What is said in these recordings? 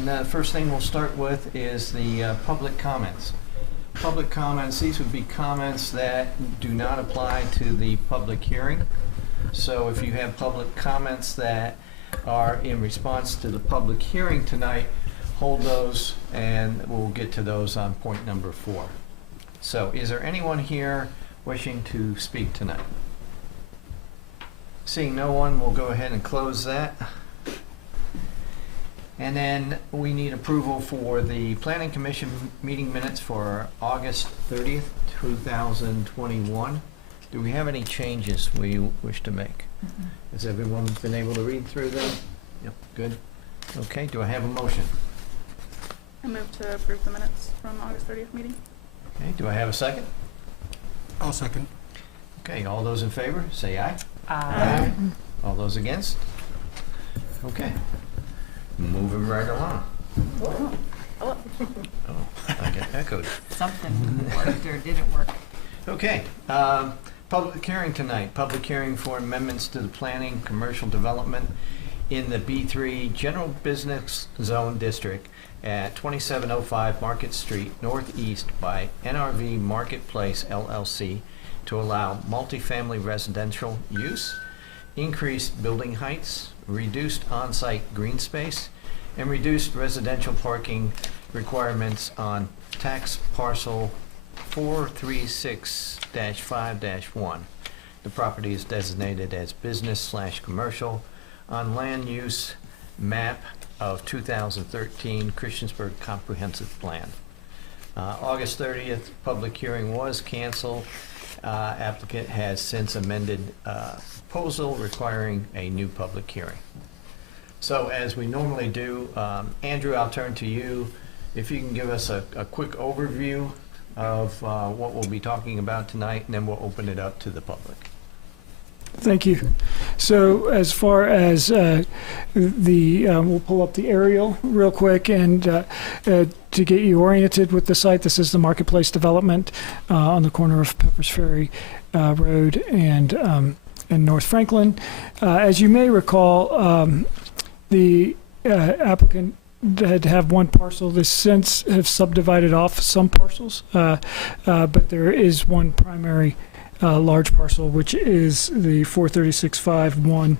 And the first thing we'll start with is the public comments. Public comments, these would be comments that do not apply to the public hearing. So if you have public comments that are in response to the public hearing tonight, hold those and we'll get to those on point number 4. So is there anyone here wishing to speak tonight? Seeing no one, we'll go ahead and close that. And then we need approval for the Planning Commission meeting minutes for August 30th, 2021. Do we have any changes we wish to make? Mm-hmm. Has everyone been able to read through them? Yep, good. Okay, do I have a motion? I move to approve the minutes from August 30th meeting. Okay, do I have a second? I'll second. Okay, all those in favor, say aye. Aye. All those against? Okay. Moving right along. Oh. Oh, I got echoed. Something worked or didn't work. Okay, public hearing tonight. Public hearing for amendments to the planning commercial development in the B3 General Business Zone District at 2705 Market Street Northeast by NRV Marketplace LLC to allow multifamily residential use, increased building heights, reduced on-site green space, and reduced residential parking requirements on tax parcel 436-5-1. The property is designated as business/commercial on land use map of 2013 Christiansburg Comprehensive Plan. August 30th, public hearing was canceled. Applicant has since amended proposal requiring a new public hearing. So as we normally do, Andrew, I'll turn to you. If you can give us a quick overview of what we'll be talking about tonight, and then we'll open it up to the public. Thank you. So as far as we'll pull up the aerial real quick, and to get you oriented with the site, this is the Marketplace development on the corner of Peppers Ferry Road and North Franklin. As you may recall, the applicant had to have one parcel. They since have subdivided off some parcels, but there is one primary large parcel, which is the 436-5-1,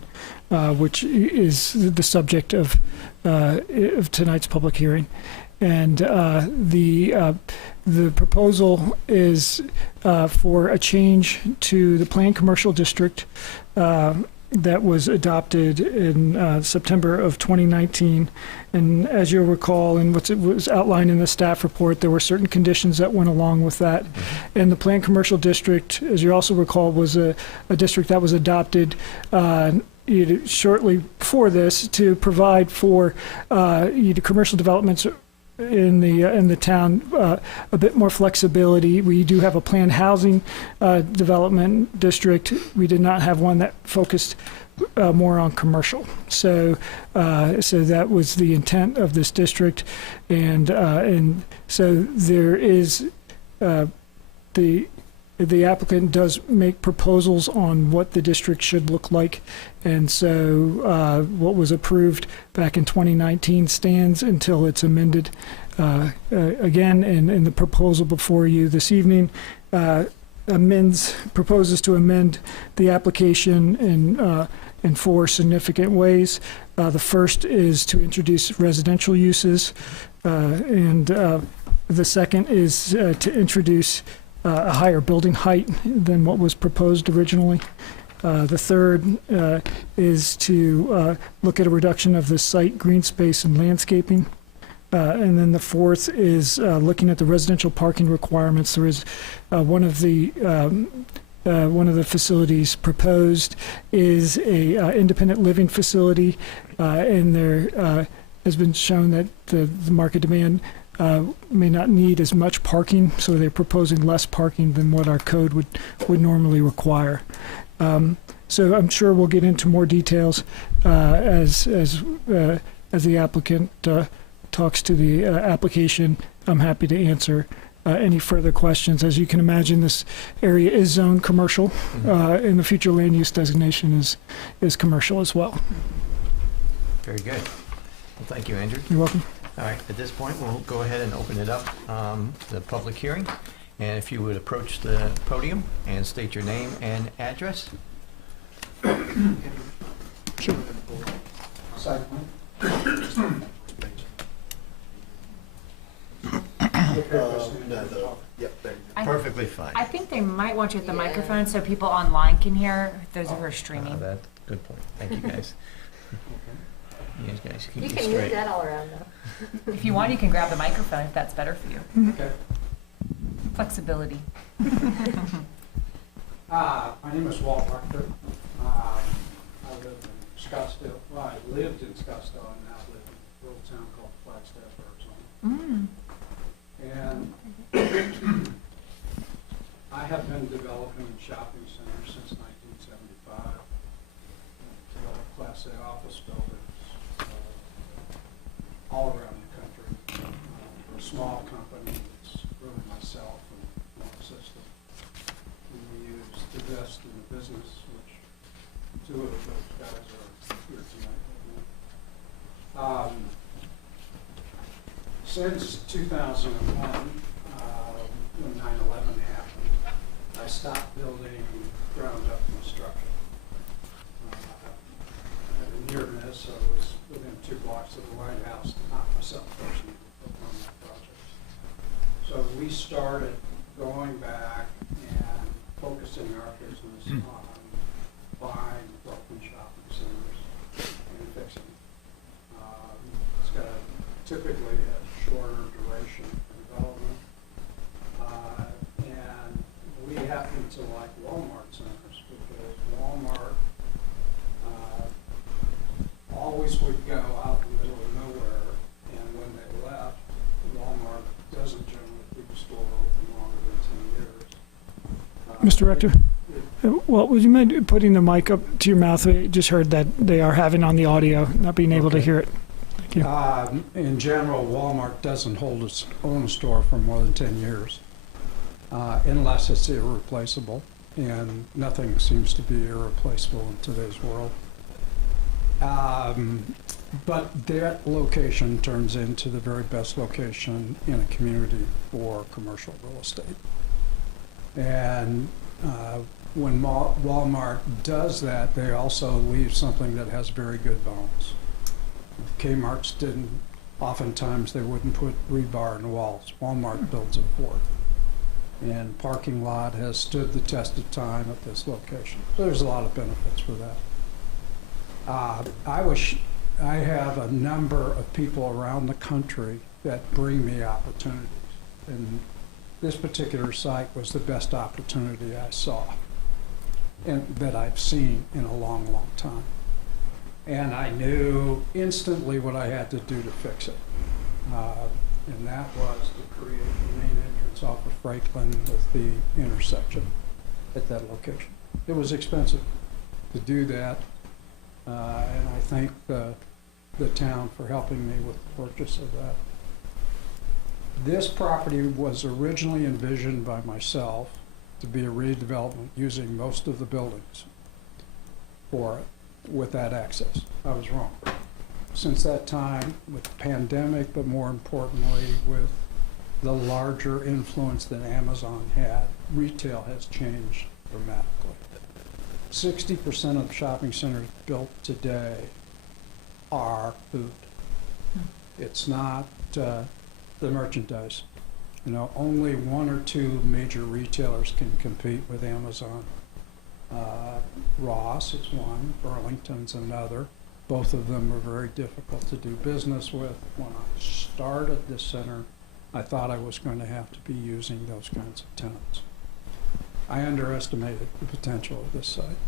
which is the subject of tonight's public hearing. And the proposal is for a change to the planned commercial district that was adopted in September of 2019. And as you'll recall, and what was outlined in the staff report, there were certain conditions that went along with that. Mm-hmm. And the planned commercial district, as you also recall, was a district that was adopted shortly before this to provide for commercial developments in the town, a bit more flexibility. We do have a planned housing development district. We did not have one that focused more on commercial. So that was the intent of this district, and so there is the applicant does make proposals on what the district should look like, and so what was approved back in 2019 stands until it's amended again. And the proposal before you this evening proposes to amend the application in 4 significant ways. The first is to introduce residential uses, and the second is to introduce a higher building height than what was proposed originally. The third is to look at a reduction of the site green space and landscaping. And then the fourth is looking at the residential parking requirements. There is one of the facilities proposed is a independent living facility, and there has been shown that the market demand may not need as much parking, so they're proposing less parking than what our code would normally require. So I'm sure we'll get into more details as the applicant talks to the application. I'm happy to answer any further questions. As you can imagine, this area is zoned commercial, and the future land use designation is commercial as well. Very good. Well, thank you, Andrew. You're welcome. All right, at this point, we'll go ahead and open it up, the public hearing. And if you would approach the podium and state your name and address. Sure. Side Perfectly fine. I think they might want you at the microphone so people online can hear, those who are streaming. That's a good point. Thank you, guys. You guys keep You me can move straight. that all around though. If you want, you can grab the microphone if that's better for you. Okay. Flexibility. My name is Walt Rector. I live in Scottsdale. Well, I lived in Scottsdale and now live in a little town called Flagstaff, Arizona. And I have been developing shopping centers since 1975. Developed Class A office buildings all around the country. For a small company, it's really myself and one assistant. And we use the best in the business, which two of those guys are here tonight with me. Since 2001, when 9/11 happened, I stopped building ground-up construction. I had a near miss. I was within 2 blocks of the White House, not myself personally, but on that project. So we started going back and focusing our business on buying broken shopping centers and fixing them. It's got typically a shorter duration of development. And we happen to like Walmart centers because Walmart always would go out in the middle of nowhere, and when they left, Walmart doesn't generally keep a store open longer than 10 years. Mr. Rector? Well, would you mind putting the mic up to your mouth? I just heard that they are having on the audio, not being able to hear it. Thank you. In general, Walmart doesn't hold its own store for more than 10 years, unless it's irreplaceable, and nothing seems to be irreplaceable in today's world. But that location turns into the very best location in a community for commercial real estate. And when Walmart does that, they also leave something that has very good bones. Kmart's didn't, oftentimes they wouldn't put rebar in the walls. Walmart builds it for it. And parking lot has stood the test of time at this location. So there's a lot of benefits for that. I have a number of people around the country that bring me opportunities. And this particular site was the best opportunity I saw and that I've seen in a long, long time. And I knew instantly what I had to do to fix it. And that was to create the main entrance off of Franklin with the intersection at that location. It was expensive to do that, and I thank the town for helping me with the purchase of that. This property was originally envisioned by myself to be a redevelopment using most of the buildings for it with that access. I was wrong. Since that time, with the pandemic, but more importantly, with the larger influence that Amazon had, retail has changed dramatically. 60% of shopping centers built today are food. It's not the merchandise. You know, only 1 or 2 major retailers can compete with Amazon. Ross is one, Burlington's another. Both of them are very difficult to do business with. When I started this center, I thought I was going to have to be using those kinds of tenants. I underestimated the potential of this site.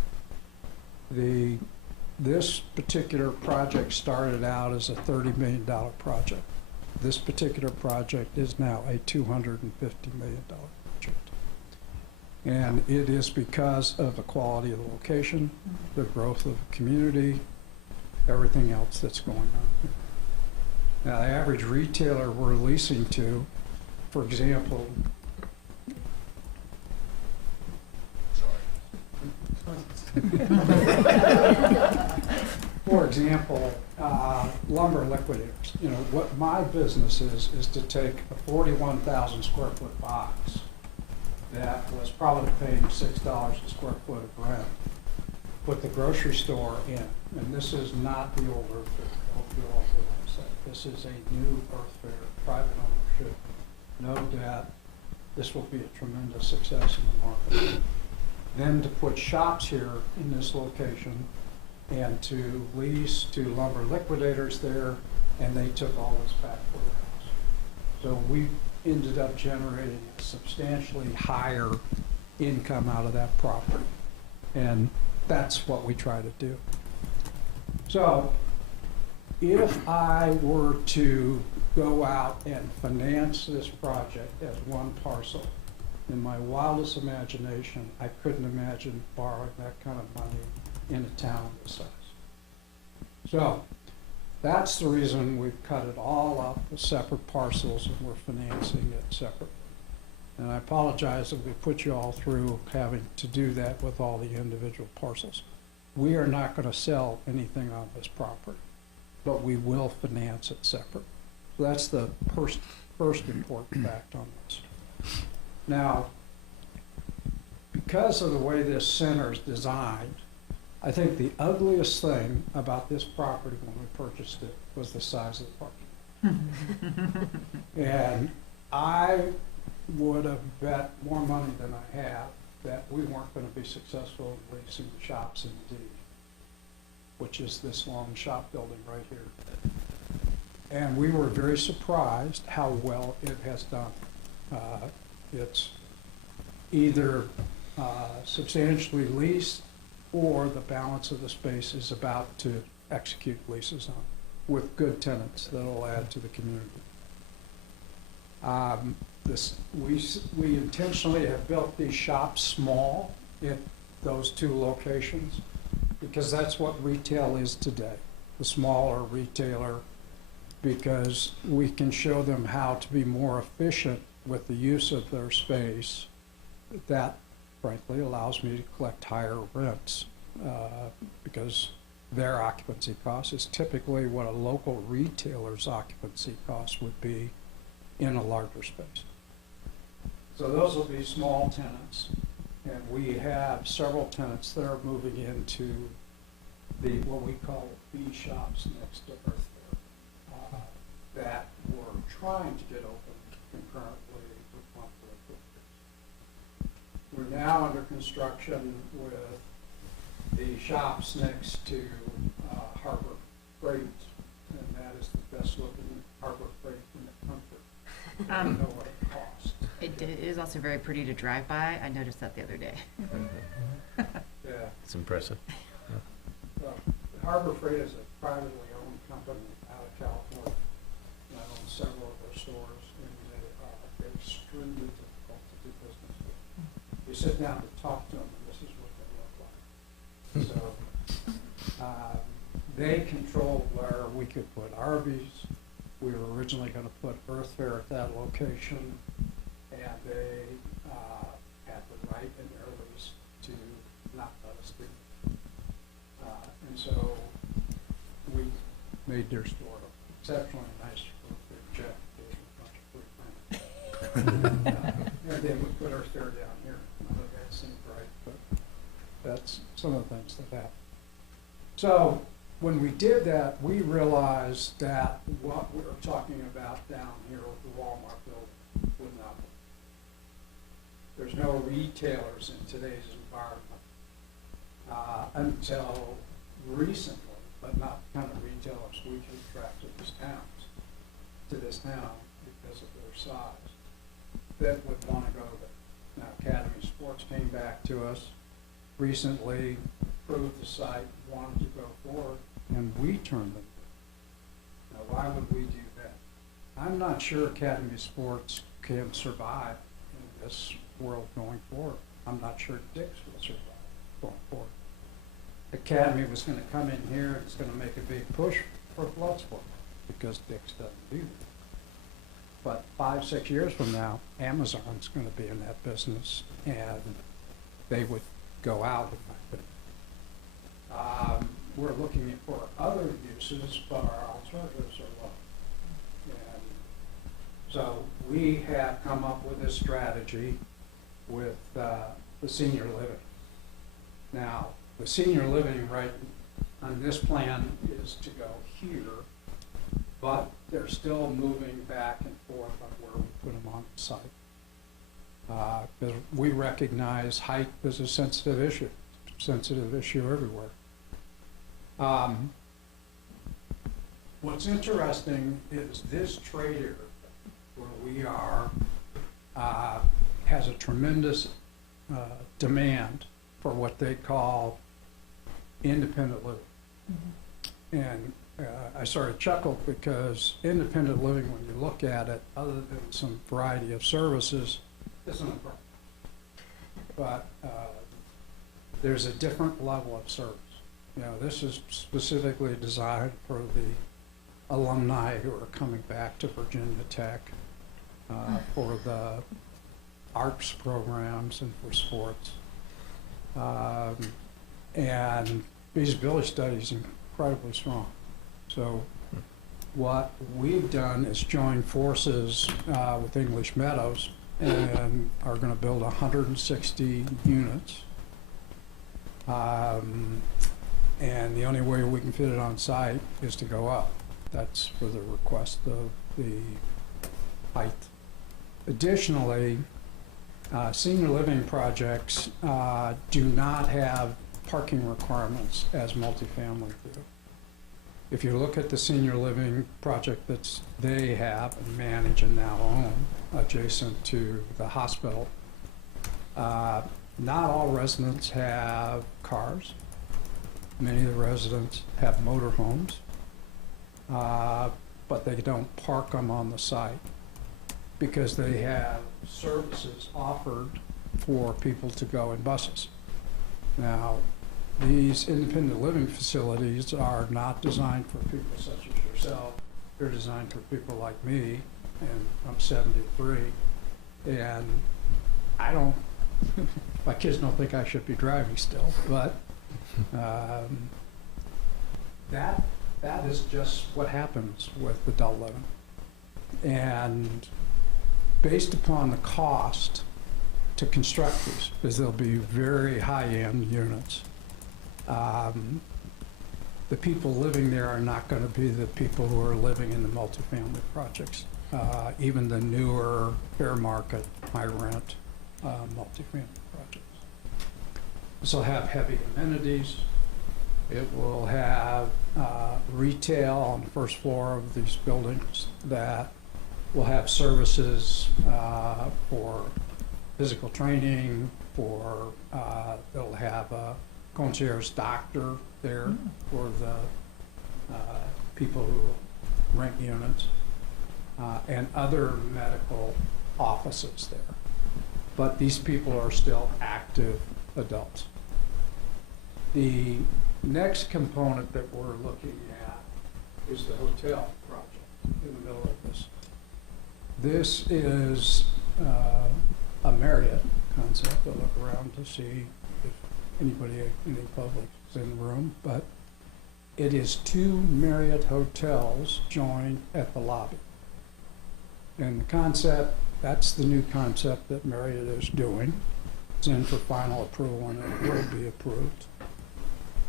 This particular project started out as a $30 million project. This particular project is now a $250 million project. And it is because of the quality of the location, the growth of the community, everything else that's going on here. Now, the average retailer we're leasing to, for example, for example, lumber liquidators. You know, what my business is to take a 41,000 square foot box that was probably paying $6 a square foot of rent, put the grocery store in, and this is not the old Earth Fair. I hope you all realize that. This is a new Earth Fair, private ownership, no debt. This will be a tremendous success in the market. Then to put shops here in this location and to lease to lumber liquidators there, and they took all this back for us. So we ended up generating a substantially higher income out of that property. And that's what we try to do. So if I were to go out and finance this project as one parcel, in my wildest imagination, I couldn't imagine borrowing that kind of money in a town this size. So that's the reason we've cut it all up as separate parcels and we're financing it separately. And I apologize if we put you all through having to do that with all the individual parcels. We are not going to sell anything on this property, but we will finance it separate. So that's the first important fact on this. Now, because of the way this center is designed, I think the ugliest thing about this property when we purchased it was the size of the parking. And I would have bet more money than I have that we weren't going to be successful in leasing the shops in D, which is this long shop building right here. And we were very surprised how well it has done. It's either substantially leased or the balance of the space is about to execute leases on with good tenants that'll add to the community. We intentionally have built these shops small in those two locations because that's what retail is today, the smaller retailer, because we can show them how to be more efficient with the use of their space. That, frankly, allows me to collect higher rents because their occupancy cost is typically what a local retailer's occupancy cost would be in a larger space. So those will be small tenants, and we have several tenants that are moving into the what we call B shops next to Earth Fair that we're trying to get open concurrently with monthly equipment. We're now under construction with the shops next to Harbor Freight, and that is the best looking Harbor Freight in the country. I don't know what it costs. It is also very pretty to drive by. I noticed that the other day. Yeah. It's impressive. Well, Harbor Freight is a privately owned company out of California. And I own several of their stores, and they're extremely difficult to do business with. You sit down to talk to them, and this is what they look like. So they control where we could put RVs. We were originally going to put Earth Fair at that location, and they had the right in their lease to not let us do it. And so we made their store exceptionally nice for their check. Gave them a bunch of free money. And then we put Earth Fair down here. None of that seemed right, but that's some of the things that happened. So when we did that, we realized that what we were talking about down here with the Walmart building would not work. There's no retailers in today's environment until recently, but not the kind of retailers we can attract to this town because of their size, that would want to go there. Now, Academy Sports came back to us recently, approved the site, wanted to go forward, and we turned them down. Now, why would we do that? I'm not sure Academy Sports can survive in this world going forward. I'm not sure Dick's will survive going forward. Academy was going to come in here, it's going to make a big push for Bloodsport because Dick's doesn't do that. But 5-6 years from now, Amazon's going to be in that business, and they would go out, in my opinion. we're looking for other uses, but our alternatives are low. And so we have come up with this strategy with the senior living. Now, the senior living right on this plan is to go here, but they're still moving back and forth on where we put them on the site. Because we recognize height is a sensitive issue everywhere. What's interesting is this trade area where we are has a tremendous demand for what they call independent living. And I sort of chuckled because independent living, when you look at it, other than some variety of services, isn't a problem. But there's a different level of service. You know, this is specifically designed for the alumni who are coming back to Virginia Tech, for the arts programs and for sports. And feasibility study is incredibly strong. So what we've done is join forces with English Meadows and are going to build 160 units. And the only way we can fit it on site is to go up. That's for the request of the height. Additionally, senior living projects do not have parking requirements as multifamily do. If you look at the senior living project that they have and manage and now own adjacent to the hospital, not all residents have cars. Many of the residents have motorhomes, but they don't park them on the site because they have services offered for people to go in buses. Now, these independent living facilities are not designed for people such as yourself. They're designed for people like me, and I'm 73, and I don't, my kids don't think I should be driving still, but that is just what happens with adult living. And based upon the cost to construct these, because they'll be very high-end units, the people living there are not going to be the people who are living in the multifamily projects. Even the newer fair market, high rent multifamily projects. This will have heavy amenities. It will have retail on the first floor of these buildings that will have services for physical training, they'll have a concierge doctor there for the people who rent units, and other medical offices there. But these people are still active adults. The next component that we're looking at is the hotel project in the middle of this. This is a Marriott concept. I'll look around to see if anybody, any public is in the room, but it is 2 Marriott hotels joined at the lobby. And the concept, that's the new concept that Marriott is doing. It's in for final approval and it will be approved.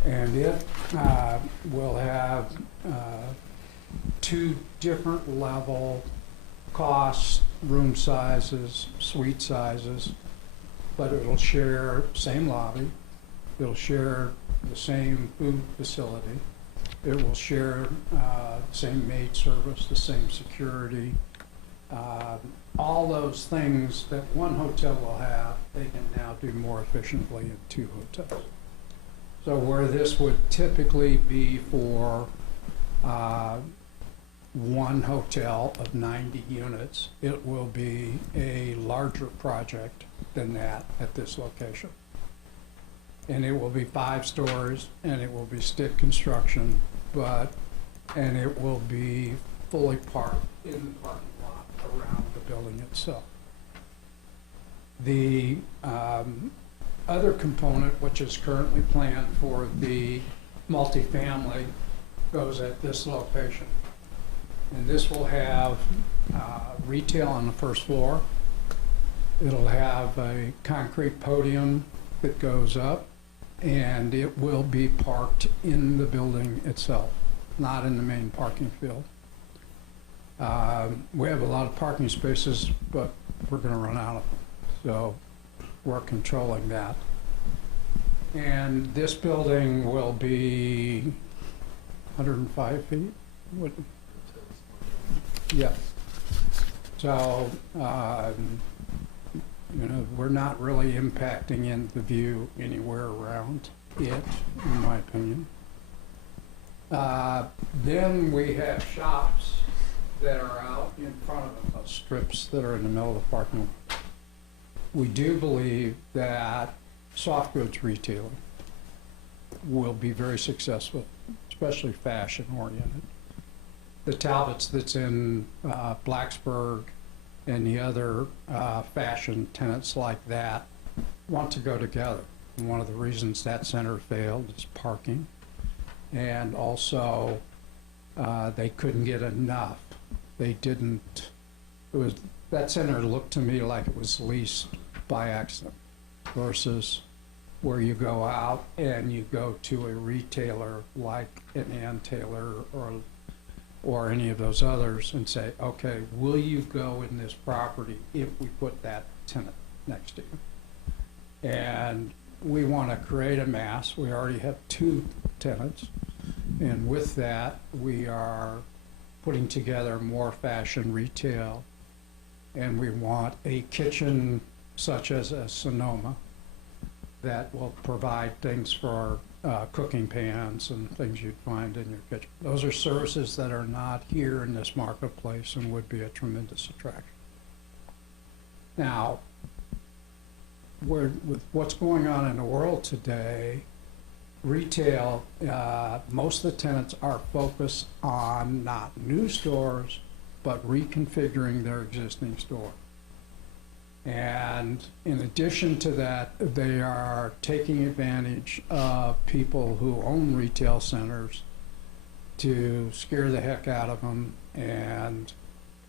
And it will have 2 different level costs, room sizes, suite sizes, but it'll share same lobby, it'll share the same food facility, it will share same maid service, the same security, all those things that one hotel will have, they can now do more efficiently in 2 hotels. So where this would typically be for one hotel of 90 units, it will be a larger project than that at this location. And it will be 5 stories, and it will be stick construction, and it will be fully parked in the parking lot around the building itself. The other component, which is currently planned for the multifamily goes at this location. And this will have retail on the first floor. It'll have a concrete podium that goes up, and it will be parked in the building itself, not in the main parking field. We have a lot of parking spaces, but we're going to run out of them, so we're controlling that. And this building will be 105 feet? What? Yeah. So, you know, we're not really impacting in the view anywhere around it, in my opinion. Then we have shops that are out in front of us, strips that are in the middle of the parking lot. We do believe that soft goods retailing will be very successful, especially fashion oriented. The Talbots that's in Blacksburg and the other fashion tenants like that want to go together. And one of the reasons that center failed is parking. And also, they couldn't get enough. They didn't, that center looked to me like it was leased by accident versus where you go out and you go to a retailer like an Ann Taylor or any of those others and say, okay, will you go in this property if we put that tenant next to you? And we want to create a mass. We already have 2 tenants. And with that, we are putting together more fashion retail. And we want a kitchen such as a Sonoma that will provide things for cooking pans and things you'd find in your kitchen. Those are services that are not here in this marketplace and would be a tremendous attraction. Now, with what's going on in the world today, retail, most of the tenants are focused on not new stores, but reconfiguring their existing store. And in addition to that, they are taking advantage of people who own retail centers to scare the heck out of them and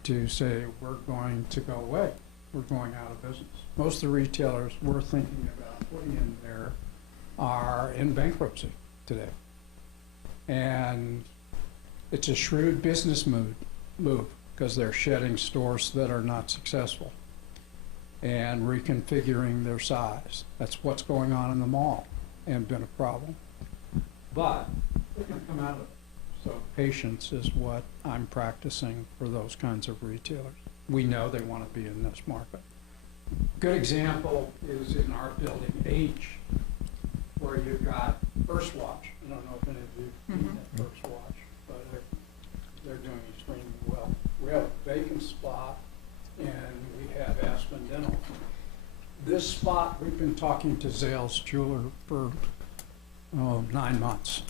to say, we're going to go away. We're going out of business. Most of the retailers we're thinking about putting in there are in bankruptcy today. And it's a shrewd business move because they're shedding stores that are not successful and reconfiguring their size. That's what's going on in the mall and been a problem. But they're going to come out of it. So patience is what I'm practicing for those kinds of retailers. We know they want to be in this market. Good example is in our building H, where you've got First Watch. I don't know if any of you have seen that First Watch, but they're doing extremely well. We have a vacant spot, and we have Aspen Dental. This spot, we've been talking to Zales Jeweler for 9 months,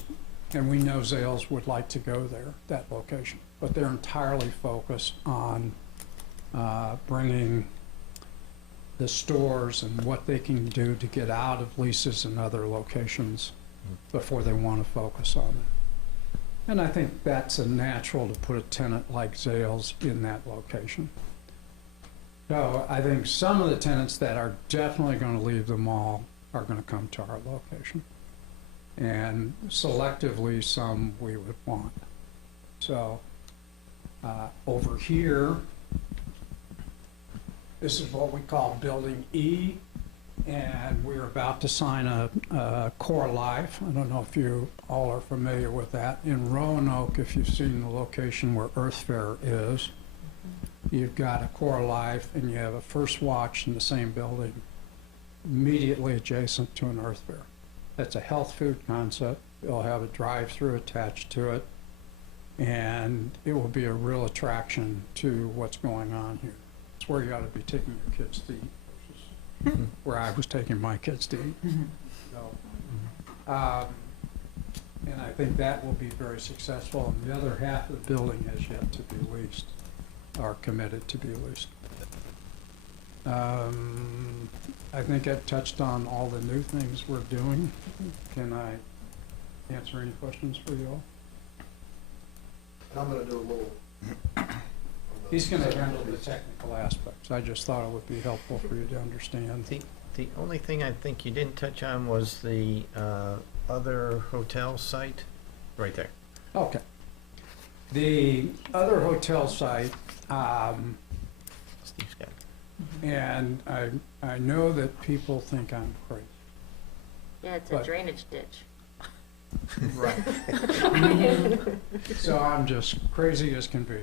and we know Zales would like to go there, that location, but they're entirely focused on bringing the stores and what they can do to get out of leases in other locations before they want to focus on it. And I think that's a natural to put a tenant like Zales in that location. So I think some of the tenants that are definitely going to leave the mall are going to come to our location. And selectively, some we would want. So over here, this is what we call Building E, and we're about to sign a Core Life. I don't know if you all are familiar with that. In Roanoke, if you've seen the location where Earth Fair is, you've got a Core Life and you have a First Watch in the same building, immediately adjacent to an Earth Fair. That's a health food concept. It'll have a drive-through attached to it, and it will be a real attraction to what's going on here. It's where you ought to be taking your kids to eat versus where I was taking my kids to eat. So, and I think that will be very successful. And the other half of the building has yet to be leased, or committed to be leased. I think I've touched on all the new things we're doing. Can I answer any questions for you all. And I'm gonna do a little. He's gonna handle the technical aspects. I just thought it would be helpful for you to understand. The only thing I think you didn't touch on was the other hotel site, right there. Okay. The other hotel site, Steve's got it. and I know that people think I'm crazy. Yeah, it's a But- drainage ditch. Right. So I'm just crazy as can be.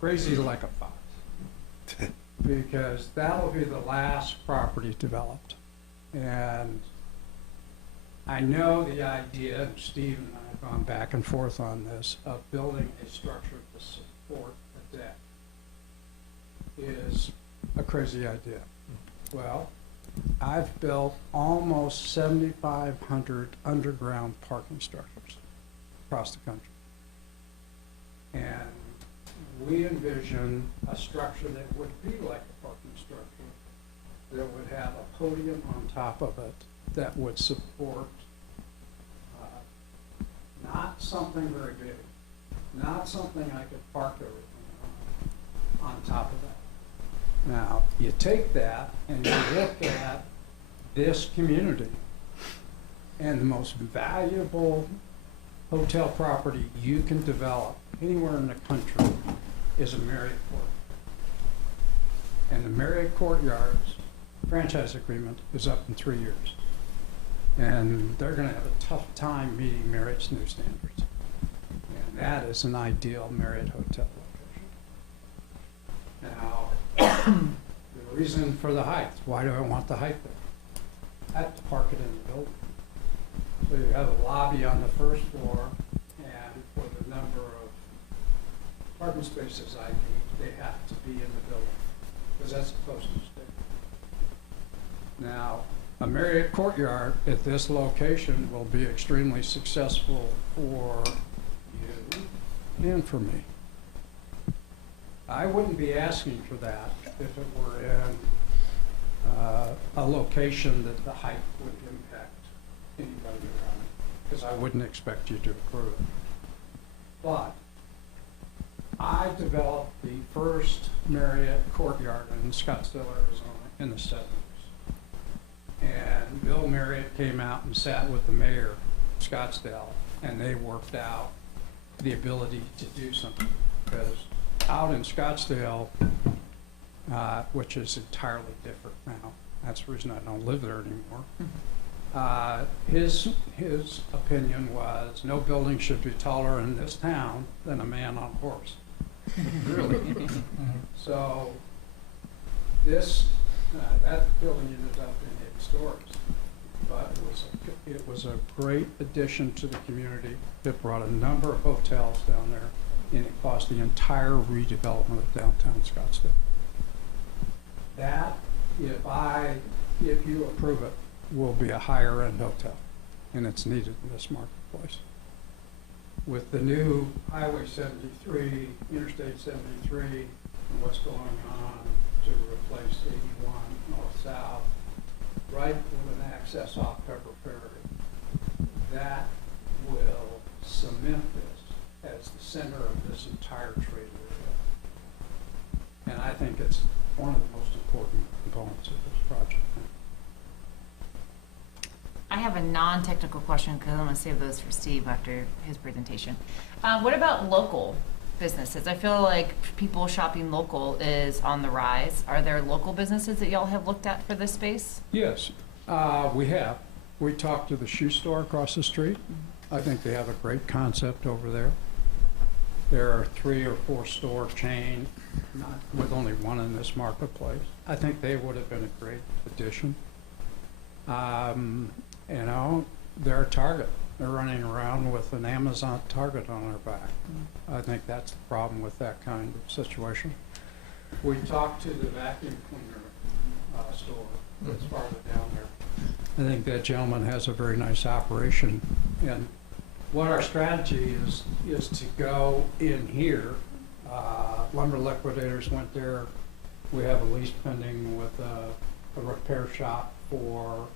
Crazy like a fox. Because that'll be the last property developed. And I know the idea, and Steve and I have gone back and forth on this, of building a structure to support a deck is a crazy idea. Well, I've built almost 7,500 underground parking structures across the country. And we envision a structure that would be like a parking structure, that would have a podium on top of it that would support not something very big, not something I could park everything on top of that. Now, you take that and you look at this community, and the most valuable hotel property you can develop anywhere in the country is a Marriott Courtyard. And the Marriott Courtyard's franchise agreement is up in 3 years. And they're gonna have a tough time meeting Marriott's new standards. And that is an ideal Marriott hotel location. Now, the reason for the height, why do I want the height there? I have to park it in the building. So you have a lobby on the first floor, and for the number of parking spaces I need, they have to be in the building, because that's the closest thing. Now, a Marriott Courtyard at this location will be extremely successful for you and for me. I wouldn't be asking for that if it were in a location that the height would impact anybody around, because I wouldn't expect you to approve it. But I developed the first Marriott Courtyard in Scottsdale, Arizona in the 70s. And Bill Marriott came out and sat with the mayor of Scottsdale, and they worked out the ability to do something. Because out in Scottsdale, which is entirely different now, that's the reason I don't live there anymore. His opinion was no building should be taller in this town than a man on a horse. Really? So this, that building ended up in 8 stories, but it was a great addition to the community. It brought a number of hotels down there, and it caused the entire redevelopment of downtown Scottsdale. That, if you approve it, will be a higher end hotel, and it's needed in this marketplace. With the new Highway 73, Interstate 73, and what's going on to replace 81 north-south, right with an access off Pepper Ferry, that will cement this as the center of this entire trade area. And I think it's one of the most important components of this project. I have a non-technical question because I'm going to save those for Steve after his presentation. What about local businesses? I feel like people shopping local is on the rise. Are there local businesses that y'all have looked at for this space? Yes, we have. We talked to the shoe store across the street. I think they have a great concept over there. There are 3 or 4 store chain, not with only one in this marketplace. I think they would have been a great addition. You know, they're a Target. They're running around with an Amazon Target on their back. I think that's the problem with that kind of situation. We talked to the vacuum cleaner store that's farther down there. I think that gentleman has a very nice operation. And what our strategy is to go in here. Lumber Liquidators went there. We have a lease pending with a repair shop for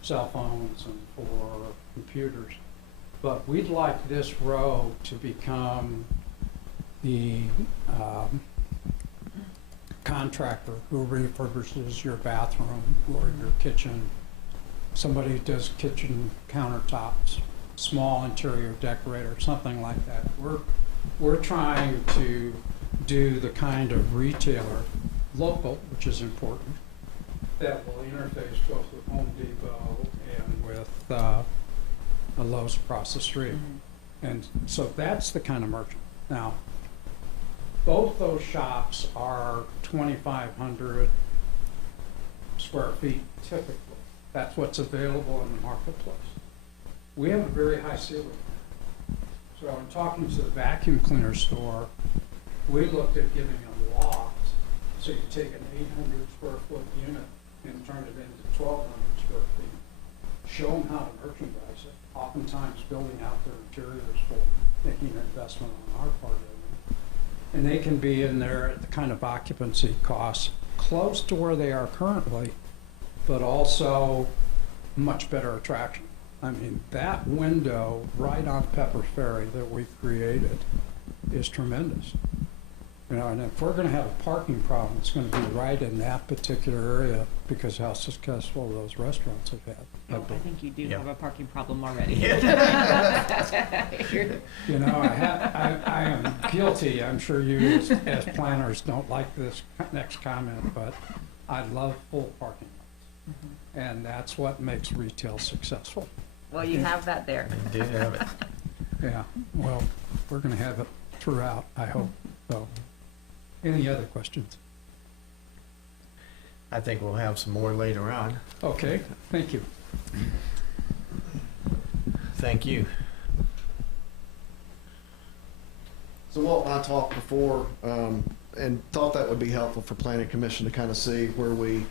cell phones and for computers. But we'd like this row to become the contractor who refurbishes your bathroom or your kitchen, somebody who does kitchen countertops, small interior decorator, something like that. We're trying to do the kind of retailer, local, which is important, that will interface both with Home Depot and with a Lowe's across the street. And so that's the kind of merchant. Now, both those shops are 2,500 square feet typically. That's what's available in the marketplace. We have a very high ceiling. So in talking to the vacuum cleaner store, we looked at giving them loft, so you take an 800 square foot unit and turn it into 1,200 square feet. Show them how to merchandise it, oftentimes building out their interiors for making an investment on our part of it. And they can be in there at the kind of occupancy costs close to where they are currently, but also much better attraction. I mean, that window right on Pepper Ferry that we created is tremendous. You know, and if we're gonna have a parking problem, it's gonna be right in that particular area because how successful those restaurants have had. I think you do Yeah. have a parking problem already. You know, I am guilty. I'm sure you as planners don't like this next comment, but I love full parking lots. And that's what makes retail successful. Well, you have that there. Do have it. Yeah, well, we're gonna have it throughout, I hope, so. Any other questions? I think we'll have some more later on. Okay, thank you. Thank you. So Walt and I talked before, and thought that would be helpful for planning commission to kind of see where we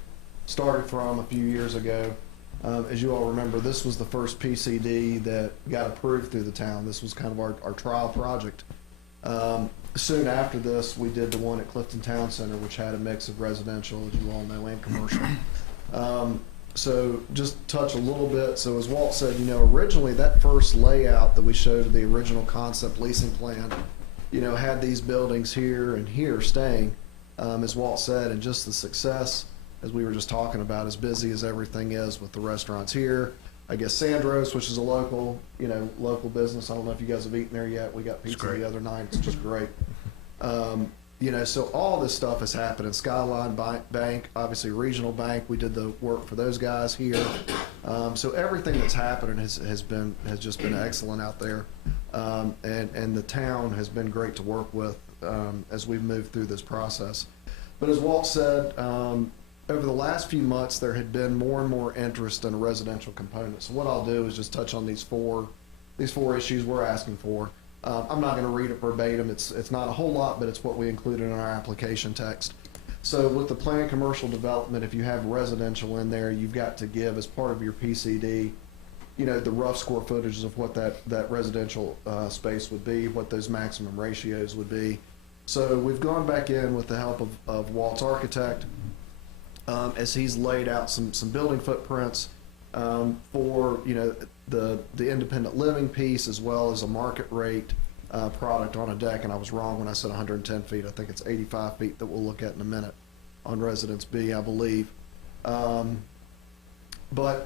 started from a few years ago. As you all remember, this was the first PCD that got approved through the town. This was kind of our trial project. Soon after this, we did the one at Clifton Town Center, which had a mix of residential, as you all know, and commercial. So just touch a little bit. So as Walt said, you know, originally that first layout that we showed, the original concept leasing plan, you know, had these buildings here and here staying, as Walt said, and just the success, as we were just talking about, as busy as everything is with the restaurants here. I guess Sandro's, which is a local, you know, local business. I don't know if you guys have eaten there yet. We got pizza the other night. It's just great. You know, so all this stuff has happened in Skyline Bank, obviously Regional Bank. We did the work for those guys here. So everything that's happening has just been excellent out there. And the town has been great to work with as we've moved through this process. But as Walt said, over the last few months, there had been more and more interest in a residential component. So what I'll do is just touch on these four issues we're asking for. I'm not going to read it verbatim. It's not a whole lot, but it's what we included in our application text. So with the planned commercial development, if you have residential in there, you've got to give as part of your PCD, you know, the rough square footages of what that residential space would be, what those maximum ratios would be. So we've gone back in with the help of Walt's architect, as he's laid out some building footprints for, you know, the independent living piece, as well as a market rate product on a deck. And I was wrong when I said 110 feet. I think it's 85 feet that we'll look at in a minute on Residence B, I believe. But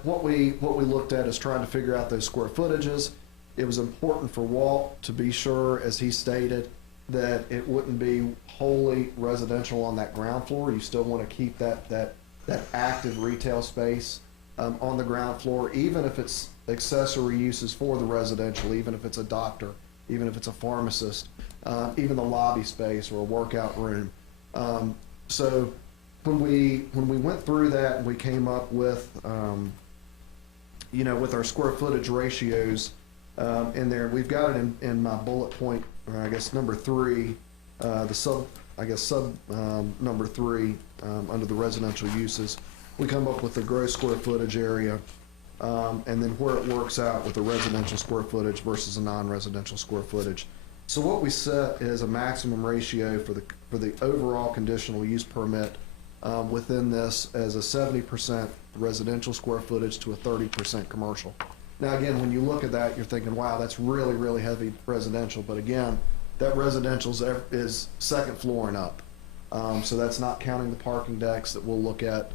what we looked at is trying to figure out those square footages. It was important for Walt to be sure, as he stated, that it wouldn't be wholly residential on that ground floor. You still want to keep that active retail space on the ground floor, even if it's accessory uses for the residential, even if it's a doctor, even if it's a pharmacist, even the lobby space or a workout room. So when we went through that and we came up with, you know, with our square footage ratios in there, we've got it in my bullet point, or I guess number 3, sub number 3 under the residential uses. We come up with the gross square footage area, and then where it works out with the residential square footage versus a non-residential square footage. So what we set is a maximum ratio for the overall conditional use permit within this as a 70% residential square footage to a 30% commercial. Now, again, when you look at that, you're thinking, wow, that's really, really heavy residential. But again, that residential is second floor and up. So that's not counting the parking decks that we'll look at,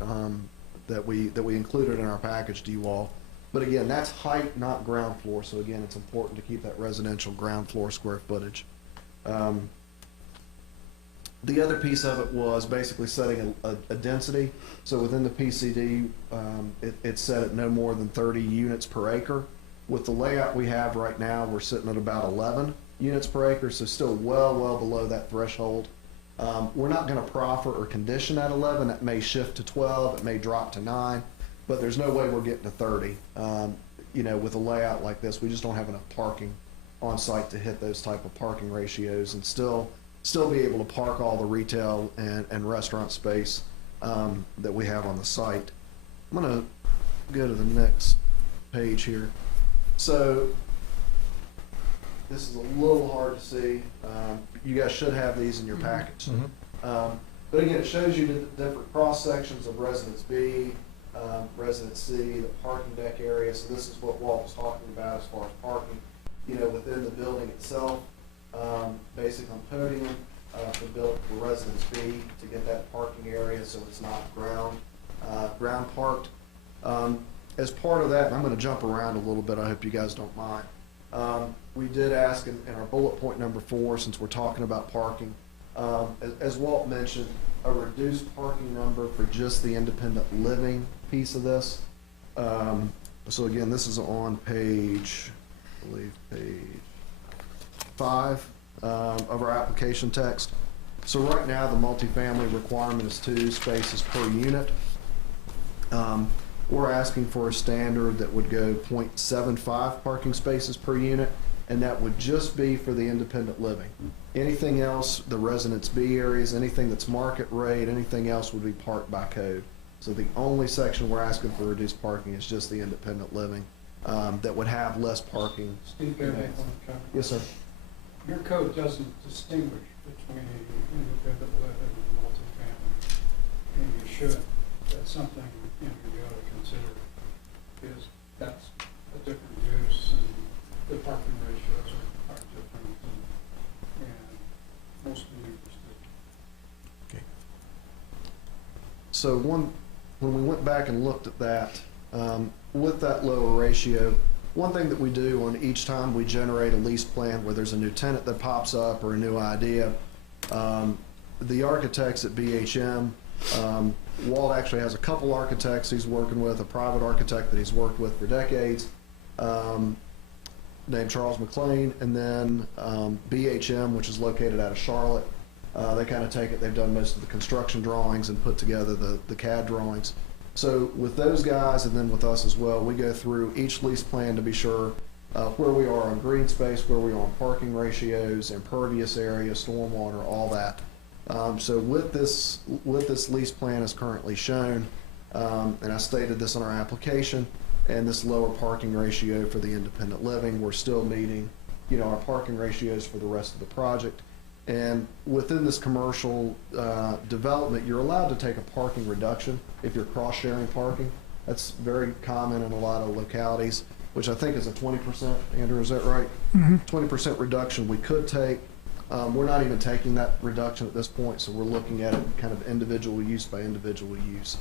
that we included in our package to you all. But again, that's height, not ground floor. So again, it's important to keep that residential ground floor square footage. The other piece of it was basically setting a density. So within the PCD, it's set at no more than 30 units per acre. With the layout we have right now, we're sitting at about 11 units per acre, so still well below that threshold. We're not going to proffer or condition at 11. That may shift to 12. It may drop to 9, but there's no way we're getting to 30. You know, with a layout like this, we just don't have enough parking on site to hit those type of parking ratios and still be able to park all the retail and restaurant space that we have on the site. I'm going to go to the next page here. So this is a little hard to see. You guys should have these in your package. But again, it shows you the different cross sections of Residence B, Residence C, the parking deck area. So this is what Walt was talking about as far as parking, you know, within the building itself. Basic on podium for Residence B to get that parking area so it's not ground parked. As part of that, and I'm going to jump around a little bit, I hope you guys don't mind. We did ask in our bullet point number 4, since we're talking about parking, as Walt mentioned, a reduced parking number for just the independent living piece of this. So again, this is on page, I believe page 5 of our application text. So right now, the multifamily requirement is 2 spaces per unit. We're asking for a standard that would go 0.75 parking spaces per unit, and that would just be for the independent living. Anything else, the Residence B areas, anything that's market rate, anything else would be parked by code. So the only section we're asking for reduced parking is just the independent living, that would have less parking. Steve, can I make one comment? Yes, sir. Your code doesn't distinguish between independent living and multifamily, and you should. That's something, you know, you ought to consider, because that's a different use, and the parking ratios are different, and most neighbors do. Okay. So when we went back and looked at that, with that lower ratio, one thing that we do on each time we generate a lease plan where there's a new tenant that pops up or a new idea, the architects at BHM, Walt actually has a couple architects he's working with, a private architect that he's worked with for decades, named Charles McLean, and then BHM, which is located out of Charlotte. They kind of take it, they've done most of the construction drawings and put together the CAD drawings. So with those guys and then with us as well, we go through each lease plan to be sure where we are on green space, where we are on parking ratios, impervious area, stormwater, all that. So with this lease plan as currently shown, and I stated this in our application, and this lower parking ratio for the independent living, we're still meeting, you know, our parking ratios for the rest of the project. And within this commercial development, you're allowed to take a parking reduction if you're cross-sharing parking. That's very common in a lot of localities, which I think is a 20%. Andrew, is that right? 20% reduction we could take. We're not even taking that reduction at this point, so we're looking at it kind of individual use by individual use.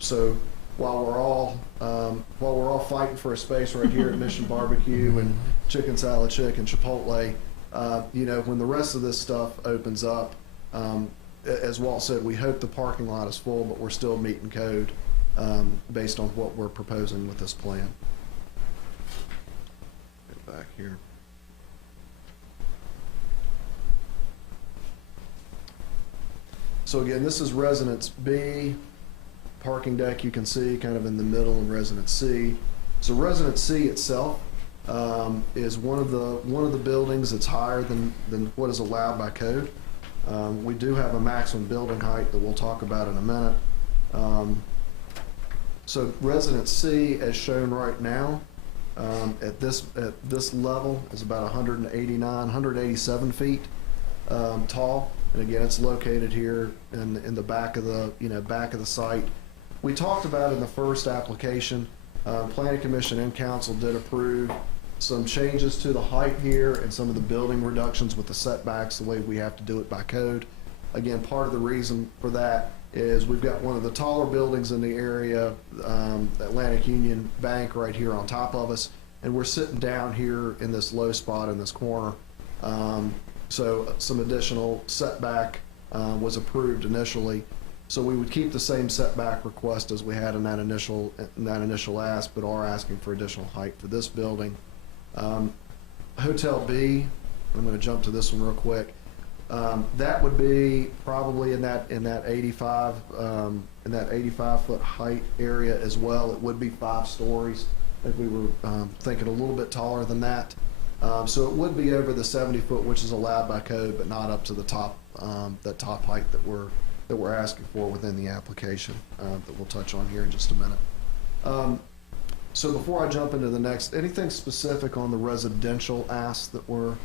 So while we're all fighting for a space right here at Mission Barbecue and Chicken Salad Chick and Chipotle, you know, when the rest of this stuff opens up, as Walt said, we hope the parking lot is full, but we're still meeting code based on what we're proposing with this plan. Get back here. So again, this is Residence B. Parking deck you can see kind of in the middle in Residence C. So Residence C itself is one of the buildings that's higher than what is allowed by code. We do have a maximum building height that we'll talk about in a minute. So Residence C, as shown right now, at this level is about 187 feet tall. And again, it's located here in the back of the back of the site. We talked about in the first application Planning Commission and Council did approve some changes to the height here and some of the building reductions with the setbacks, the way we have to do it by code. Again, part of the reason for that is we've got one of the taller buildings in the area, Atlantic Union Bank right here on top of us, and we're sitting down here in this low spot in this corner. So some additional setback was approved initially. So we would keep the same setback request as we had in that initial ask, but are asking for additional height for this building. Hotel B, I'm going to jump to this one real quick. That would be probably in that 85 foot height area as well. It would be 5 stories. I think we were thinking a little bit taller than that. So it would be over the 70 foot, which is allowed by code, but not up to the top that top height that we're asking for within the application that we'll touch on here in just a minute. So before I jump into the next, anything specific on the residential ask that we're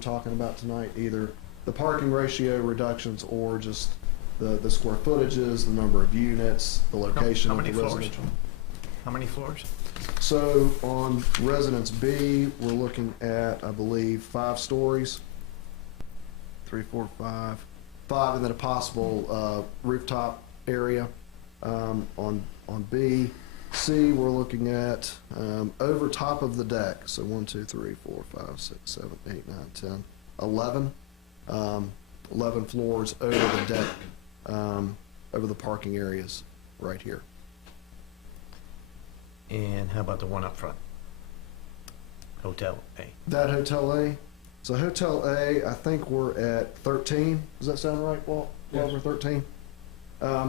talking about tonight, either the parking ratio reductions or just the square footages, the number of units, the location How of the many floors? residential? How many floors? So on Residence B, we're looking at, I believe, 5 stories. 3, 4, 5. 5, and then a possible rooftop area on B. C, we're looking at over top of the deck. So 1, 2, 3, 4, 5, 6, 7, 8, 9, 10, 11. 11 floors over the deck, over the parking areas right here. And how about the one up front? Hotel A. That Hotel A, so Hotel A, I think we're at 13. Does that sound right, Walt? Yes. We're 13.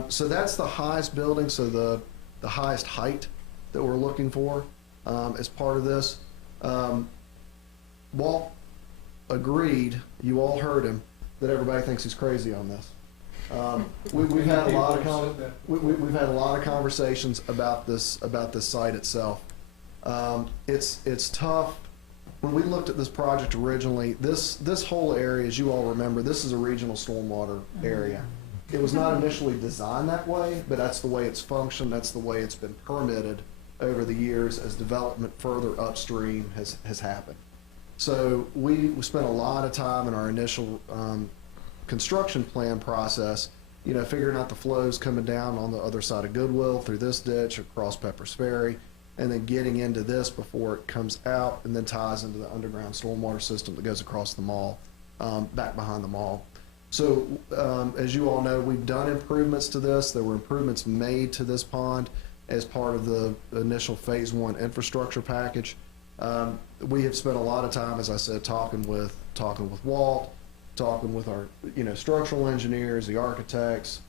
So that's the highest building, so the highest height that we're looking for as part of this. Walt agreed, you all heard him, that everybody thinks he's crazy on this. We've had a lot of we've had a lot of conversations about this site itself. It's tough. When we looked at this project originally, this whole area, as you all remember, this is a regional stormwater area. It was not initially designed that way, but that's the way it's functioned. That's the way it's been permitted over the years as development further upstream has happened. So we spent a lot of time in our initial construction plan process, figuring out the flows coming down on the other side of Goodwill through this ditch across Pepper's Ferry, and then getting into this before it comes out and then ties into the underground stormwater system that goes across the mall, back behind the mall. So as you all know, we've done improvements to this. There were improvements made to this pond as part of the initial phase 1 infrastructure package. We have spent a lot of time, as I said, talking with Walt, talking with our, structural engineers, the architects,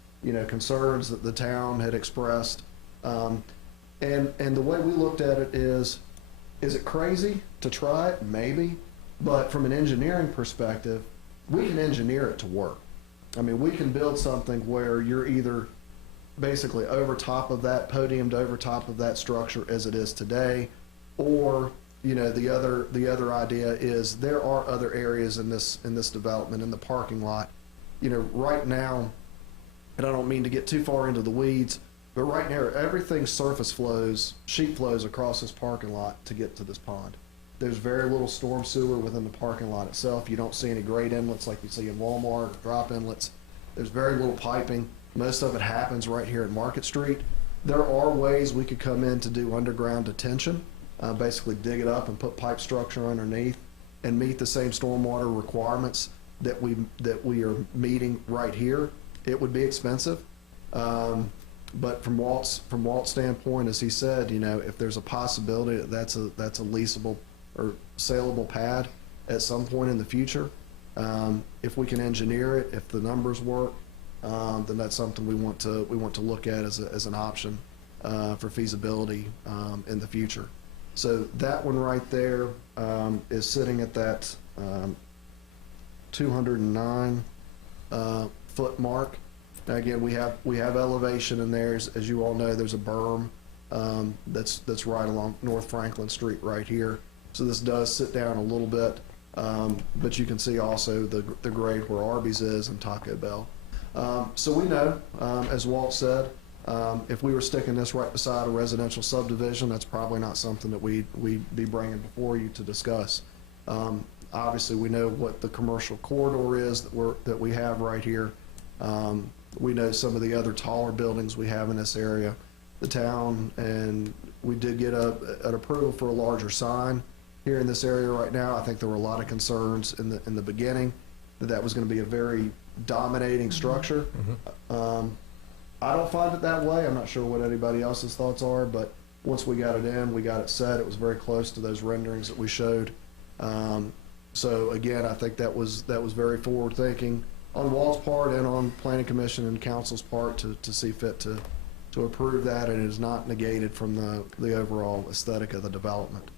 concerns that the town had expressed. And the way we looked at it is it crazy to try it? Maybe. But from an engineering perspective, we can engineer it to work. I mean, we can build something where you're either basically over top of that, podiumed over top of that structure as it is today, or the other idea is there are other areas in this development, in the parking lot. Right now, and I don't mean to get too far into the weeds, but right now everything surface flows, sheet flows across this parking lot to get to this pond. There's very little storm sewer within the parking lot itself. You don't see any grate inlets like you see in Walmart or drop inlets. There's very little piping. Most of it happens right here at Market Street. There are ways we could come in to do underground detention. Basically dig it up and put pipe structure underneath and meet the same stormwater requirements that we are meeting right here. It would be expensive, but from Walt's standpoint, as he said, if there's a possibility that that's a leasable or saleable pad at some point in the future, if we can engineer it, if the numbers work, then that's something we want to look at as an option for feasibility in the future. So that one right there is sitting at that 209 foot mark. Now again, we have elevation in there. As you all know, there's a berm that's right along North Franklin Street right here. So this does sit down a little bit, but you can see also the grade where Arby's is and Taco Bell. So we know, as Walt said, If we were sticking this right beside a residential subdivision, that's probably not something that we'd be bringing before you to discuss. Obviously, we know what the commercial corridor is that we have right here. We know some of the other taller buildings we have in this area, the town, and we did get an approval for a larger sign here in this area right now. I think there were a lot of concerns in the beginning that was going to be a very dominating structure. I don't find it that way. I'm not sure what anybody else's thoughts are, but once we got it in, we got it set. It was very close to those renderings that we showed. So again, I think that was very forward thinking on Walt's part and on Planning Commission and Council's part to see fit to approve that, and it is not negated from the overall aesthetic of the development.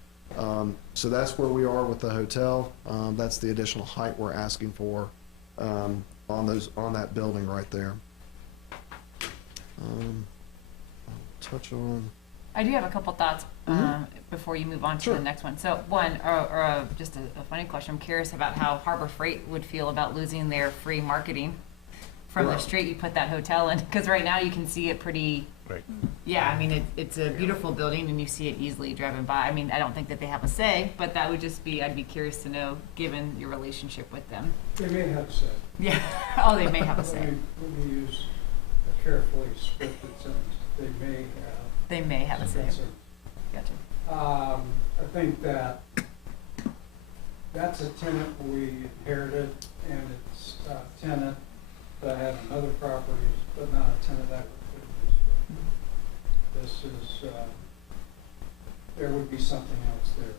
So that's where we are with the hotel. That's the additional height we're asking for on that building right there. I'll touch on. I do have a couple thoughts before you move on to Sure. the next one. So one, just a funny question. I'm curious about how Harbor Freight would feel about losing their free marketing from the Right. street you put that hotel in, because right now you can see it pretty. Right. Yeah, I mean it's a beautiful building and you see it easily driving by. I mean, I don't think that they have a say, but that would just be. I'd be curious to know, given your relationship with them. They may have said. Yeah. Oh, they may have a say. Let me use a carefully scripted sentence. They may have. They may have a say. That's Gotcha. I think that's a tenant we inherited, and it's a tenant that I have in other properties, but not a tenant I would put in this. This is, there would be something else there.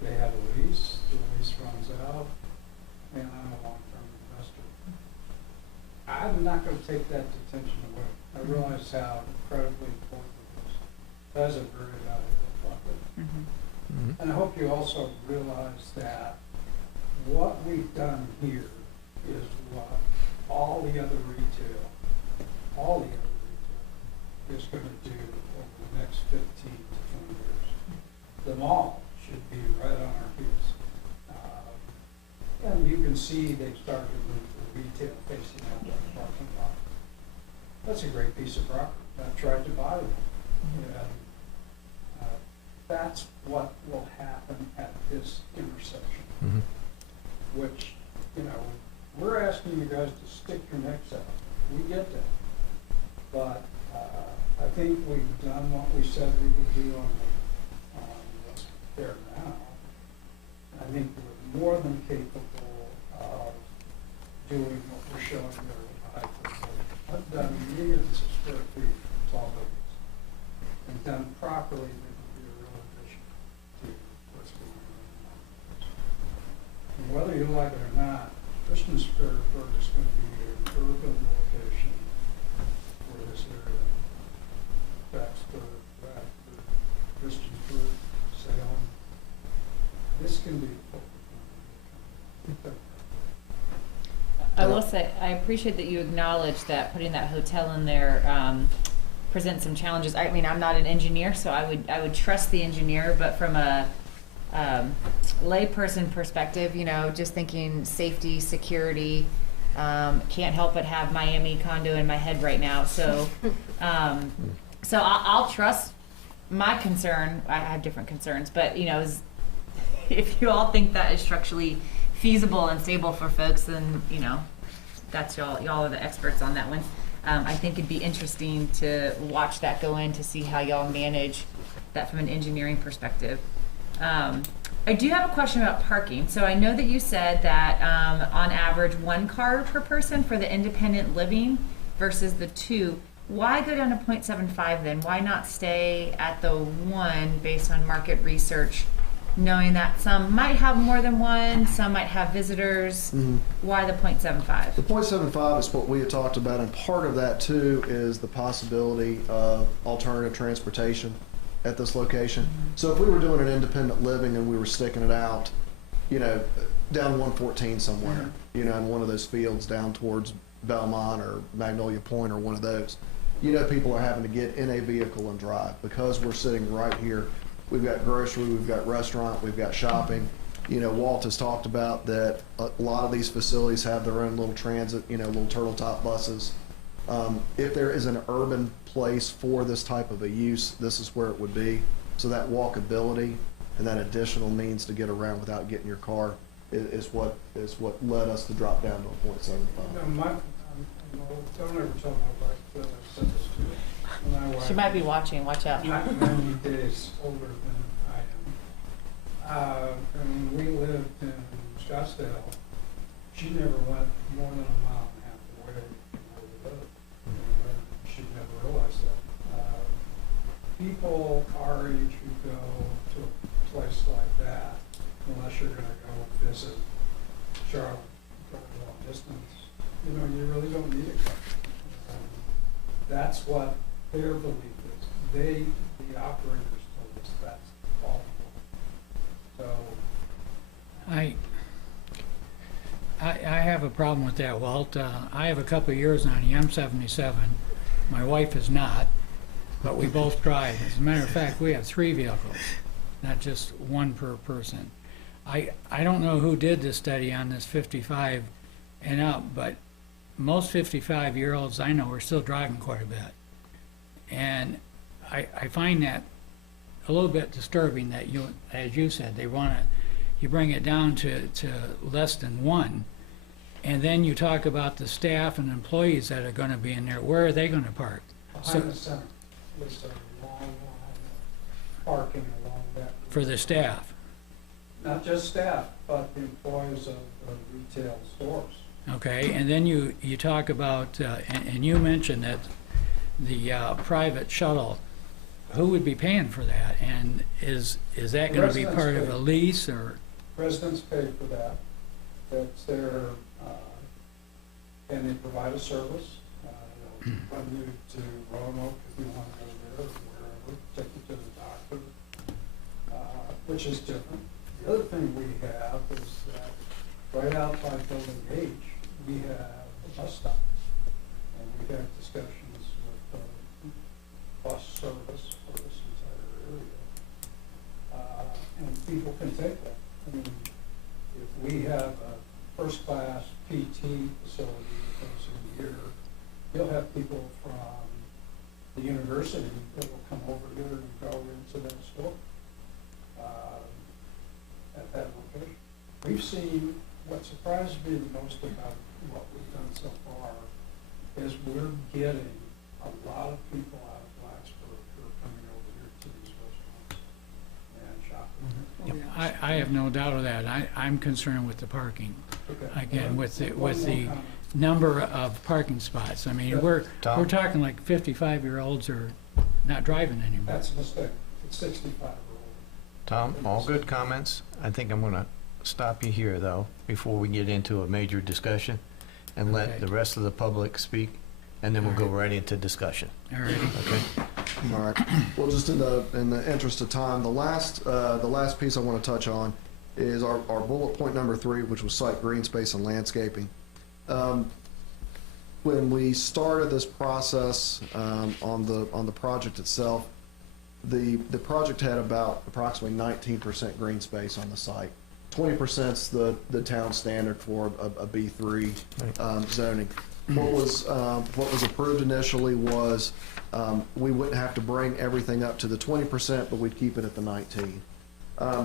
They have a lease, the lease runs out, and I'm a long-term investor. I'm not gonna take that detention away. I realize how incredibly important it is. That is a very valuable property. Mm-hmm. And I hope you also realize that what we've done here is what all the other retail is gonna do over the next 15 to 20 years. The mall should be right on our heels. And you can see they've started to move the retail facing out the parking lot. That's a great piece of property. I tried to buy one. And that's what will happen at this intersection, which, we're asking you guys to stick your necks out. We get that. But I think we've done what we said we would do on what's there now. I think we're more than capable of doing what we're showing there with the high building. I've done millions of square feet of tall buildings, and done properly, they would be a real addition to what's going on. And whether you like it or not, Christiansburg is going to be an urban location for this area. Blacksburg, Bradford, Christiansburg, Salem. This can be a focal point. I will say, I appreciate that you acknowledge that putting that hotel in there presents some challenges. I mean, I'm not an engineer, so I would trust the engineer, but from a layperson perspective, just thinking safety, security, can't help but have Miami condo in my head right now. So, I'll trust my concern. I have different concerns, but if you all think that is structurally feasible and stable for folks, then that's y'all are the experts on that one. I think it'd be interesting to watch that go in to see how y'all manage that from an engineering perspective. I do have a question about parking. So I know that you said that on average 1 car per person for the independent living versus the 2. Why go down to 0.75 then? Why not stay at the 1 based on market research, knowing that some might have more than 1, some might have visitors? Why the 0.75? The 0.75 is what we had talked about, and part of that too is the possibility of alternative transportation at this location. So if we were doing an independent living and we were sticking it out, down 114 somewhere, in one of those fields down towards Belmont or Magnolia Point or one of those, people are having to get in a vehicle and drive. Because we're sitting right here, we've got grocery, we've got restaurant, we've got shopping. Walt has talked about that a lot of these facilities have their own little transit, little turtle top buses If there is an urban place for this type of a use, this is where it would be. So that walkability and that additional means to get around without getting your car is what led us to drop down to a .75. Don't ever tell my wife that I said this to her. My wife- She might be watching, watch out. Not many days older than I am. And we lived in Scottsdale. She never went more than a mile and a half away from where we lived. She never realized that. People our age who go to a place like that, unless you're gonna go visit Charlotte for a long distance, you really don't need a car. That's what their belief is. The operators told us that's all. So, I have a problem with that, Walt. I have a couple of years on the M77. My wife is not, but we both drive. As a matter of fact, we have 3 vehicles, not just one per person. I don't know who did the study on this 55 and up, but most 55-year-olds I know are still driving quite a bit. And I find that a little bit disturbing that you, as you said, you bring it down to less than 1. And then you talk about the staff and employees that are going to be in there. Where are they going to park? behind the center is a long line of parking along that. For the staff. Not just staff, but the employees of the retail stores. Okay, and then you talk about, and you mentioned that the private shuttle, who would be paying for that? And is that going to be part of a lease or? Residents pay for that. That's their, and they provide a service. They'll run you to Roanoke if you want to go there, or wherever, take you to the doctor, which is different. The other thing we have is that right out by Building H, we have a bus stop. And we have discussions with bus service for this entire area. And people can take that. I mean, if we have a first-class PT facility that goes in here, you'll have people from the university that will come over here and go into that store at that location. We've seen, what surprised me the most about what we've done so far is we're getting a lot of people out of Blacksburg who are coming over here to these restaurants and shopping. I have no doubt of that. I'm concerned with the parking. Okay. Again, with the One more comment. number of parking spots. I mean, we're Tom? talking like 55-year-olds are not driving anymore. That's a mistake. It's 65 or older. Tom, all good comments. I think I'm going to stop you here, though, before we get into a major discussion, and let Okay. the rest of the public speak, and then we'll go All right. right into discussion. All right. Okay? All right. Well, just in the interest of time, the last piece I want to touch on is our bullet point number 3, which was site green space and landscaping. When we started this process on the project itself, the project had about approximately 19% green space on the site. 20% is the town standard for a B3 zoning. What was approved initially was we wouldn't have to bring everything up to the 20%, but we'd keep it at the 19.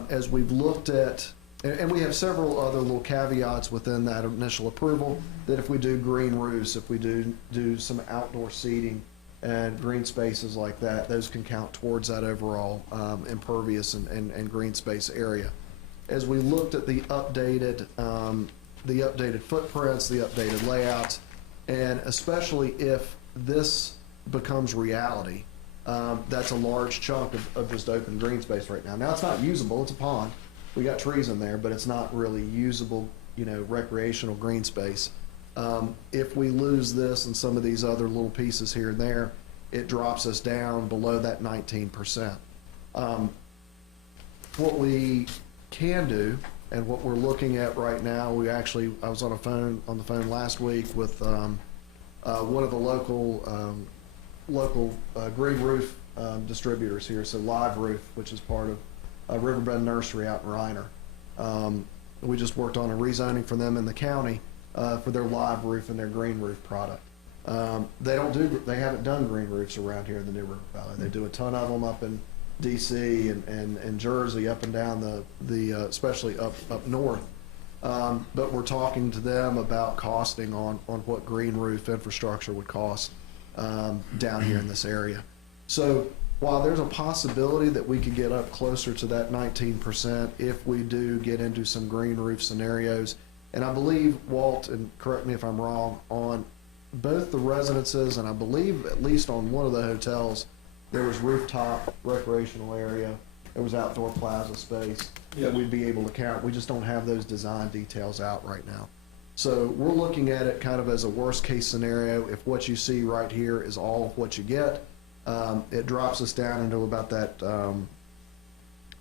As we've looked at, and we have several other little caveats within that initial approval, that if we do green roofs, if we do some outdoor seating and green spaces like that, those can count towards that overall impervious and green space area. As we looked at the updated footprints, the updated layouts, and especially if this becomes reality, that's a large chunk of just open green space right now. Now, it's not usable, it's a pond. We got trees in there, but it's not really usable, recreational green space. If we lose this and some of these other little pieces here and there, it drops us down below that 19%. What we can do, and what we're looking at right now, I was on the phone last week with one of the local green roof distributors here, so Live Roof, which is part of Riverbend Nursery out in Reiner. We just worked on a rezoning for them in the county for their live roof and their green roof product. They haven't done green roofs around here in the New River Valley. They do a ton of them up in DC and Jersey, up and down the especially up north. But we're talking to them about costing on what green roof infrastructure would cost down here in this area. So while there's a possibility that we could get up closer to that 19% if we do get into some green roof scenarios, and I believe, Walt, and correct me if I'm wrong, on both the residences and I believe at least on one of the hotels, there was rooftop recreational area, there was outdoor plaza space that we'd be able to count. We just don't have those design details out right now. So we're looking at it kind of as a worst case scenario. If what you see right here is all of what you get, it drops us down into about that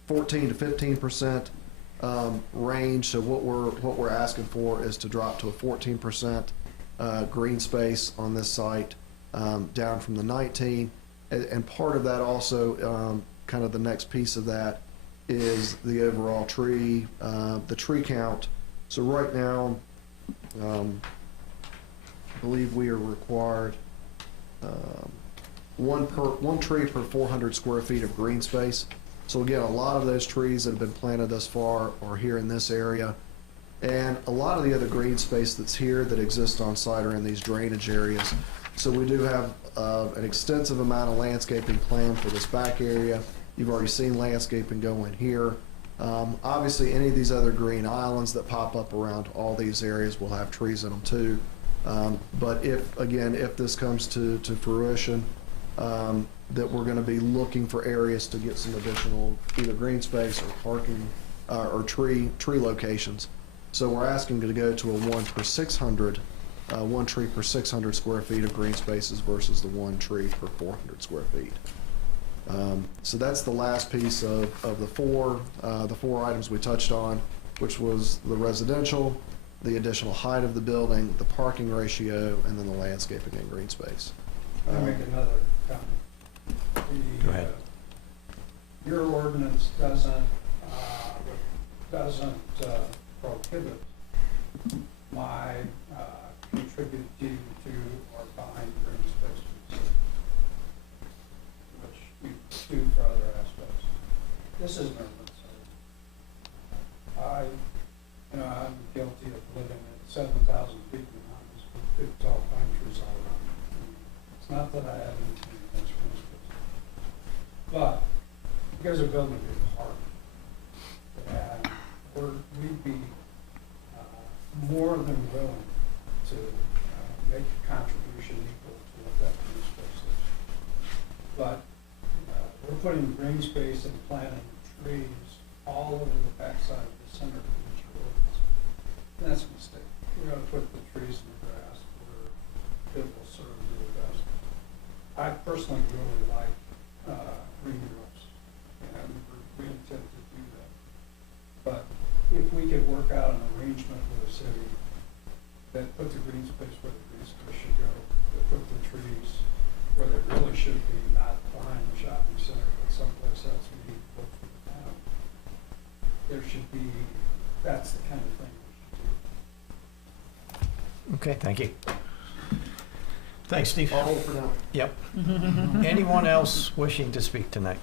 14 to 15% range. So what we're asking for is to drop to a 14% green space on this site, down from the 19. And part of that also, kind of the next piece of that is the overall tree, the tree count. So right now, I believe we are required one tree per 400 square feet of green space. So again, a lot of those trees that have been planted thus far are here in this area. And a lot of the other green space that's here that exists on site are in these drainage areas. So we do have an extensive amount of landscaping planned for this back area. You've already seen landscaping go in here. Obviously, any of these other green islands that pop up around all these areas will have trees in them too. But if this comes to fruition, that we're going to be looking for areas to get some additional either green space or parking or tree locations. So we're asking to go to a one tree per 600 square feet of green spaces versus the one tree per 400 square feet. So that's the last piece of the four items we touched on, which was the residential, the additional height of the building, the parking ratio, and then the landscaping and green space. I'll make another comment. Go ahead. Your ordinance doesn't prohibit my contributing to or buying green spaces, which we do for other aspects. This is an urban site. I'm guilty of living at 7,000 feet in the mountains with big tall pine trees all around me. It's not that I have anything against green spaces, but you guys are building a big park, and we'd be more than willing to make a contribution equal to what that green space is. But we're putting green space and planting trees all over the backside of the center of each ordinance. And that's a mistake. We're going to put the trees in the grass where it will serve the best. I personally really like green roofs, and we intend to do that. But if we could work out an arrangement with the city that put the green space where the green space should go, that put the trees where they really should be, not behind the shopping center, but someplace else we need to look for the town. There should be, that's the kind of thing we should do. Okay, thank you. Thanks, Steve. I'll hold for now. Yep. Anyone else wishing to speak tonight?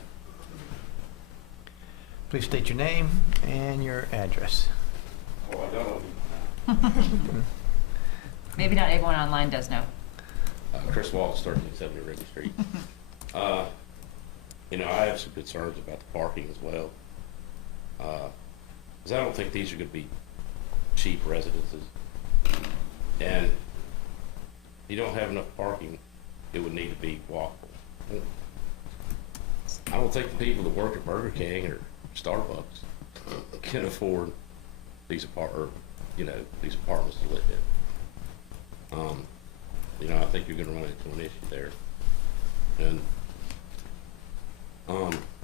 Please state your name and your address. Oh, I don't. Maybe not everyone online does know. Chris Waltz, 1370 Ruby Street. I have some concerns about the parking as well. Because I don't think these are going to be cheap residences. And if you don't have enough parking, it would need to be walkable. I don't think the people that work at Burger King or Starbucks can afford these apartments to live in. I think you're going to run into an issue there. And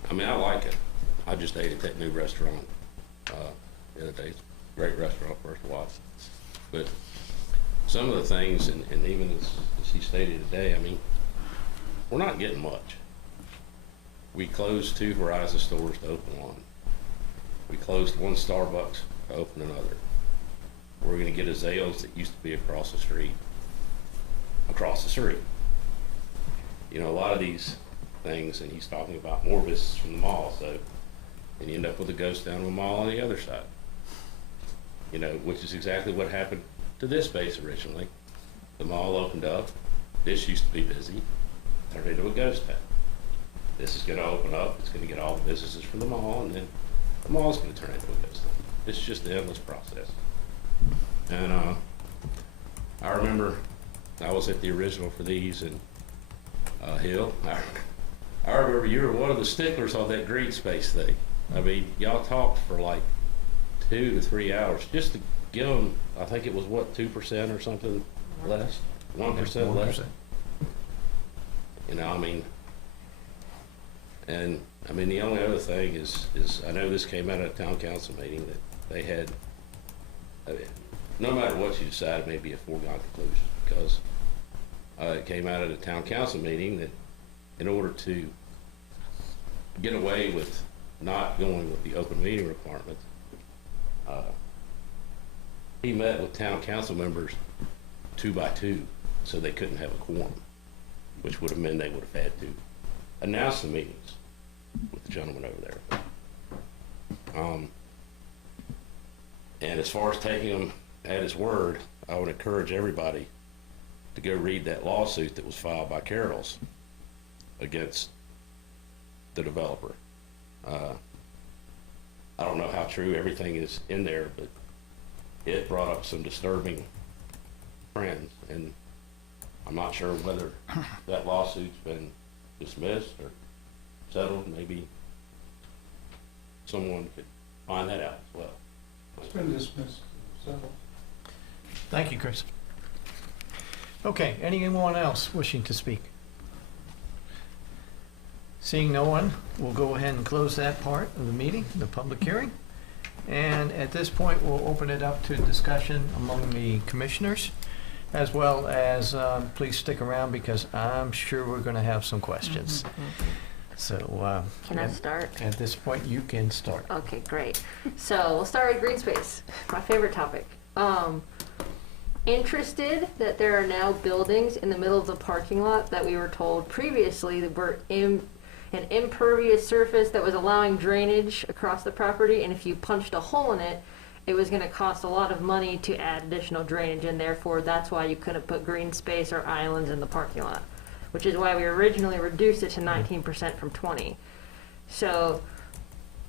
I like it. I just ate at that new restaurant the other day. It's a great restaurant, first of all. But some of the things, and even as he stated today, we're not getting much. We closed 2 Verizon stores to open 1. We closed 1 Starbucks to open another. We're going to get a Zales that used to be across the street, across across the street. You know, a lot of these things, and he's talking about more business from the mall, so, and you end up with a ghost town of a mall on the other side. You know, which is exactly what happened to this space originally. The mall opened up, this used to be busy, turned into a ghost town. This is gonna open up, it's gonna get all the businesses from the mall, and then the mall's gonna turn into a ghost town. It's just an endless process. And I remember I was at the original for these in Hill. I remember you were one of the sticklers on that green space thing. I mean, y'all talked for like 2 to 3 hours just to give them, I think it was what, 2% or something less? 1% less? You know, I mean, and I mean, the only other thing is I know this came out of a town council meeting that they had, I mean, no matter what you decide, it may be a foregone conclusion, because it came out of the town council meeting that in order to get away with not going with the open meeting requirement, he met with town council members 2 by 2, so they couldn't have a quorum, which would have meant they would have had to announce the meetings with the gentleman over there. And as far as taking him at his word, I would encourage everybody to go read that lawsuit that was filed by Carroll's against the developer. I don't know how true everything is in there, but it brought up some disturbing trends, and I'm not sure whether that lawsuit's been dismissed or settled. Maybe someone could find that out as well. It's been dismissed, settled. Thank you, Chris. Okay, anyone else wishing to speak? Seeing no one, we'll go ahead and close that part of the meeting, the public hearing. And at this point, we'll open it up to discussion among the commissioners, as well as, please stick around because I'm sure we're going to have some questions. So, Can I start? at this point, you can start. Okay, great. So we'll start with green space, my favorite topic. Interested that there are now buildings in the middle of the parking lot that we were told previously that were an impervious surface that was allowing drainage across the property, and if you punched a hole in it, it was going to cost a lot of money to add additional drainage, and therefore that's why you couldn't put green space or islands in the parking lot, which is why we originally reduced it to 19% from 20. So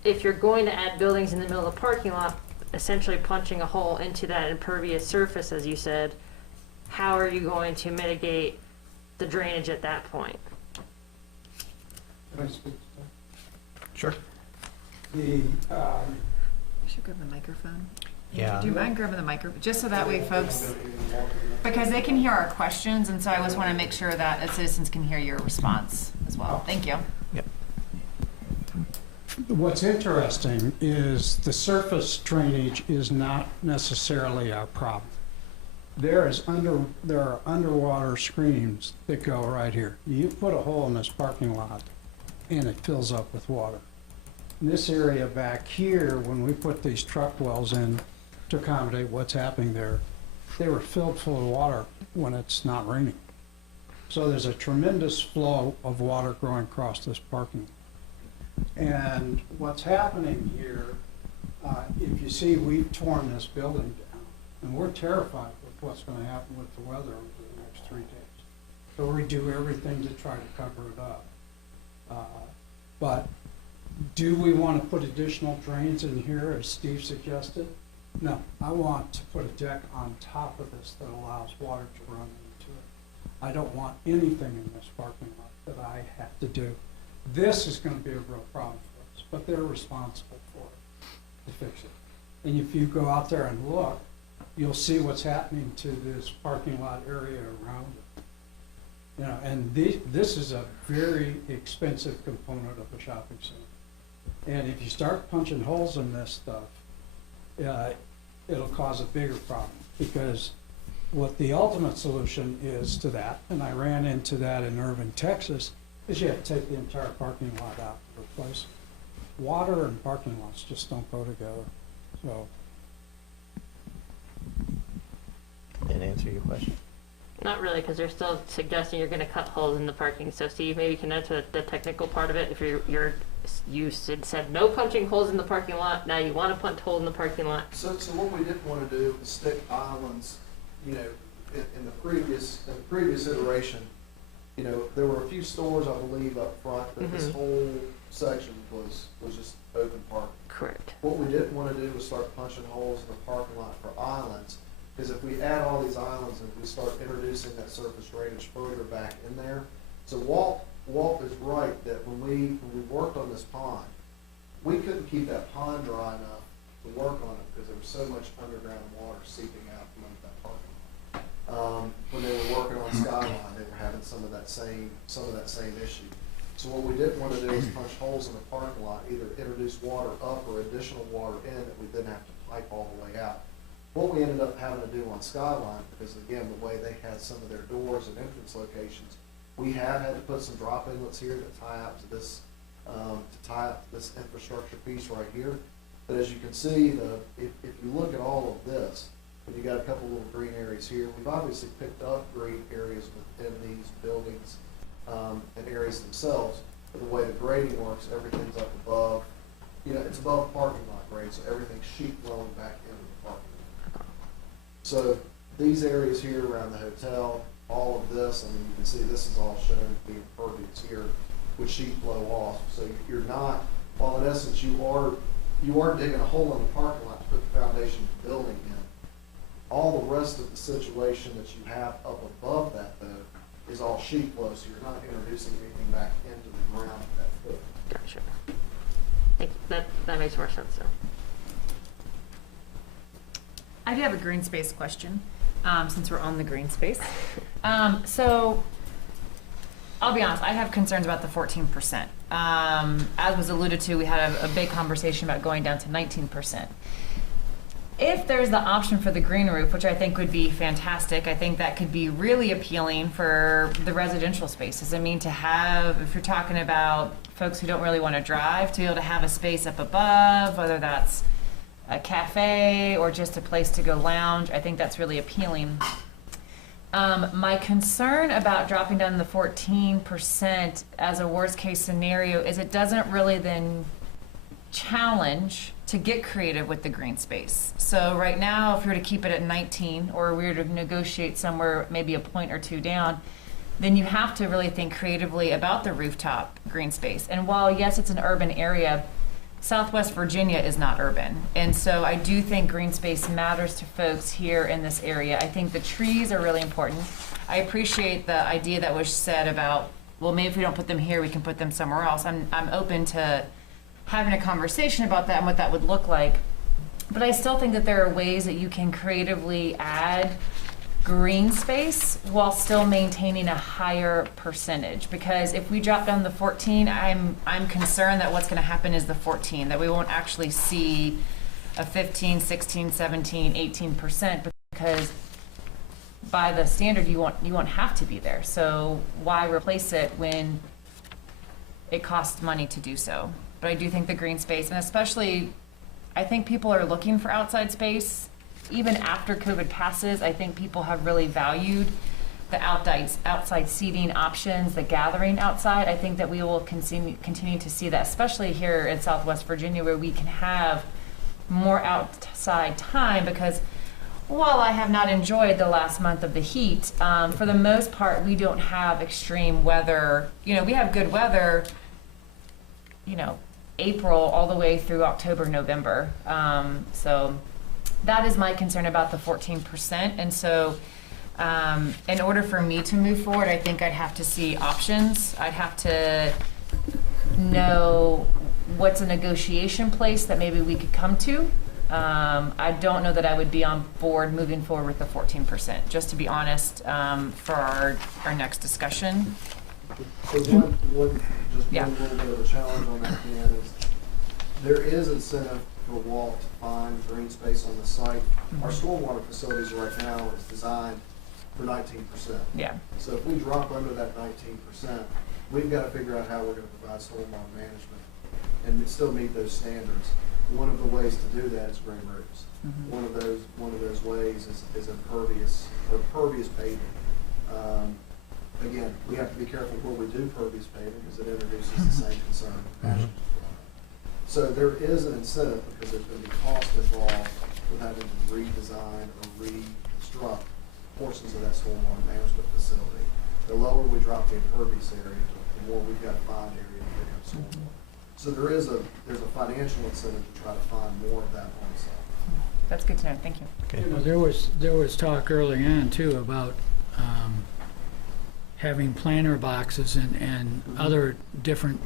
if you're going to add buildings in the middle of the parking lot, essentially punching a hole into that impervious surface, as you said, how are you going to mitigate the drainage at that point? Can I speak to that? Sure. The, You should grab the microphone. Yeah. Do you mind grabbing the microphone, just so that way folks, because they can hear our questions, and so I always want to make sure that the citizens can hear your response as well. Thank you. what's interesting is the surface drainage is not necessarily our problem. There are underwater streams that go right here. You put a hole in this parking lot and it fills up with water. In this area back here, when we put these truck wells in to accommodate what's happening there, they were filled full of water when it's not raining. So there's a tremendous flow of water going across this parking lot. And what's happening here, if you see, we've torn this building down, and we're terrified with what's going to happen with the weather over the next 3 days. So we do everything to try to cover it up. But do we want to put additional drains in here, as Steve suggested? No, I want to put a deck on top of this that allows water to run into it. I don't want anything in this parking lot that I have to do. This is going to be a real problem for us, but they're responsible for it, to fix it. And if you go out there and look, you'll see what's happening to this parking lot area around it. You know, and this is a very expensive component of a shopping center. And if you start punching holes in this stuff, it'll cause a bigger problem, because what the ultimate solution is to that, and I ran into that in Irving, Texas, is you have to take the entire parking lot out to replace it. Water and parking lots just don't go together. So Did that answer your question? Not really, because they're still suggesting you're gonna cut holes in the parking. So Steve, maybe you can answer the technical part of it. If you said no punching holes in the parking lot, now you want to punch holes in the parking lot. So what we didn't want to do was stick islands, you know, in the previous iteration, you know, there were a few stores, I believe, up front, but this whole section was just open parking. Correct. What we didn't want to do was start punching holes in the parking lot for islands, because if we add all these islands and we start introducing that surface drainage further back in there, so Walt is right that when we worked on this pond, we couldn't keep that pond dry enough to work on it because there was so much underground water seeping out from under that parking lot. When they were working on Skyline, they were having some of that same issue. So what we didn't want to do is punch holes in the parking lot, either introduce water up or additional water in that we then have to pipe all the way out. What we ended up having to do on Skyline, because again, the way they had some of their doors and entrance locations, we have had to put some drop inlets here that tie up to this infrastructure piece right here. But as you can see, if you look at all of this, and you got a couple little green areas here, we've obviously picked up green areas within these buildings and areas themselves. But the way the grading works, everything's up above, you know, it's above parking lot grade, so everything's sheet flowing back into the parking lot. So these areas here around the hotel, all of this, I mean, you can see this is all shown to be impervious here with sheet flow off. So you're not, while in essence you are digging a hole in the parking lot to put the foundation of the building in. All the rest of the situation that you have up above that though is all sheet flow, so you're not introducing anything back into the ground at that foot. Gotcha. That makes more sense though. I do have a green space question, since we're on the green space. So I'll be honest, I have concerns about the 14%. As was alluded to, we had a big conversation about going down to 19%. If there's the option for the green roof, which I think would be fantastic, I think that could be really appealing for the residential spaces. I mean, to have, if you're talking about folks who don't really want to drive, to be able to have a space up above, whether that's a cafe or just a place to go lounge, I think that's really appealing. My concern about dropping down the 14% as a worst case scenario is it doesn't really then challenge to get creative with the green space. So right now, if we were to keep it at 19, or we were to negotiate somewhere maybe a point or two down, then you have to really think creatively about the rooftop green space. And while yes, it's an urban area, Southwest Virginia is not urban. And so I do think green space matters to folks here in this area. I think the trees are really important. I appreciate the idea that was said about, well, maybe if we don't put them here, we can put them somewhere else. I'm open to having a conversation about that and what that would look like. But I still think that there are ways that you can creatively add green space while still maintaining a higher percentage. Because if we drop down the 14, I'm concerned that what's going to happen is the 14, that we won't actually see a 15, 16, 17, 18%, because by the standard you won't have to be there. So why replace it when it costs money to do so? But I do think the green space, and especially I think people are looking for outside space. Even after COVID passes, I think people have really valued the outside seating options, the gathering outside. I think that we will continue to see that, especially here in Southwest Virginia, where we can have more outside time, because while I have not enjoyed the last month of the heat, for the most part, we don't have extreme weather. You know, we have good weather, you know, April all the way through October, November. So that is my concern about the 14%. And so in order for me to move forward, I think I'd have to see options. I'd have to know what's a negotiation place that maybe we could come to. I don't know that I would be on board moving forward with the 14%, just to be honest, for our next discussion. So one little Yeah. bit of a challenge on that, Ken, is there is incentive for Walt to find green space on the site. Our stormwater facilities right now is designed for 19%. Yeah. So if we drop under that 19%, we've got to figure out how we're going to provide stormwater management and still meet those standards. One of the ways to do that is green roofs. One of those ways is impervious paving. Again, we have to be careful where we do pervious paving because it introduces the same concern. So there is an incentive because there's going to be cost involved with having to redesign or reconstruct portions of that stormwater management facility. The lower we drop the impervious area, the more we've got to find area to pick up stormwater. So there's a financial incentive to try to find more of that on site. That's good to know, thank you. Okay. You know, there was talk early on too about having planter boxes and other different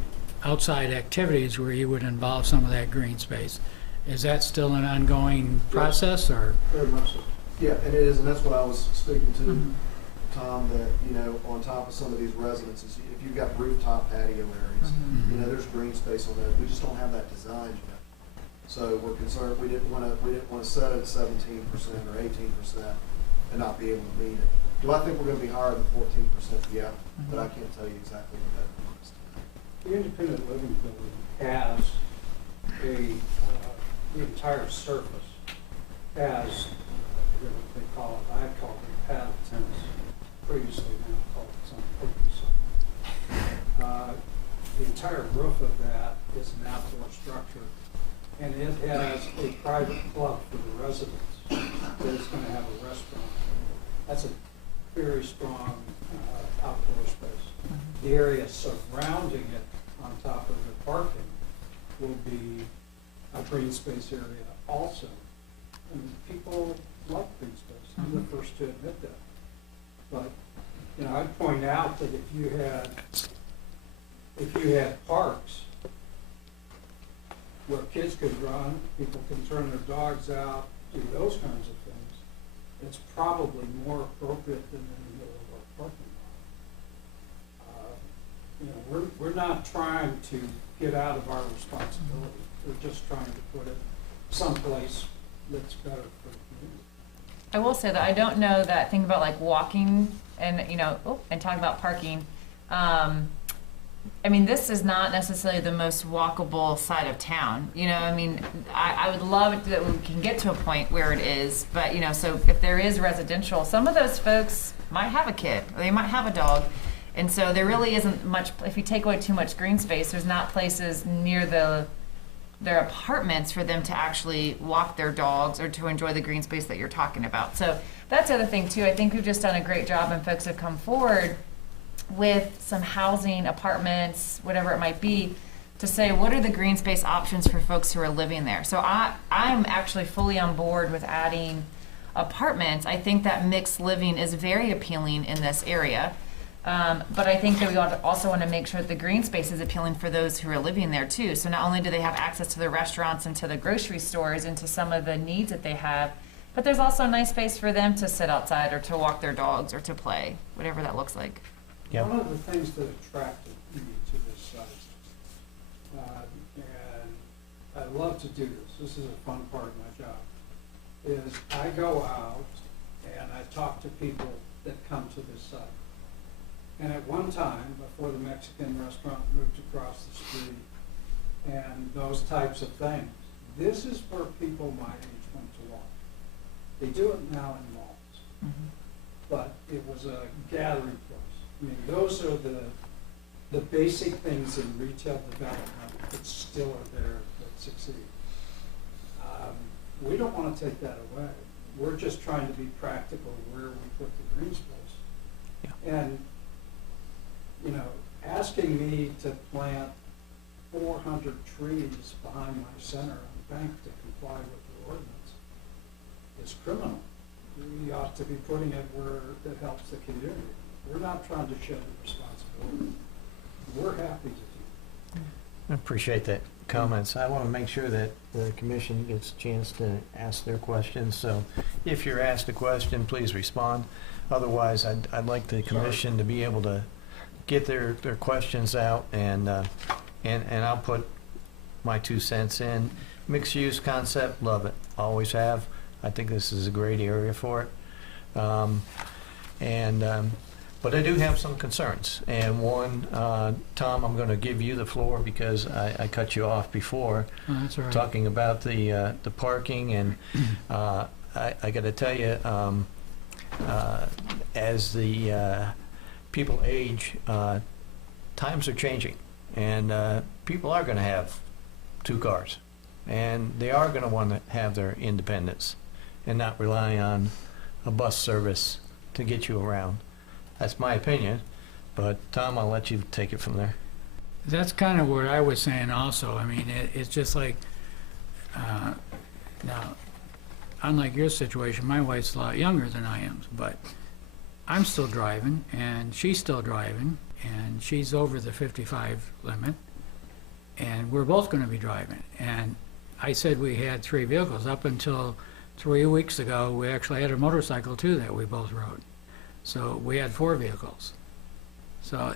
outside activities where you would involve some of that green space. Is that still an ongoing process, or? Very much so. Yeah, and it is, and that's what I was speaking to Tom, that, you know, on top of some of these residences, if you've got rooftop patio areas, you know, there's green space on those. We just don't have that designed yet. So we're concerned, we didn't want to set it at 17% or 18% and not be able to meet it. Do I think we're going to be higher than 14%? Yeah, but I can't tell you exactly what that number is. The independent living building has the entire surface has, I forget what they call it, I call it paddle tennis, previously now called something. The entire roof of that is an outdoor structure, and it has a private club for the residents that is going to have a restaurant. That's a very strong outdoor space. The area surrounding it on top of the parking will be a green space area also. And people love green space. I'm the first to admit that. But, you know, I'd point out that if you had parks where kids could run, people can turn their dogs out, do those kinds of things, it's probably more appropriate than in the middle of our parking lot. You know, we're not trying to get out of our responsibility. We're just trying to put it someplace that's better for the community. I will say that I don't know that thing about like walking and, you know, and talking about parking. I mean, this is not necessarily the most walkable side of town. You know, I mean, I would love it that we can get to a point where it is, but, you know, so if there is residential, some of those folks might have a kid, or they might have a dog. And so there really isn't much, if you take away too much green space, there's not places near their apartments for them to actually walk their dogs or to enjoy the green space that you're talking about. So that's the other thing too. I think we've just done a great job, and folks have come forward with some housing, apartments, whatever it might be, to say what are the green space options for folks who are living there. So I'm actually fully on board with adding apartments. I think that mixed living is very appealing in this area. But I think that we also want to make sure that the green space is appealing for those who are living there too. So not only do they have access to the restaurants and to the grocery stores and to some of the needs that they have, but there's also a nice space for them to sit outside or to walk their dogs or to play, whatever that looks like. Yep. One of the things that attracted me to this site, and I love to do this is a fun part of my job, is I go out and I talk to people that come to this site. And at one time, before the Mexican restaurant moved across the street and those types of things, this is where people my age went to walk. They do it now in malls, but it was a gathering place. I mean, those are the basic things in retail development that still are there that succeed. We don't want to take that away. We're just trying to be practical where we put the green space. Yeah. And, you know, asking me to plant 400 trees behind my center on the bank to comply with the ordinance is criminal. We ought to be putting it where it helps the community. We're not trying to shed the responsibility. We're happy to do it. I appreciate that comments. I want to make sure that the commission gets a chance to ask their questions. So if you're asked a question, please respond. Otherwise, I'd like the commission to be able to get their questions out, and I'll put my 2 cents in. Mixed use concept, love it. Always have. I think this is a great area for it. But I do have some concerns. And one, Tom, I'm going to give you the floor because I cut you off before. Oh, that's all right. Talking about the parking, and I got to tell you, As the people age, times are changing, and people are going to have 2 cars, and they are going to want to have their independence and not rely on a bus service to get you around. That's my opinion, but Tom, I'll let you take it from there. That's kind of what I was saying also. I mean, it's just like, now, unlike your situation, my wife's a lot younger than I am, but I'm still driving, and she's still driving, and she's over the 55 limit, and we're both going to be driving. And I said we had 3 vehicles. Up until 3 weeks ago, we actually had a motorcycle too that we both rode. So we had 4 vehicles. So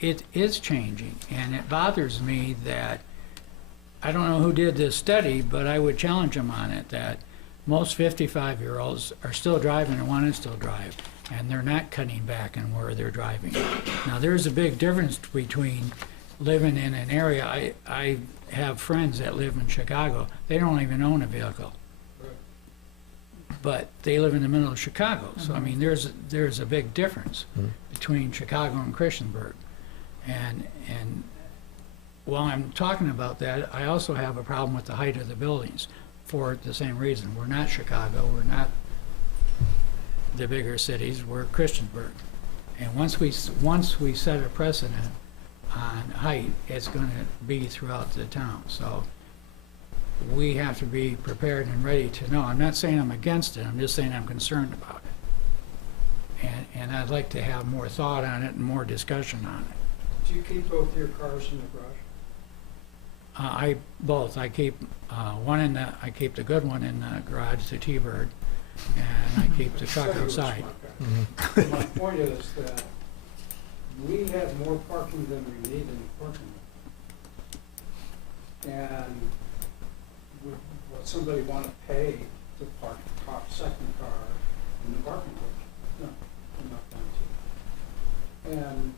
it is changing, and it bothers me that, I don't know who did this study, but I would challenge them on it, that most 55-year-olds are still driving and want to still drive, and they're not cutting back on where they're driving. Now, there's a big difference between living in an area. I have friends that live in Chicago. They don't even own a vehicle. But they live in the middle of Chicago. So, I mean, there's a big difference between Chicago and Christiansburg. And while I'm talking about that, I also have a problem with the height of the buildings for the same reason. We're not Chicago. We're not the bigger cities. We're Christiansburg. And once we set a precedent on height, it's going to be throughout the town. So we have to be prepared and ready to know. I'm not saying I'm against it. I'm just saying I'm concerned about it. And I'd like to have more thought on it and more discussion on it. Do you keep both your cars in the garage? I keep I keep the good one in the garage, the T-Bird, and I keep the truck outside. My point is that we have more parking than we need in the parking lot. And would somebody want to pay to park a second car in the parking lot? No, I'm not going to. And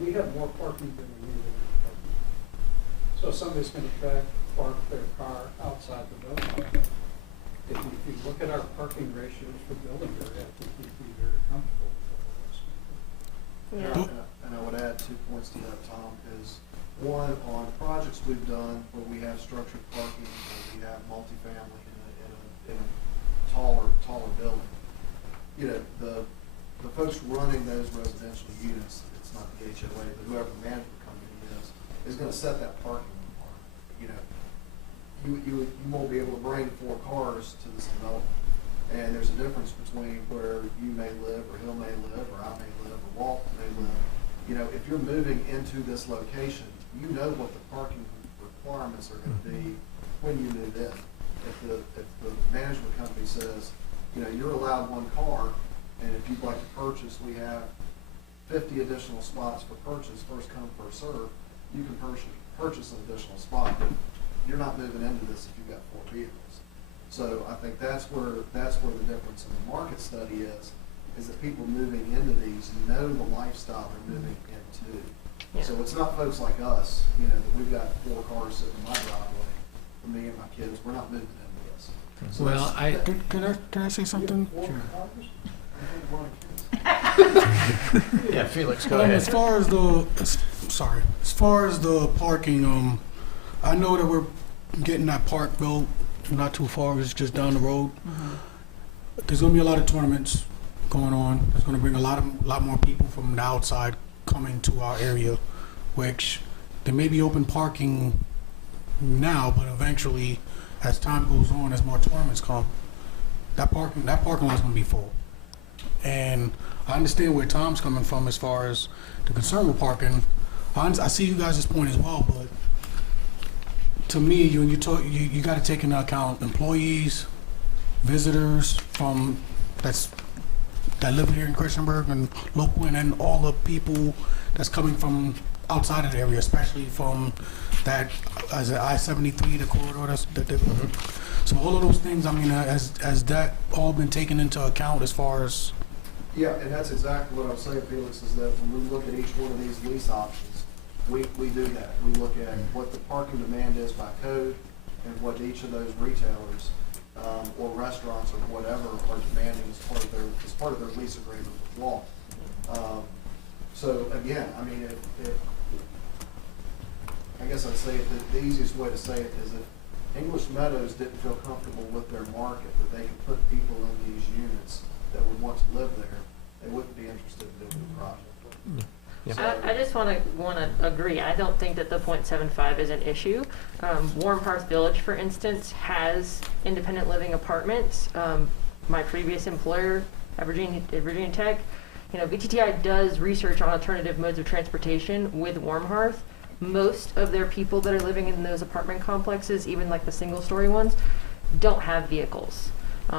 we have more parking than we need in the parking lot. So somebody's going to park their car outside the building. If you look at our parking ratios for building area, I think we'd be very comfortable with all this. Yeah. And I would add 2 points to that, Tom, is one, on projects we've done where we have structured parking, or we have multifamily in a taller building. You know, the folks running those residential units, it's not the HOA, but whoever the management company is going to set that parking requirement. You know, you won't be able to bring 4 cars to this development. And there's a difference between where you may live, or Hill may live, or I may live, or Walt may live. You know, if you're moving into this location, you know what the parking requirements are going to be when you move in. If the management company says, you know, you're allowed 1 car, and if you'd like to purchase, we have 50 additional spots for purchase, first come, first serve, you can purchase an additional spot, but you're not moving into this if you've got 4 vehicles. So I think that's where the difference in the market study is that people moving into these know the lifestyle they're moving into. Yeah. So it's not folks like us, you know, that we've got 4 cars sitting in my driveway for me and my kids. We're not moving into this. So Well, Can I say something? You have 4 cars? I think one kids. Yeah, Felix, go As ahead. far as the parking, I know that we're getting that park built not too far. It's just down the road. There's going to be a lot of tournaments going on. It's going to bring a lot more people from the outside coming to our area, which there may be open parking now, but eventually, as time goes on, as more tournaments come, that parking lot's going to be full. And I understand where Tom's coming from as far as the concern with parking. I see you guys' point as well, but to me, when you talk, you got to take into account employees, visitors from that live here in Christiansburg and local, and then all the people that's coming from outside of the area, especially from that as I-73, the corridor. So all of those things. I mean, has that all been taken into account as far as? Yeah, and that's exactly what I'm saying, Felix, is that when we look at each one of these lease options, we do that. We look at what the parking demand is by code and what each of those retailers or restaurants or whatever are demanding as part of their lease agreement with law. So again, I mean, I guess I'd say the easiest way to say it is if English Meadows didn't feel comfortable with their market, that they could put people in these units that would want to live there, they wouldn't be interested in doing the project. Yeah. I just want to agree. I don't think that the 0.75 is an issue. Warm Hearth Village, for instance, has independent living apartments. My previous employer at Virginia Tech, VTTI does research on alternative modes of transportation with Warm Hearth. Most of their people that are living in those apartment complexes, even like the single-story ones, don't have vehicles.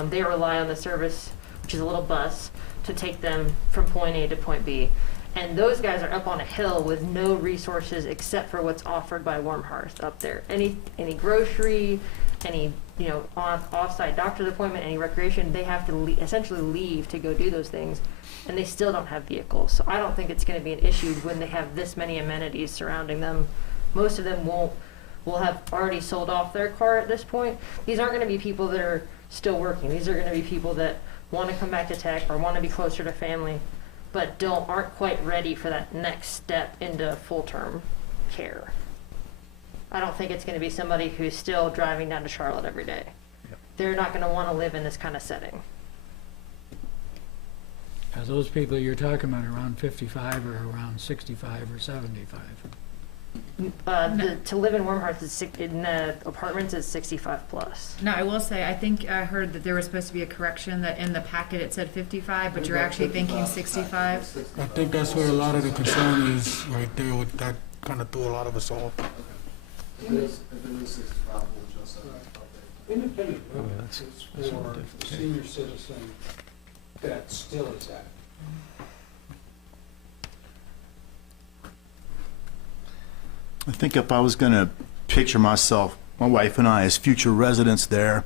They rely on the service, which is a little bus, to take them from point A to point B. And those guys are up on a hill with no resources except for what's offered by Warm Hearth up there. Any grocery, any off-site doctor's appointment, any recreation, they have to essentially leave to go do those things, and they still don't have vehicles. So I don't think it's going to be an issue when they have this many amenities surrounding them. Most of them will have already sold off their car at this point. These aren't going to be people that are still working. These are going to be people that want to come back to Tech or want to be closer to family, but aren't quite ready for that next step into full-term care. I don't think it's going to be somebody who's still driving down to Charlotte every day. Yep. They're not going to want to live in this kind of setting. Are those people you're talking about around 55 or around 65 or 75? To live in Warm Hearth in the apartments is 65 plus. No, I will say, I think I heard that there was supposed to be a correction that in the packet it said 55, but you're actually thinking 65? I think that's where a lot of the concern is right there. With that kind of threw a lot of us off. If it is 65, we'll adjust that. Independent Oh, living that's is what for we the did. senior citizen that still is active. I think if I was going to picture myself, my wife and I, as future residents there,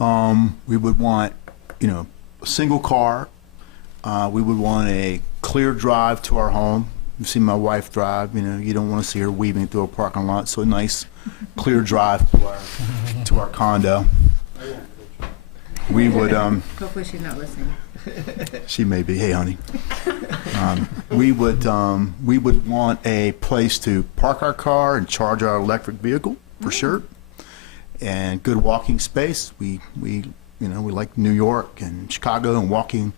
we would want, a single car. We would want a clear drive to our home. You've seen my wife drive. You don't want to see her weaving through a parking lot. So a nice, clear drive to our condo. We would. Hopefully she's not listening. She may be. Hey, honey. We would want a place to park our car and charge our electric vehicle for sure, and good walking space. We like New York and Chicago and walking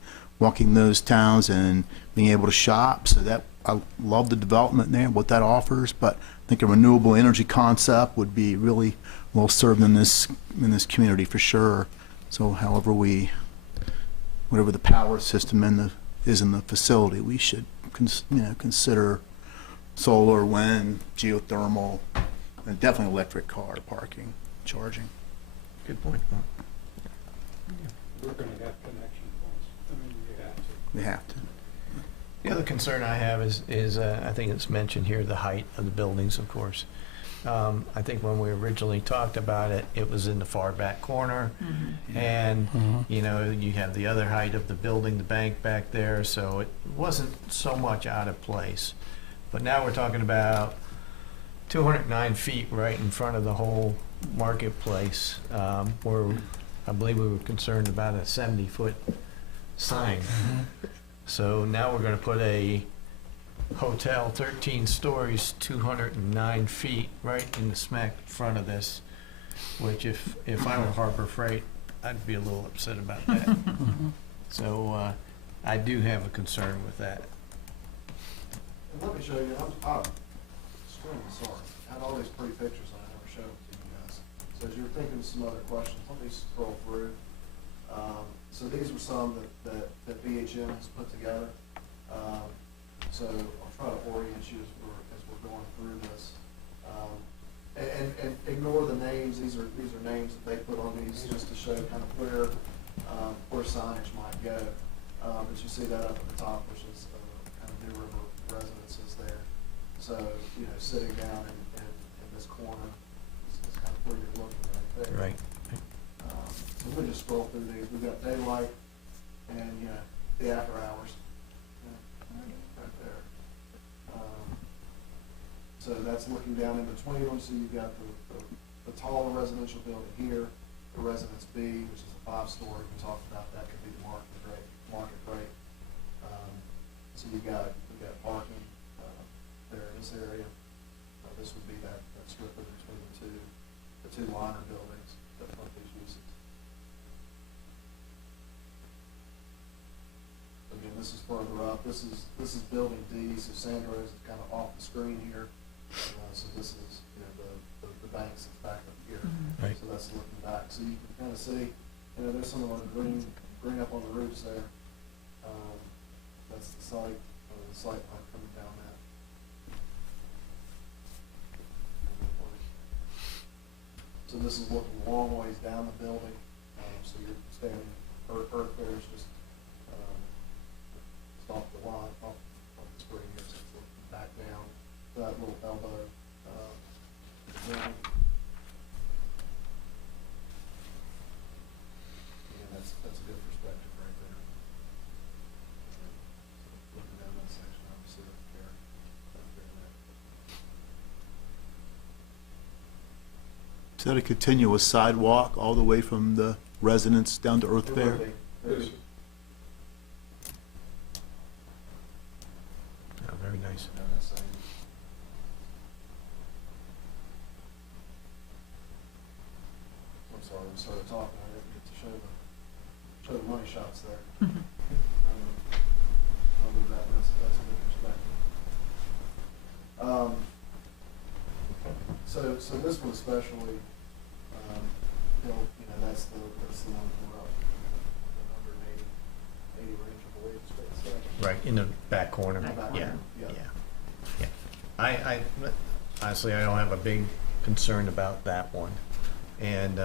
those towns and being able to shop. So that I love the development there, what that offers. But I think a renewable energy concept would be really well served in this community for sure. So whatever the power system is in the facility, we should consider solar, wind, geothermal, and definitely electric car parking, charging. Good point, Mark. We're going to have connection points. I mean, you have to. We have to. The other concern I have is I think it's mentioned here, the height of the buildings, of course. I think when we originally talked about it, it was in the far back corner, and you have the other height of the building, the bank back there, so it wasn't so much out of place. But now we're talking about 209 feet right in front of the whole marketplace, where I believe we were concerned about a 70-foot sign. So now we're going to put a hotel 13 stories, 209 feet right in the smack front of this, which if I were Harbor Freight, I'd be a little upset about that. So I do have a concern with that. And let me show you, I'm extremely sorry. I had all these pretty pictures and I never showed them to you guys. So as you're thinking of some other questions, let me scroll through. So these were some that VHM has put together. So I'll try to orient you as we're going through this. And ignore the names. These are names that they put on these just to show kind of where signage might go. But you see that up at the top, which is kind of New River residences there. So sitting down in this corner is kind of where you're looking right there. Right. So we'll just scroll through these. We've got daylight and the after hours. Right there. So that's looking down in between them. So you've got the taller residential building here, the Residence B, which is a 5-story, we talked about that could be the market rate. So we've got parking, there in this area. This would be that strip in between the two liner buildings that front these uses. Again, this is further up. This is building D, so Sandra is kind of off the screen here. So this is, the banks that's back up here. Right. So that's looking back. So you can kind of see, there's some of the green up on the roofs there. That's the sight line coming down that. So this is looking a long ways down the building. So you're standing, earth there is just off the line, off the spring here, so it's looking back down to that little elbow. Building. Yeah, that's a good perspective right there. Looking down that section, obviously up there. Is that a continuous sidewalk all the way from the residence down to Earth Fair? Very Oh, very nice. I'm sorry, we started talking, I didn't get to show the money shots there. I'll leave that, that's a good perspective. So this one especially, that's the one we're up, the 180 range, I believe, is what it said. Right, in the back corner. Back Yeah, corner, yeah. yeah. I honestly, I don't have a big concern about that one. And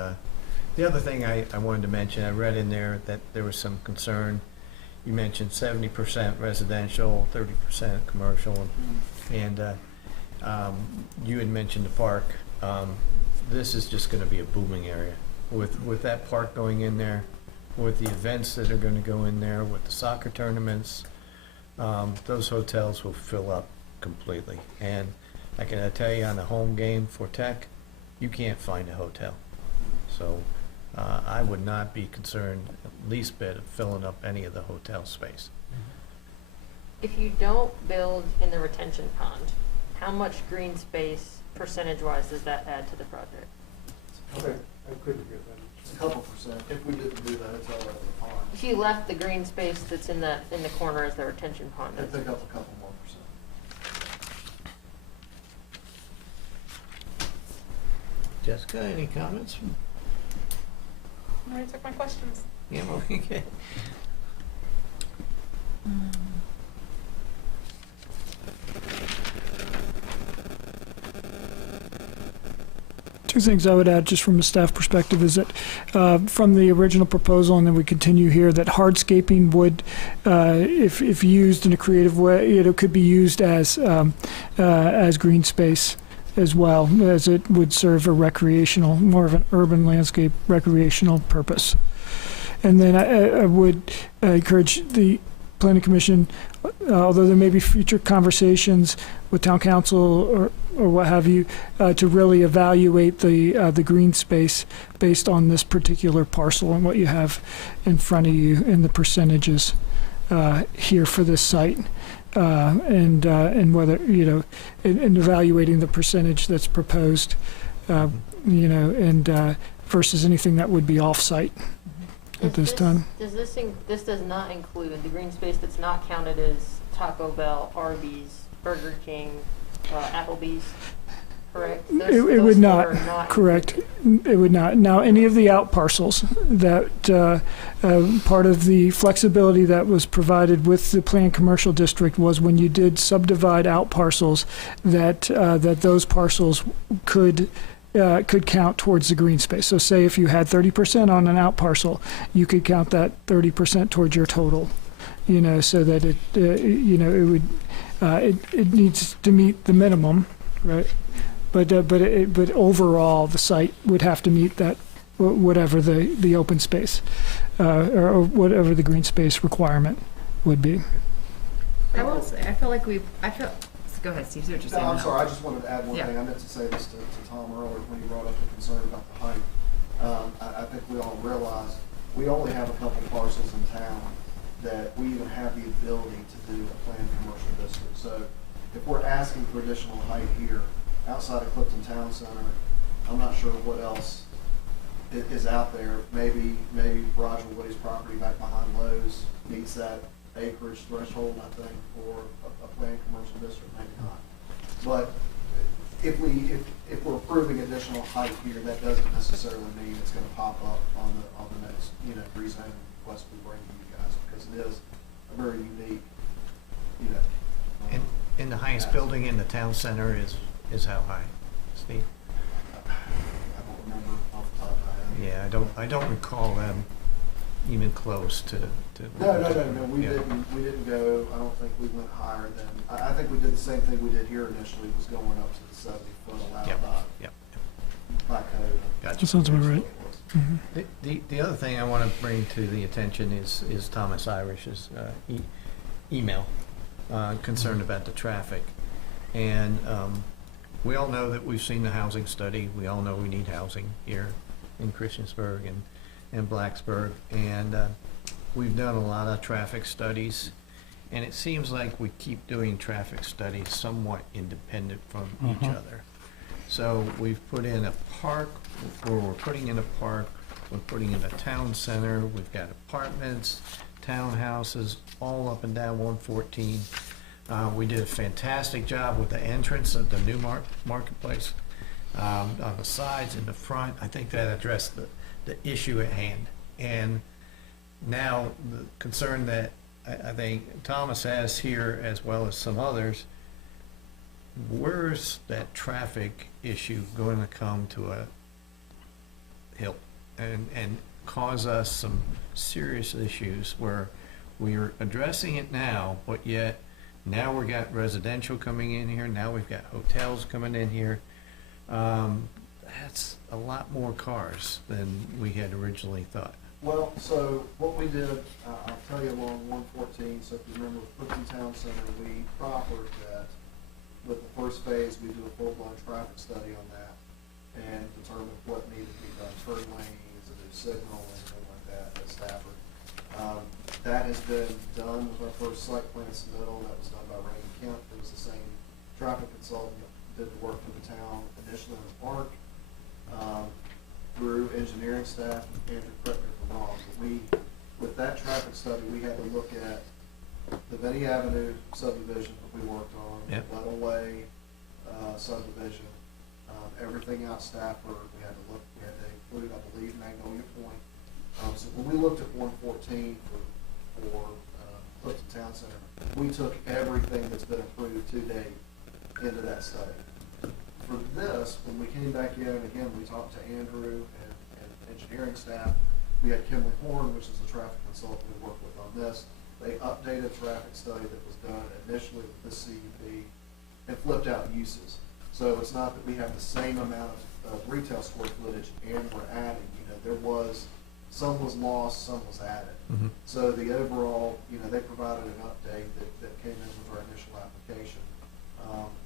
the other thing I wanted to mention, I read in there that there was some concern. You mentioned 70% residential, 30% commercial, and you had mentioned the park. This is just going to be a booming area. With that park going in there, with the events that are going to go in there, with the soccer tournaments, those hotels will fill up completely. And I can tell you, on a home game for Tech, you can't find a hotel. So I would not be concerned least bit of filling up any of the hotel space. If you don't build in the retention pond, how much green space percentage-wise does that add to the project? Okay, I couldn't get that. It's a couple percent. If we didn't do that, it's all over the pond. If you left the green space that's in the corner as the retention pond, It'd that's pick up a couple more percent. Jessica, any comments? I already took my questions. Yeah, okay. Two things I would add just from a staff perspective is that from the original proposal, and then we continue here, that hardscaping would, if used in a creative way, it could be used as green space as well, as it would serve a recreational, more of an urban landscape recreational purpose. And then I would encourage the Planning Commission, although there may be future conversations with Town Council or what have you, to really evaluate the green space based on this particular parcel and what you have in front of you and the percentages here for this site, and whether, in evaluating the percentage that's proposed, and versus anything that would be off-site at this time. This does not include the green space that's not counted as Taco Bell, Arby's, Burger King, Applebee's, correct? It would not, correct. It would not. Now, any of the out parcels that part of the flexibility that was provided with the planned commercial district was when you did subdivide out parcels, that those parcels could count towards the green space. So say if you had 30% on an out parcel, you could count that 30% towards your total, so that it would, it needs to meet the minimum, right? But overall, the site would have to meet that, whatever the open space, or whatever the green space requirement would be. I will say, I feel like go ahead, Steve, see what you're saying. No, I'm sorry, I just wanted to add one Yeah. thing. I meant to say this to Tom earlier when he brought up the concern about the height. I think we all realize we only have a couple parcels in town that we even have the ability to do a planned commercial district. So if we're asking for additional height here, outside of Clifton Town Center, I'm not sure what else is out there. Maybe Roger Woody's property back behind Lowe's meets that acreage threshold, I think, for a planned commercial district, maybe not. But if we're approving additional height here, that doesn't necessarily mean it's gonna pop up on the next, rezoning request we bring to you guys, because it is a very unique, And the highest building in the town center is how high, Steve? I don't remember off the top of my head. Yeah, I don't recall them even close to. No, we Yeah. didn't go, I don't think we went higher than, I think we did the same thing we did here initially, was going up to the 70-foot allowed Yep, by yep. code. Gotcha. That sounds about right. The other thing I want to bring to the attention is Thomas Irish's email concerned about the traffic. And we all know that we've seen the housing study. We all know we need housing here in Christiansburg and Blacksburg. And we've done a lot of traffic studies. And it seems like we keep doing traffic studies somewhat independent from each other. So we've put in a park, or we're putting in a park, we're putting in a town center, we've got apartments, townhouses, all up and down 114. We did a fantastic job with the entrance of the new marketplace, on the sides and the front. I think that addressed the issue at hand. And now the concern that I think Thomas has here, as well as some others, where's that traffic issue going to come to a hill and cause us some serious issues where we're addressing it now, but yet now we've got residential coming in here, now we've got hotels coming in here. That's a lot more cars than we had originally thought. Well, so what we did, I'll tell you along 114, so if you remember with Clifton Town Center, we proffered that with the first phase, we do a full-blown traffic study on that and determine what needed to be done, turn lanes, a new signal, anything like that at Stafford. That has been done with our first site plan submittal. That was done by Raymond Kemp. It was the same traffic consultant that did the work for the town initially in the park. Through engineering staff, Andrew, correct me if I'm wrong, but with that traffic study, we had to look at the Benny Avenue subdivision that we worked on, Yep. Little Way subdivision, everything out Stafford, we had to include, I believe, Magnolia Point. So when we looked at 114 for Clifton Town Center, we took everything that's been approved to date into that study. For this, when we came back in, again, we talked to Andrew and engineering staff. We had Kimley Horn, which is the traffic consultant we worked with on this. They updated a traffic study that was done initially with this CUP and flipped out uses. So it's not that we have the same amount of retail square footage and we're adding, some was lost, some was added. Mm-hmm. So the overall, they provided an update that came in with our initial application,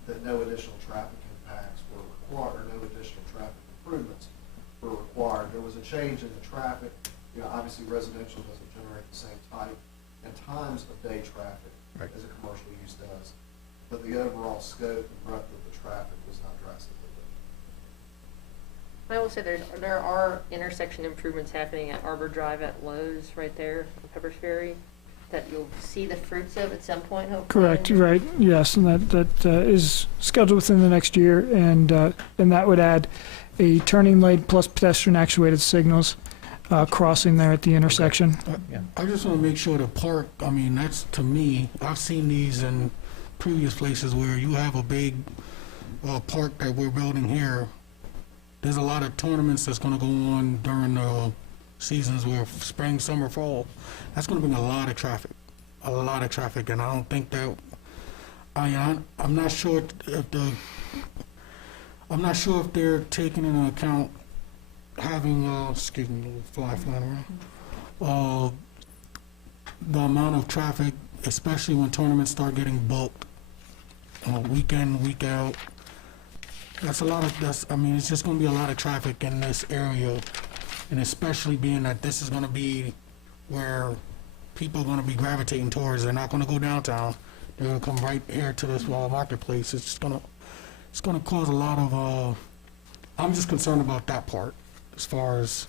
that no additional traffic impacts were required, no additional traffic improvements were required. There was a change in the traffic. Obviously residential doesn't generate the same type and times of day traffic Right. as a commercial use does. But the overall scope and breadth of the traffic was not drastically different. I will say there are intersection improvements happening at Arbor Drive at Lowe's right there on Pepper's Ferry that you'll see the fruits of at some point, hopefully. Correct, right, yes, and that is scheduled within the next year, and that would add a turning lane plus pedestrian actuated signals crossing there at the intersection. Yeah. I just want to make sure the park, that's, to me, I've seen these in previous places where you have a big park that we're building here. There's a lot of tournaments that's going to go on during the seasons where spring, summer, fall. That's going to bring a lot of traffic, and I don't think that, I'm not sure if they're taking into account having, excuse me, flying around, the amount of traffic, especially when tournaments start getting booked, week in, week out. It's just gonna be a lot of traffic in this area And especially being that this is gonna be where people are gonna be gravitating towards. They're not gonna go downtown. They're gonna come right here to this marketplace. It's gonna cause a lot of, I'm just concerned about that part as far as,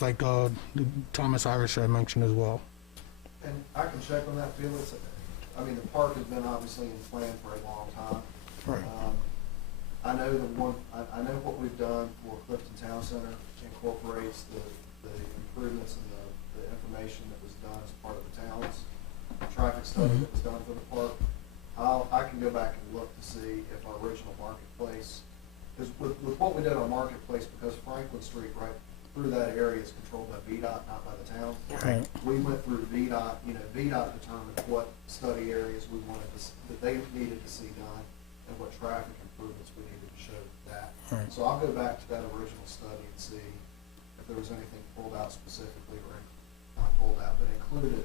like, Thomas Irish had mentioned as well. And I can check on that, Felix. I mean, the park has been obviously in plan for a long time. Right. I know I know what we've done for Clifton Town Center incorporates the improvements and the information that was done as part of the town's traffic study that was done for the park. I can go back and look to see if our original marketplace, because with what we did on Marketplace, because Franklin Street right through that area is controlled by VDOT, not by the town. Right. We went through VDOT, VDOT determined what study areas we wanted that they needed to see done and what traffic improvements we needed to show that. Right. So I'll go back to that original study and see if there was anything pulled out specifically or not pulled out, but included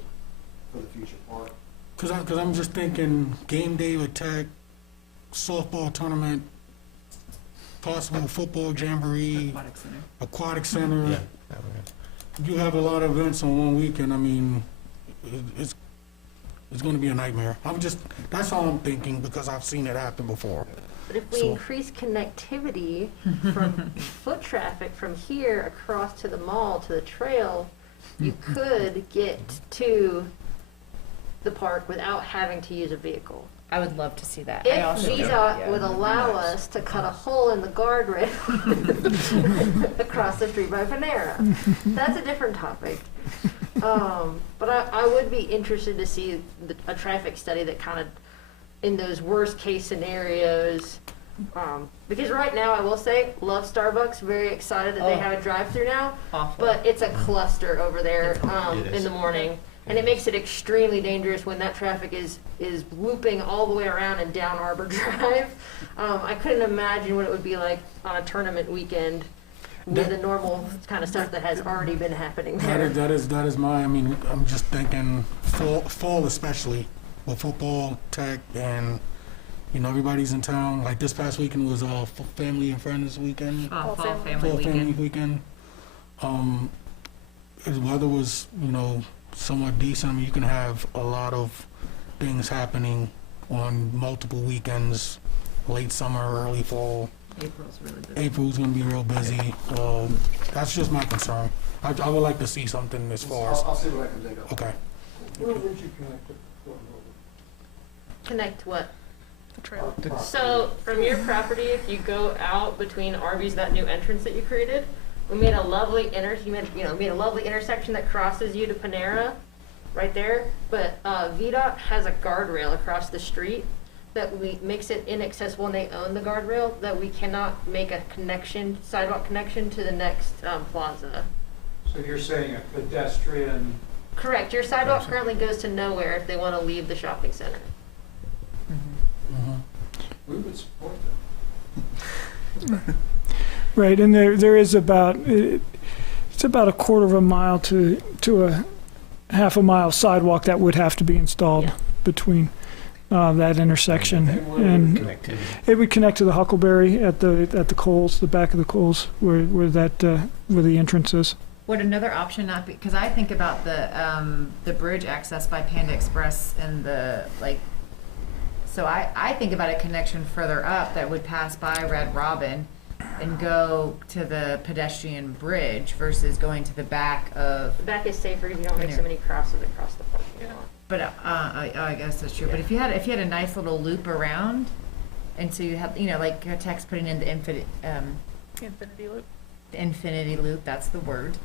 for the future park. Cause I'm just thinking game day with Tech, softball tournament, possible football jamboree, aquatic center. You have a lot of events on one weekend. I mean, it's going to be a nightmare. That's all I'm thinking because I've seen it happen before. But if we increase connectivity from foot traffic from here across to the mall to the trail, you could get to the park without having to use a vehicle. I would love to see that. If I also VDOT would allow us to cut a hole in the guardrail across the street by Panera. That's a different topic. But I would be interested to see a traffic study that kind of, in those worst case scenarios, because right now I will say, love Starbucks, very excited that they have a drive-through now, Awful. but it's a cluster over there It is. in the morning. And it makes it extremely dangerous when that traffic is looping all the way around and down Arbor Drive. I couldn't imagine what it would be like on a tournament weekend with the normal kind of stuff that has already been happening there. That is my. I mean, I'm just thinking fall especially with football, Tech, and everybody's in town. Like this past weekend was family and friends weekend. Fall Fall family family weekend. weekend. The weather was somewhat decent. I mean, you can have a lot of things happening on multiple weekends, late summer, early fall. April's really busy. April's going to be real busy. That's just my concern. I would like to see something as far as. I'll see what I can dig up. Okay. Where would you connect it? Connect what? The trail. So from your property, if you go out between Arby's, that new entrance that you created, we made a lovely made a lovely intersection that crosses you to Panera, right there. But VDOT has a guardrail across the street that makes it inaccessible, and they own the guardrail that we cannot make a sidewalk connection to the next plaza. So you're saying a pedestrian? Correct. Your sidewalk currently goes to nowhere if they want to leave the shopping center. We would support that. Right, and there is it's about a quarter of a mile to a half a mile sidewalk that would have to be installed between that intersection, and Connectivity. it would connect to the Huckleberry at the Coles, the back of the Coles, where the entrance is. Would another option not be, because I think about the bridge access by Panda Express and so I think about a connection further up that would pass by Red Robin and go to the pedestrian bridge versus going to the back of. The back is safer if you don't make so many crosses across the parking lot. But I guess that's true. But if you had a nice little loop around, and so you have like Tech's putting in the Infinity loop. infinity loop, that's the word.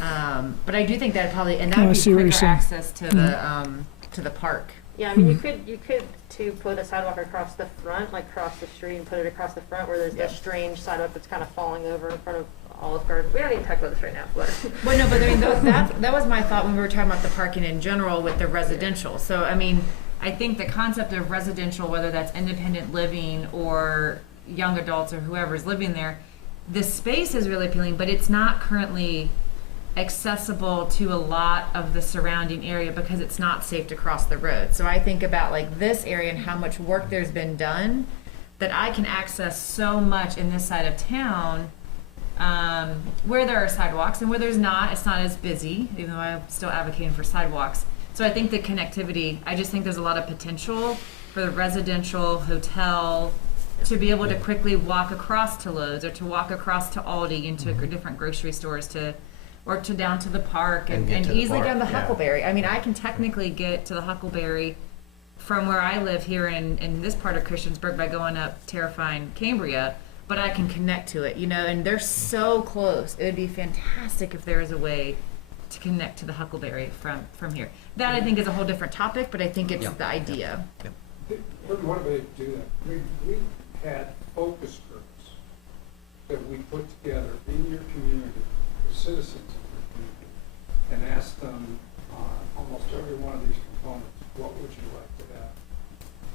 But I do think that probably, and that I would be see what you're quicker saying. access to the park. Yeah, I mean, you could to put a sidewalk across the front, like cross the street and put it across the front where there's a strange sidewalk that's kind of falling over in front of Olive Garden. We don't even talk about this right now, but. Well, no, but I mean, that was my thought when we were talking about the parking in general with the residential. So, I mean, I think the concept of residential, whether that's independent living or young adults or whoever's living there, the space is really appealing, but it's not currently accessible to a lot of the surrounding area because it's not safe to cross the road. So I think about like this area and how much work there's been done that I can access so much in this side of town where there are sidewalks, and where there's not, it's not as busy, even though I'm still advocating for sidewalks. So I think the connectivity, I just think there's a lot of potential for the residential hotel to be able to quickly walk across to Lowe's, or to walk across to Aldi, into different grocery stores, or to down to the park, And and, get and to the easily park, down the yeah. Huckleberry. I mean, I can technically get to the Huckleberry from where I live here in this part of Christiansburg by going up terrifying Cambria, but I can connect to it, you know, and they're so close. It would be fantastic if there was a way to connect to the Huckleberry from here. That, I think, is a whole different topic, but I think it's the idea. What way to do that? We had focus groups that we put together in your community, the citizens of your community, and asked them on almost every one of these components, what would you like to have?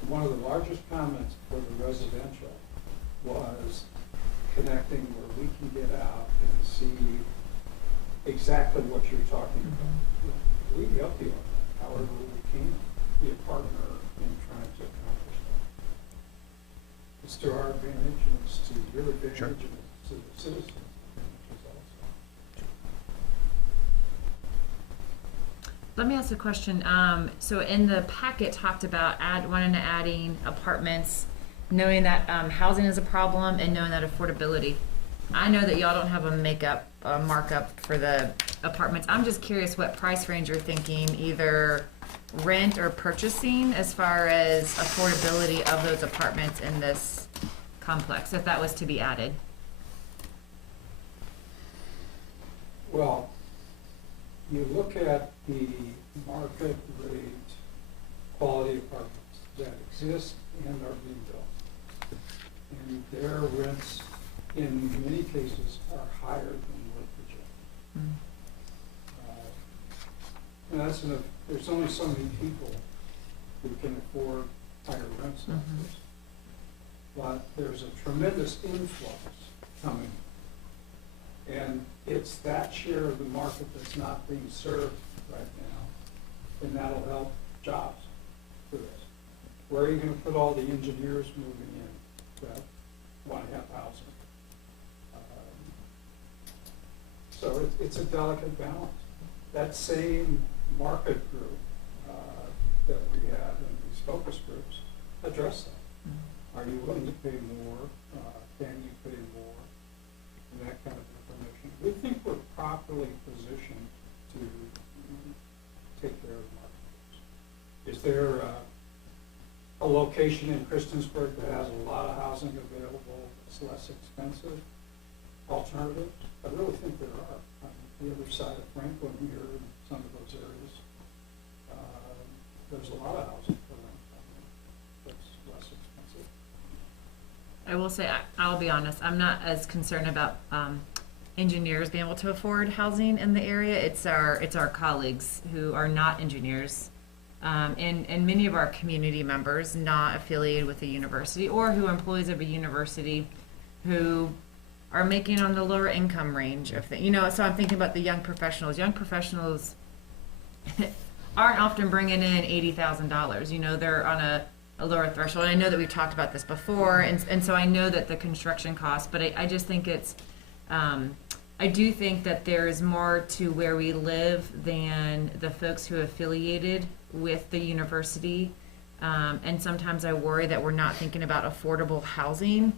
One of the largest comments for the residential was connecting where we can get out and see exactly what you're talking about. We help you on that, however we can, be a partner in trying to accomplish that. It's to our advantage, and it's to your advantage, Sure. and it's to the citizens' advantage also. Let me ask a question. So in the packet talked about adding apartments, knowing that housing is a problem, and knowing that affordability. I know that y'all don't have a markup for the apartments. I'm just curious what price range you're thinking, either rent or purchasing, as far as affordability of those apartments in this complex, if that was to be added. Well, you look at the market rate quality apartments that exist and are being built, and their rents in many cases are higher than we're projecting. And there's only so many people who can afford higher rents like this. But there's a tremendous influx coming. And it's that share of the market that's not being served right now. And that'll help jobs for this. Where are you gonna put all the engineers moving in that want to have housing? So it's a delicate balance. That same market group that we have in these focus groups address that. Are you willing to pay more? Can you pay more? And that kind of information. We think we're properly positioned to take care of market groups. Is there a location in Christiansburg that has a lot of housing available that's less expensive? Alternatives? I really think there are. On the other side of Franklin here, in some of those areas, there's a lot of housing for rent that's less expensive. I will say, I'll be honest, I'm not as concerned about engineers being able to afford housing in the area. It's our colleagues who are not engineers, and many of our community members not affiliated with a university, or who are employees of a university, who are making on the lower income range of things. You know, so I'm thinking about the young professionals. Young professionals aren't often bringing in $80,000. You know, they're on a lower threshold. I know that we've talked about this before, and so I know that the construction costs, but I just think it's, I do think that there's more to where we live than the folks who are affiliated with the university. And sometimes I worry that we're not thinking about affordable housing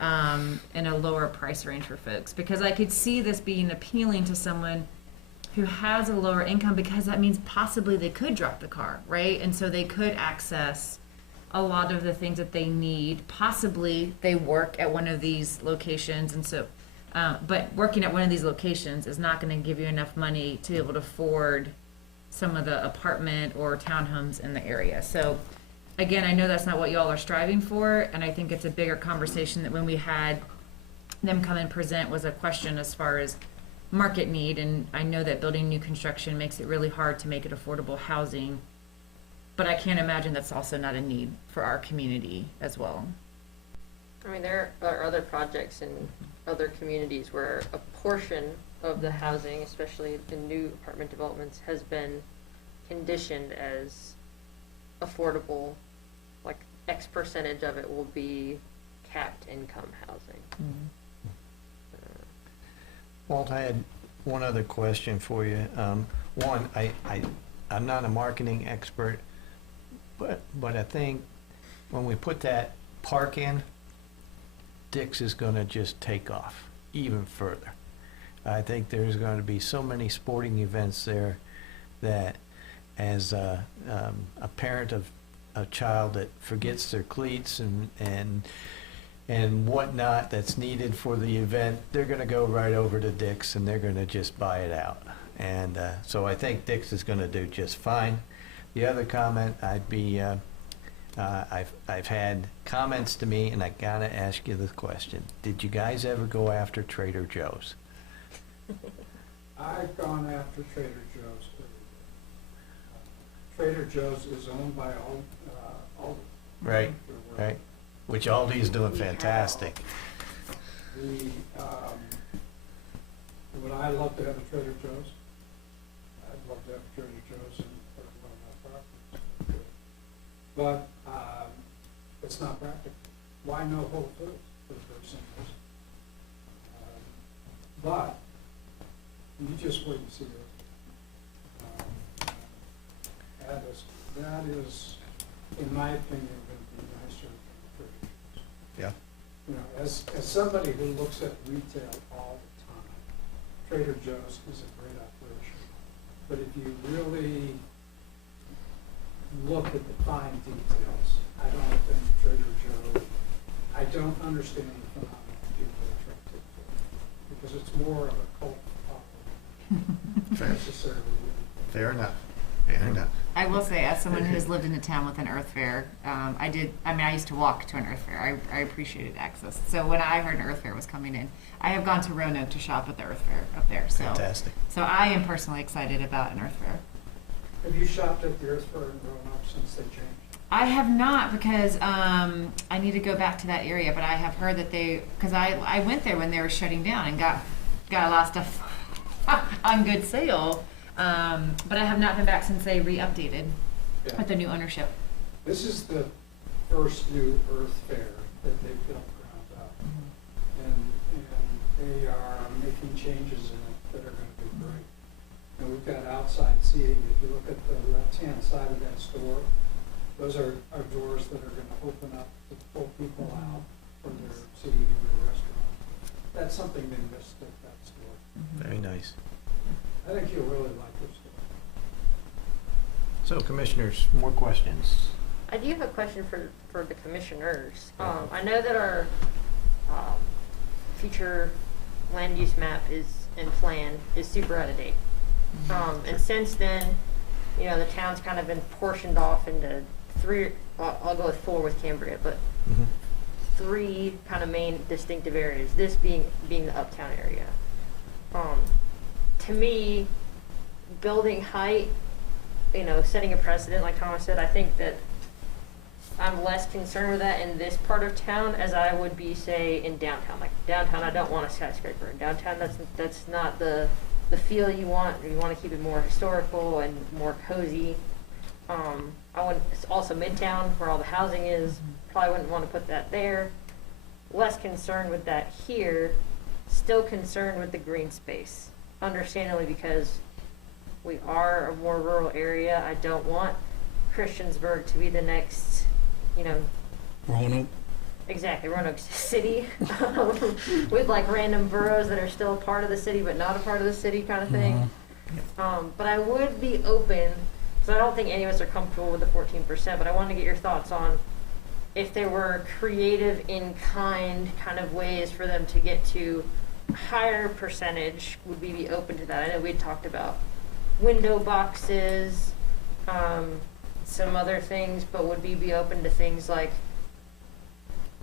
in a lower price range for folks, because I could see this being appealing to someone who has a lower income, because that means possibly they could drop the car, right? And so they could access a lot of the things that they need. Possibly they work at one of these locations, and so, but working at one of these locations is not going to give you enough money to be able to afford some of the apartment or townhomes in the area. So again, I know that's not what y'all are striving for, and I think it's a bigger conversation that when we had them come and present was a question as far as market need, and I know that building new construction makes it really hard to make it affordable housing, but I can't imagine that's also not a need for our community as well. I mean, there are other projects in other communities where a portion of the housing, especially the new apartment developments, has been conditioned as affordable, like X percentage of it will be capped income housing. Walt, I had one other question for you. One, I'm not a marketing expert, but I think when we put that park in, Dick's is gonna just take off even further. I think there's gonna be so many sporting events there that as a parent of a child that forgets their cleats and whatnot that's needed for the event, they're gonna go right over to Dick's and they're gonna just buy it out. And so I think Dick's is gonna do just fine. The other comment, I've had comments to me, and I gotta ask you this question. Did you guys ever go after Trader Joe's? I've gone after Trader Joe's. Trader Joe's is owned by Aldi. Right, right. Which Aldi's doing fantastic. Would I love to have a Trader Joe's? I'd love to have a Trader Joe's in one of my properties. But it's not practical. Why no Whole Foods for the very same reason? But you just wait and see it. That is, in my opinion, going to be nicer than Trader Joe's. Yeah. You know, as somebody who looks at retail all the time, Trader Joe's is a great operation. But if you really look at the fine details, I don't think Trader Joe, I don't understand the phenomenon people are attracted to, because it's more of a cult following necessarily. Fair enough. Fair enough. I will say, as someone who's lived in a town with an Earth Fair, I used to walk to an Earth Fair. I appreciated access. So when I heard an Earth Fair was coming in, I have gone to Roanoke to shop at the Earth Fair up there. So, Fantastic. So I am personally excited about an Earth Fair. Have you shopped at the Earth Fair in Roanoke since they changed? I have not, because I need to go back to that area, but I have heard that because I went there when they were shutting down and got a lot of stuff on good sale. But I have not been back since they re-updated with the new ownership. This is the first new Earth Fair that they built ground up. And they are making changes in it that are going to be great. And we've got outside seating. If you look at the left-hand side of that store, those are doors that are going to open up to pull people out for their seating in their restaurant. That's something they missed at that store. Very nice. I think you'll really like this store. So, commissioners, more questions? I do have a question for the commissioners. I know that our future land use map and plan is super out of date. And since then, you know, the town's kind of been portioned off into three, I'll go with 4 with Cambria, but 3 kind of main distinctive areas, this being the uptown area. To me, building height, you know, setting a precedent, like Thomas said, I think that I'm less concerned with that in this part of town as I would be, say, in downtown. Like downtown, I don't want a skyscraper. In downtown, that's not the feel you want. You want to keep it more historical and more cozy. It's also Midtown, where all the housing is. Probably wouldn't want to put that there. Less concerned with that here. Still concerned with the green space. Understandably, because we are a more rural area. I don't want Christiansburg to be the next, you know, Roanoke. Exactly, Roanoke City, with like random boroughs that are still a part of the city but not a part of the city kind of thing. But I would be open, because I don't think any of us are comfortable with the 14%, but I wanted to get your thoughts on if there were creative in-kind kind of ways for them to get to higher percentage. Would we be open to that? I know we talked about window boxes, some other things, but would we be open to things like,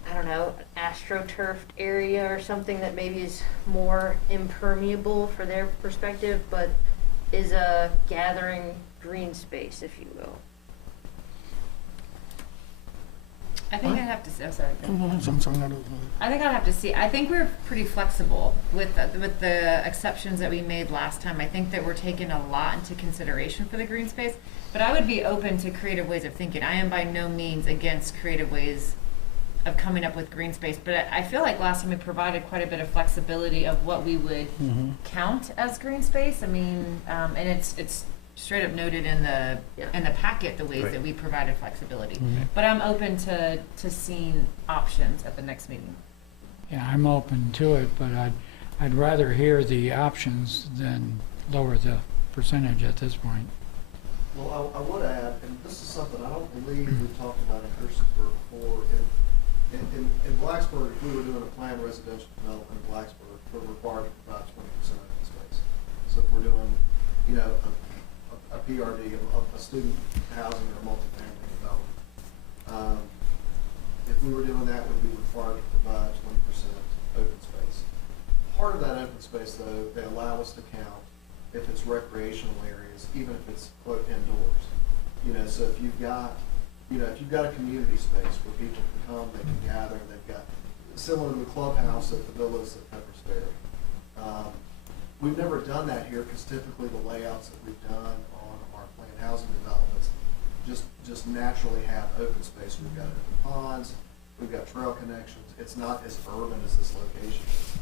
I don't know, an astroturfed area or something that maybe is more impermeable for their perspective, but is a gathering green space, if you will? I think I'd have to say, I think I'd have to see. I think we're pretty flexible with the exceptions that we made last time. I think that we're taking a lot into consideration for the green space, but I would be open to creative ways of thinking. I am by no means against creative ways of coming up with green space, but I feel like last time we provided quite a bit of flexibility of what we would count as green space. I mean, and it's straight up noted in the packet, the ways Right. that we provided flexibility. Mm-hmm. But I'm open to seeing options at the next meeting. Yeah, I'm open to it, but I'd rather hear the options than lower the percentage at this point. Well, I would add, and this is something I don't believe we've talked about in Christiansburg before. In Blacksburg, if we were doing a planned residential development in Blacksburg, we're required to provide 20% open space. So if we're doing, you know, a PRD, a student housing or multifamily development, if we were doing that, we'd be required to provide 20% open space. Part of that open space, though, they allow us to count if it's recreational areas, even if it's quote indoors. You know, so if you've got, if you've got a community space where people can come, they can gather, they've got, similar to the clubhouse at the villas at Pepper's Ferry. We've never done that here because typically the layouts that we've done on our planned housing developments just naturally have open space. We've got open ponds, we've got trail connections. It's not as urban as this location is.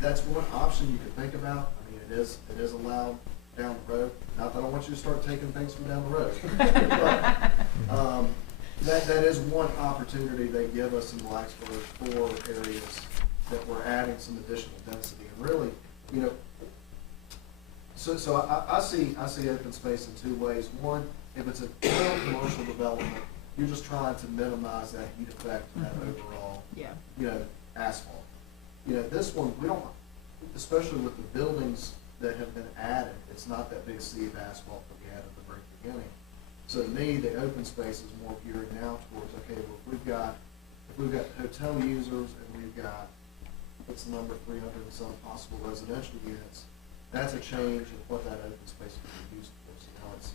That's one option you could think about. I mean, it is allowed down the road. Not that I want you to start taking things from down the road. But that is one opportunity they give us in Blacksburg for areas that we're adding some additional density. And really, so I see open space in two ways. One, if it's a total commercial development, you're just trying to minimize that heat effect and that overall, asphalt. This one, we don't, especially with the buildings that have been added, it's not that big sea of asphalt that we had at the very beginning. So to me, the open space is more geared now towards, okay, well, if we've got hotel users and we've got, what's the number, 300 and some possible residential units, that's a change in what that open space can be used for. So now it's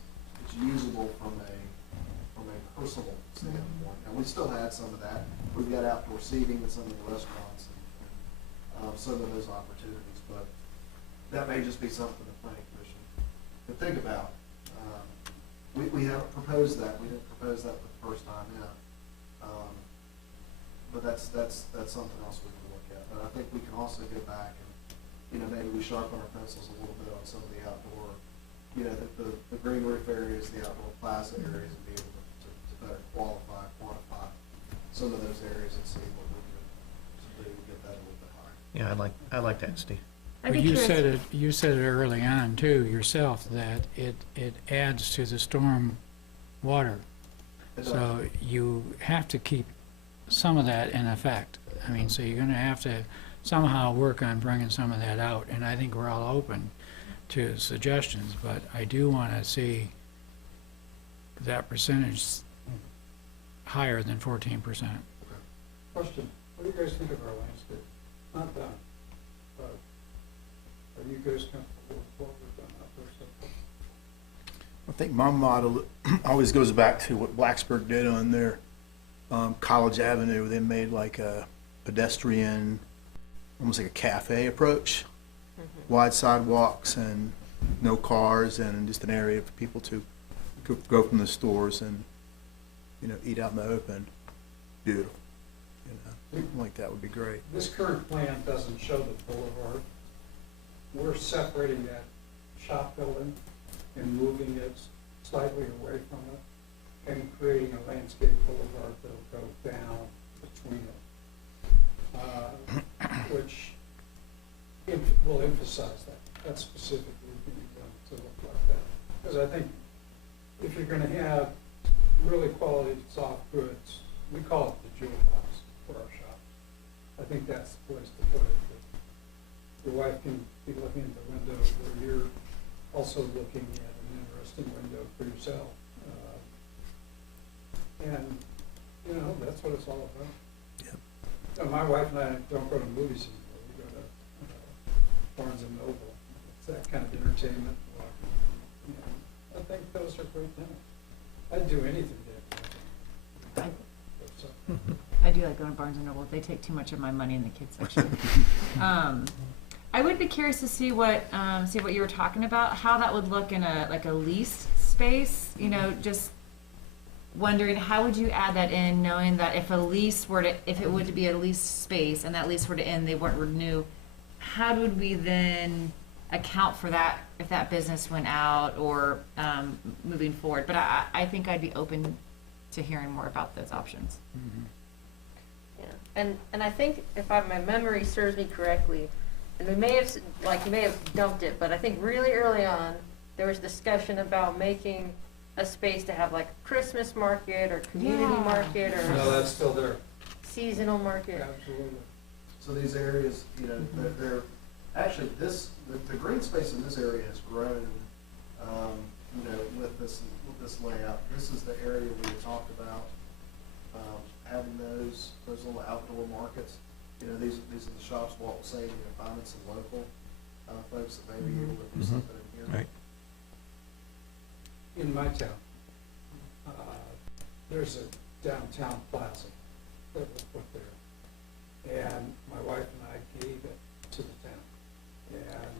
usable from a personal standpoint. And we still had some of that. We've got outdoor seating in some of the restaurants and some of those opportunities, but that may just be something the planning commission could think about. We haven't proposed that. We didn't propose that the first time in. But that's something else we can look at. But I think we can also go back and, maybe we sharpen our pencils a little bit on some of the outdoor, the green roof areas, the outdoor plaza areas, and be able to better quantify some of those areas and see what we can do to get that a little bit higher. Yeah, I like that, Steve. I'd But be you said it early on too yourself that it adds to the storm water. It does. So you have to keep some of that in effect. I mean, so you're gonna have to somehow work on bringing some of that out, and I think we're all open to suggestions, but I do wanna see that percentage higher than 14%. Question, what do you guys think of our landscape? Not done, but are you guys comfortable with what we've done out there so far? I think my model always goes back to what Blacksburg did on their College Avenue. They made like a pedestrian, almost like a cafe approach, wide sidewalks and no cars, and just an area for people to go from the stores and eat out in the open. Beautiful. Something like that would be great. This current plan doesn't show the boulevard. We're separating that shop building and moving it slightly away from it and creating a landscape boulevard that'll go down between it, which will emphasize that. That's specifically being done to look like that. Because I think if you're going to have really quality soft goods, we call it the jewel box for our shop. I think that's the place to put it. Your wife can be looking at the window where you're also looking at an interesting window for yourself. And, that's what it's all about. Yep. So my wife and I don't go to movies anymore. We go to Barnes and Noble. It's that kind of entertainment. I think those are great things. I'd do anything there. I do like going to Barnes and Noble. They take too much of my money in the kids section. I would be curious to see what you were talking about, how that would look in a leased space. Just wondering, how would you add that in, knowing that if if it were to be a lease space and that lease were to end, they weren't renew, how would we then account for that if that business went out or moving forward? But I think I'd be open to hearing more about those options. Yeah, and I think if my memory serves me correctly, and we may have, like, you may have dumped it, but I think really early on, there was discussion about making a space to have like a Christmas market or community Yeah. market or No, that's still there. seasonal market. Absolutely. So these areas, you know, they're actually the green space in this area has grown, you know, with this layout. This is the area we had talked about, having those little outdoor markets. You know, these are the shops Walt was saying, you know, finding some local, folks that may be able to do something in here. Right. In my town, there's a downtown plaza that was put there. And my wife and I gave it to the town. And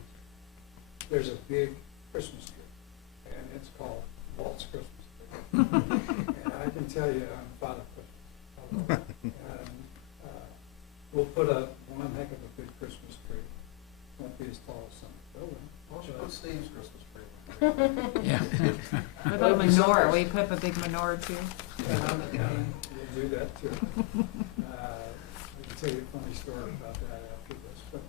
there's a big Christmas tree, and it's called Walt's Christmas Tree. And I can tell you, I'm fond of Christmas. And we'll put up one heck of a big Christmas tree. Won't be as tall as some building. Why don't you put Steve's Christmas tree? Yeah. What about menorah? Will you put up a big menorah too? We'll do that too. I can tell you a funny story about that after this. But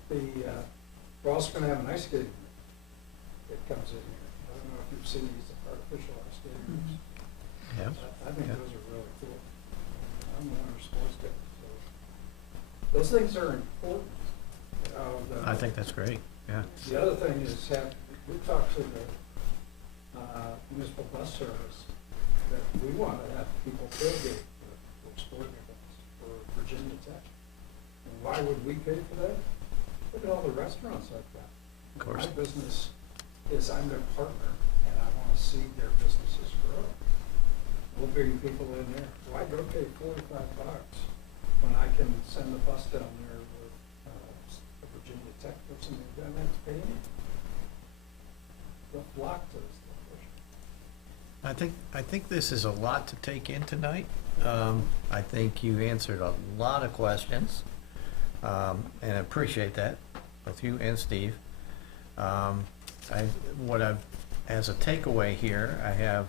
we're also gonna have an ice skating rink that comes in here. I don't know if you've seen these artificial ice skating rinks. Yeah. I think Yeah. those are really cool. I'm a winter sports guy, so those things are important. I think that's great, yeah. The other thing is we talked to the municipal bus service that we want to have people tailgate for sporting events for Virginia Tech. And why would we pay for that? Look at all the restaurants like that. Of course. My business is I'm their partner and I want to see their businesses grow. We'll bring people in there. Why go pay $45 when I can send the bus down there with a Virginia Tech person who doesn't have to pay anything? They'll flock to this location. I think this is a lot to take in tonight. I think you answered a lot of questions, and I appreciate that, both you and Steve. As a takeaway here, I have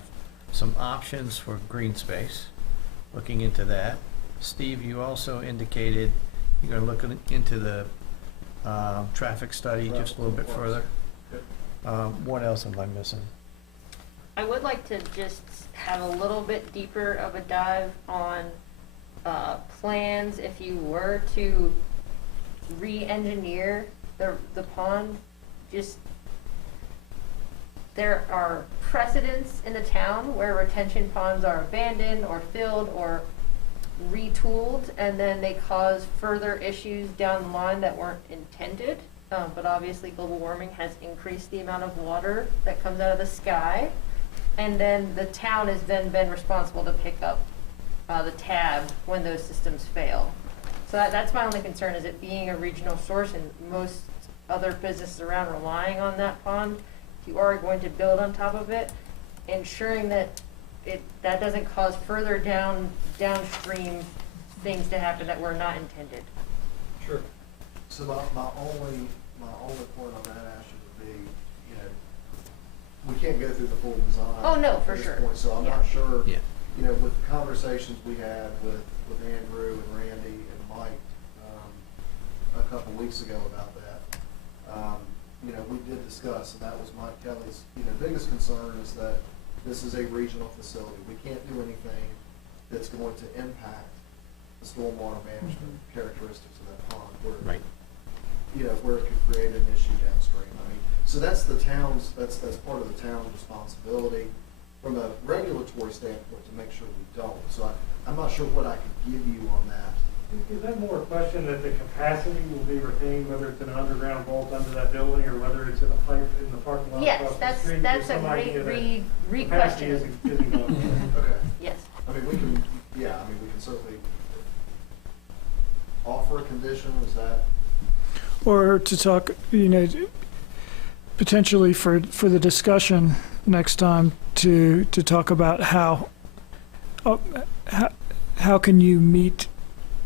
some options for green space, looking into that. Steve, you also indicated you're gonna look into the traffic study just a little bit further. What else am I missing? I would like to just have a little bit deeper of a dive on plans if you were to re-engineer the pond. Just, there are precedents in the town where retention ponds are abandoned or filled or retooled, and then they cause further issues down the line that weren't intended. But obviously global warming has increased the amount of water that comes out of the sky. And then the town has then been responsible to pick up the tab when those systems fail. So that's my only concern, is it being a regional source and most other businesses around relying on that pond. If you are going to build on top of it, ensuring that that doesn't cause further downstream things to happen that were not intended. Sure. So my only point on that, Ashley, would be, you know, we can't go through the full design. Oh, no, for at this sure. point, so I'm Yeah. not sure, Yeah. you know, with the conversations we had with Andrew and Randy and Mike, a couple weeks ago about that, you know, we did discuss, and that was Mike Kelly's, you know, biggest concern is that this is a regional facility. We can't do anything that's going to impact the stormwater management characteristics of that pond, where, Right. you know, where it could create an issue downstream. I mean, so that's the town's, that's part of the town's responsibility from a regulatory standpoint to make sure we don't. So I'm not sure what I can give you on that. Is that more a question that the capacity will be retained, whether it's in an underground vault under that building or whether it's in a pipe in the parking lot Yes, across the street? that's There's a some idea that great capacity question. isn't going Okay. Yes. I mean, we can, yeah, I mean, we can certainly offer a condition, is that? Or to talk, you know, potentially for the discussion next time to talk about how how can you meet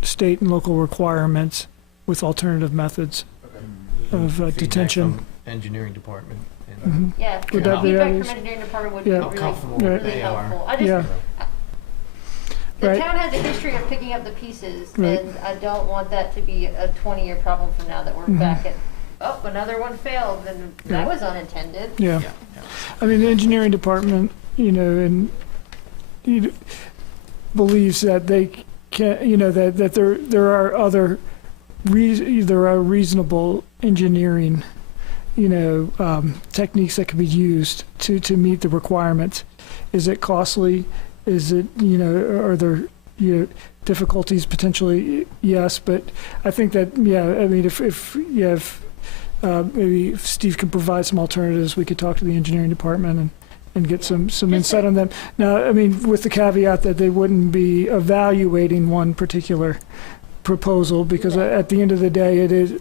state and local requirements with alternative methods of Feedback detention? from Engineering department. And Mhm. Yeah, Would that be feedback obvious? from engineering department would Yeah. be How really, comfortable Right. really they are. helpful. I just, Yeah. the Right. town has a history of picking up the pieces, Right. and I don't want that to be a 20-year problem from now that we're Mhm. back at, oh, another one failed, and Yeah. that was unintended. Yeah. Yeah, yeah. I mean, the engineering department, and believes that they can, that there are other there are reasonable engineering, techniques that can be used to meet the requirements. Is it costly? Is it, are there, difficulties potentially? Yes, but I think that, I mean, if maybe if Steve could provide some alternatives, we could talk to the engineering department and get some insight on them. Now, I mean, with the caveat that they wouldn't be evaluating one particular proposal, because at the end of the day, it is,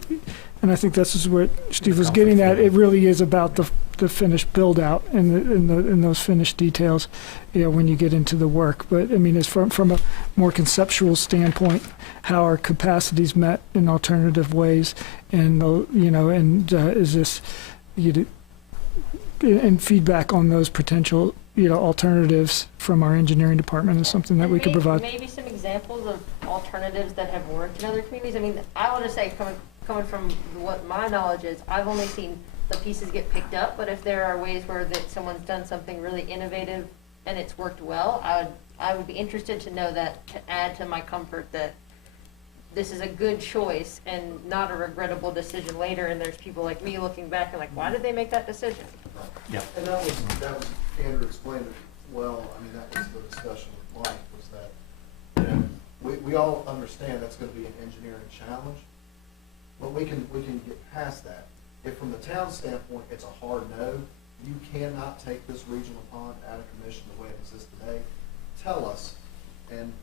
and I think this is what Steve was getting at, it really is about the finished build out and those finished details, when you get into the work. But I mean, as from a more conceptual standpoint, how are capacities met in alternative ways, and is this, and feedback on those potential alternatives from our engineering department is something that And we could provide. Maybe some examples of alternatives that have worked in other communities. I mean, I want to say, coming from what my knowledge is, I've only seen the pieces get picked up, but if there are ways where that someone's done something really innovative and it's worked well, I would be interested to know that, to add to my comfort that this is a good choice and not a regrettable decision later, and there's people like me looking back and like, why did they make that decision? Yeah. And that was, Andrew explained it well. I mean, that was the discussion with Mike, was that, we all understand that's gonna be an engineering challenge, but we can get past that. If from the town standpoint, it's a hard no, you cannot take this regional pond out of commission the way it exists today, tell us, and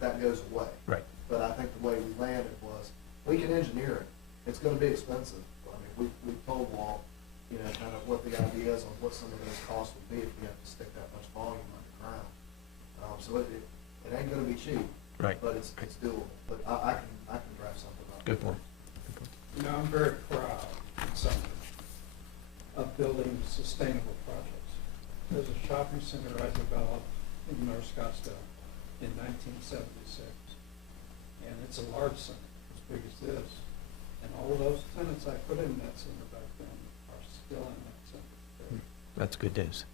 that goes away. Right. But I think the way we landed was, we can engineer it, it's gonna be expensive. I mean, we told Walt, kind of what the idea is on what some of those costs would be if we have to stick that much volume underground. So it ain't gonna be cheap. Right. But it's doable. But I can draft something up. Good point. I'm very proud of building sustainable projects. There's a shopping center I developed in North Scottsdale in 1976. And it's a large center, as big as this. And all those tenants I put in that center back then are still in that center. That's good news.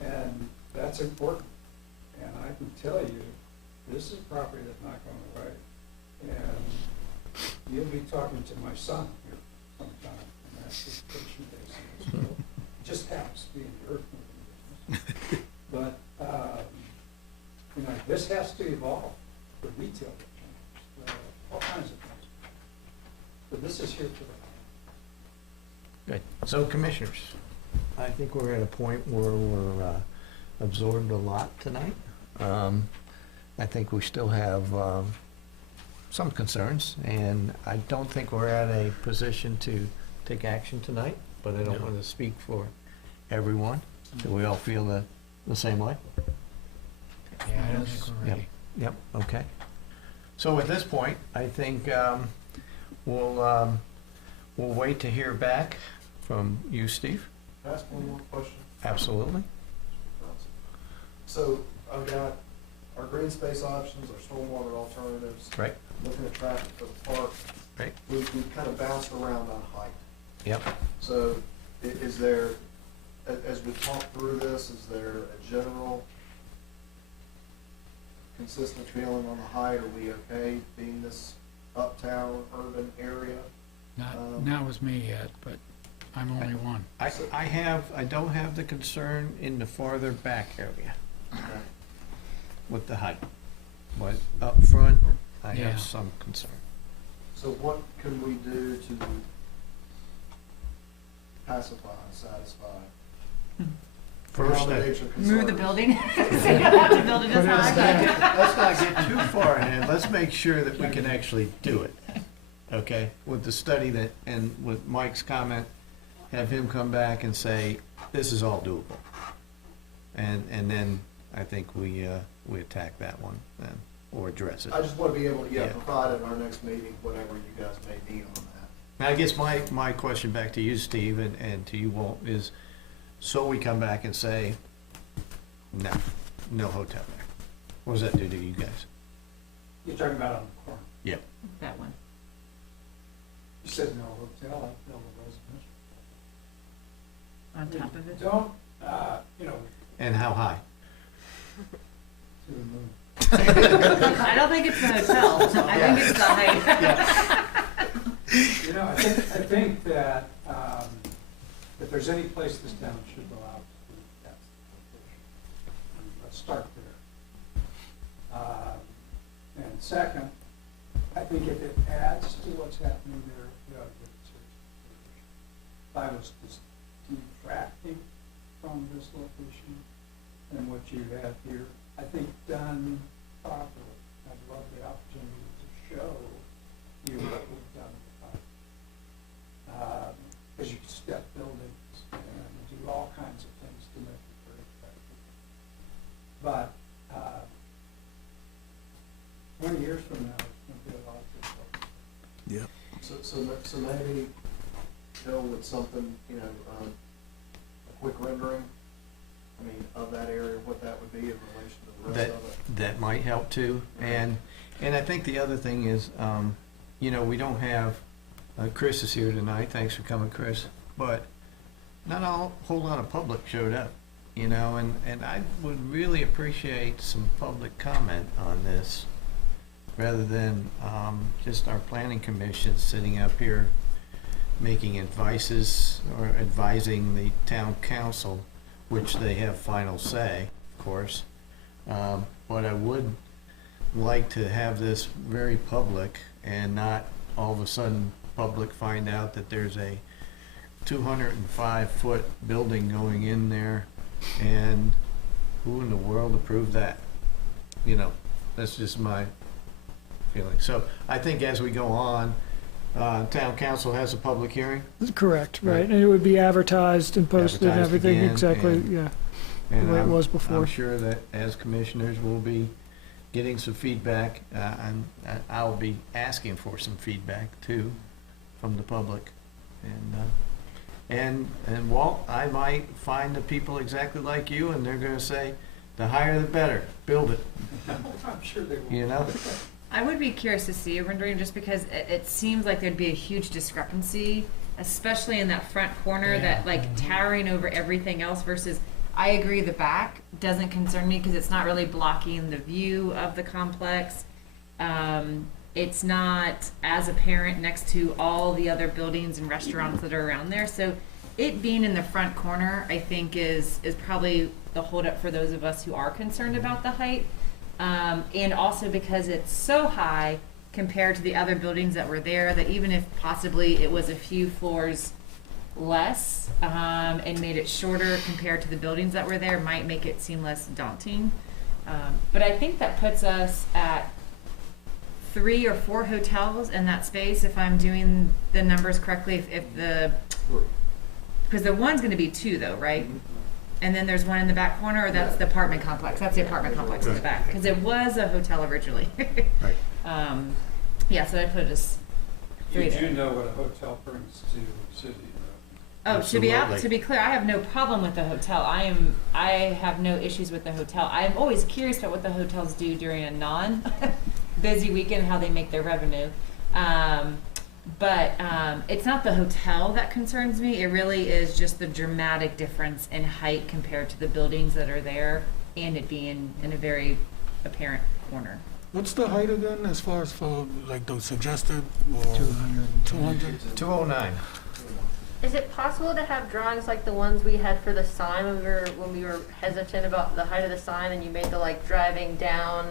And that's important. And I can tell you, this is property that's not going away. And you'll be talking to my son here sometime, and that's his patient base in this building. Just happens to be in the earth moving business. But, this has to evolve. The retail will change, all kinds of things. But this is here for the Good. So commissioners, I think we're at a point where we're absorbed a lot tonight. I think we still have some concerns, and I don't think we're at a position to take action tonight, but I don't want to speak for everyone. Do we all feel the same way? Yeah, I don't think we're ready. Yep, okay. So at this point, I think we'll wait to hear back from you, Steve. Can I ask one more question? Absolutely. So I've got our green space options, our stormwater alternatives. Right. Looking at traffic for the park. Right. We've kind of bounced around on height. Yep. So is there, as we talk through this, is there a general consistent feeling on the height? Are we okay being this uptown urban area? Not with me yet, but I'm only one. I don't have the concern in the farther back area with the height, but up front, I Yeah. have some concern. So what can we do to pacify and satisfy? First, Move the building. So you don't have to build it as high. let's not get too far ahead. Let's make sure that we can actually do it. Okay, with the study that, and with Mike's comment, have him come back and say, this is all doable. And then I think we we attack that one then, or address it. I just want to be able to, Yeah. provide at our next meeting, whatever you guys may need on that. Now, I guess my question back to you, Steve, and to you, Walt, is, so we come back and say, no hotel there. What does that do to you guys? You're talking about on the corner. Yep. That one. You said no hotel, I feel the residential. On top of it? Don't, And how high? to the moon. I don't think it's the hotel. I think it's the height. I think that if there's any place this town should go out to, that's the location. And let's start there. And second, I think if it adds to what's happening there, you ought to give it serious consideration. If I was just detracting from this location and what you have here, I think done properly, I'd love the opportunity to show you what we've done with the pipe. Because you can step buildings and do all kinds of things to make it very effective. But 20 years from now, it's going to be a lot of difficult. Yep. So maybe, with something, a quick rendering, of that area, what that would be in relation to the rest of it. That might help too. And I think the other thing is, we don't have, Chris is here tonight. Thanks for coming, Chris. But not a whole lot of public showed up, and I would really appreciate some public comment on this rather than just our planning commission sitting up here making advices or advising the town council, which they have final say, of course. But I would like to have this very public and not all of a sudden public find out that there's a 205-foot building going in there, and who in the world approved that? That's just my feeling. So I think as we go on, town council has a public hearing. Correct, right, Right. and it would be advertised and posted and Advertised everything, again, exactly, and- yeah. And The way it I'm- was before. I'm sure that as commissioners, we'll be getting some feedback, and I'll be asking for some feedback too from the public. And Walt, I might find the people exactly like you, and they're gonna say, the higher the better, build it, I'm sure they will. I would be curious to see a rendering just because it seems like there'd be a huge discrepancy, especially in that front corner, that towering over everything else versus, I agree, the back doesn't concern me because it's not really blocking the view of the complex. It's not as apparent next to all the other buildings and restaurants that are around there. So it being in the front corner, I think is probably the holdup for those of us who are concerned about the height. And also because it's so high compared to the other buildings that were there, that even if possibly it was a few floors less and made it shorter compared to the buildings that were there, might make it seem less daunting. But I think that puts us at 3 or 4 hotels in that space, if I'm doing the numbers correctly. Because the one's going to be 2 though, right? And then there's one in the back corner, or that's the apartment complex? That's the apartment complex in the back, because it was a hotel originally. Right. Yeah, so I put it as 3 You there. do know what a hotel brings to the city. Oh, Absolutely. to be clear, I have no problem with the hotel. I have no issues with the hotel. I am always curious about what the hotels do during a non-busy weekend, how they make their revenue. But it's not the hotel that concerns me. It really is just the dramatic difference in height compared to the buildings that are there, and it being in a very apparent corner. What's the height again, as far as for like the suggested or 200? 209. Is it possible to have drawings like the ones we had for the sign when we were hesitant about the height of the sign, and you made the driving down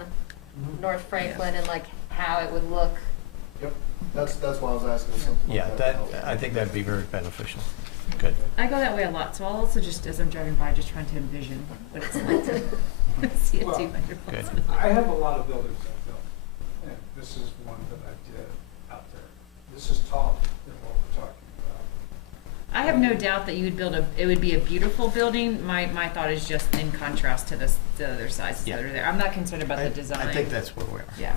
North Franklin and how it would look? Yep, that's why I was asking something Yeah, like that, I think that'd be very beneficial. Good. I go that way a lot, so I'll also just, as I'm driving by, just trying to envision what it's like to see a Well, 200 Good. volts. I have a lot of buildings I've built, and this is one that I did out there. This is taller than what we're talking about. I have no doubt that you would build it would be a beautiful building. My thought is just in contrast to the other sizes Yeah. that are there. I'm not concerned about the I design. think that's where we are. Yeah.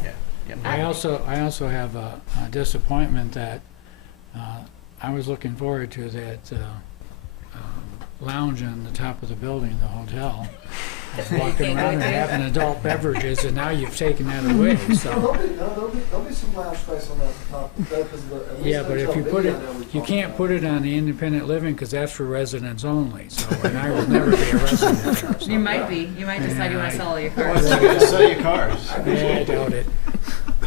Yeah. I also have a disappointment that I was looking forward to that lounge on the top of the building, the hotel. Walking around and having adult beverages, and now you've taken that away, so. There'll be some lounge space on that top, because at least Yeah, but if you put it, I know we you talked can't about. put it on the independent living, because that's for residents only, so, and I will never be a resident there, so. You might be. You might decide you want to sell all your Well, cars. you can sell your cars. Yeah, I doubt it.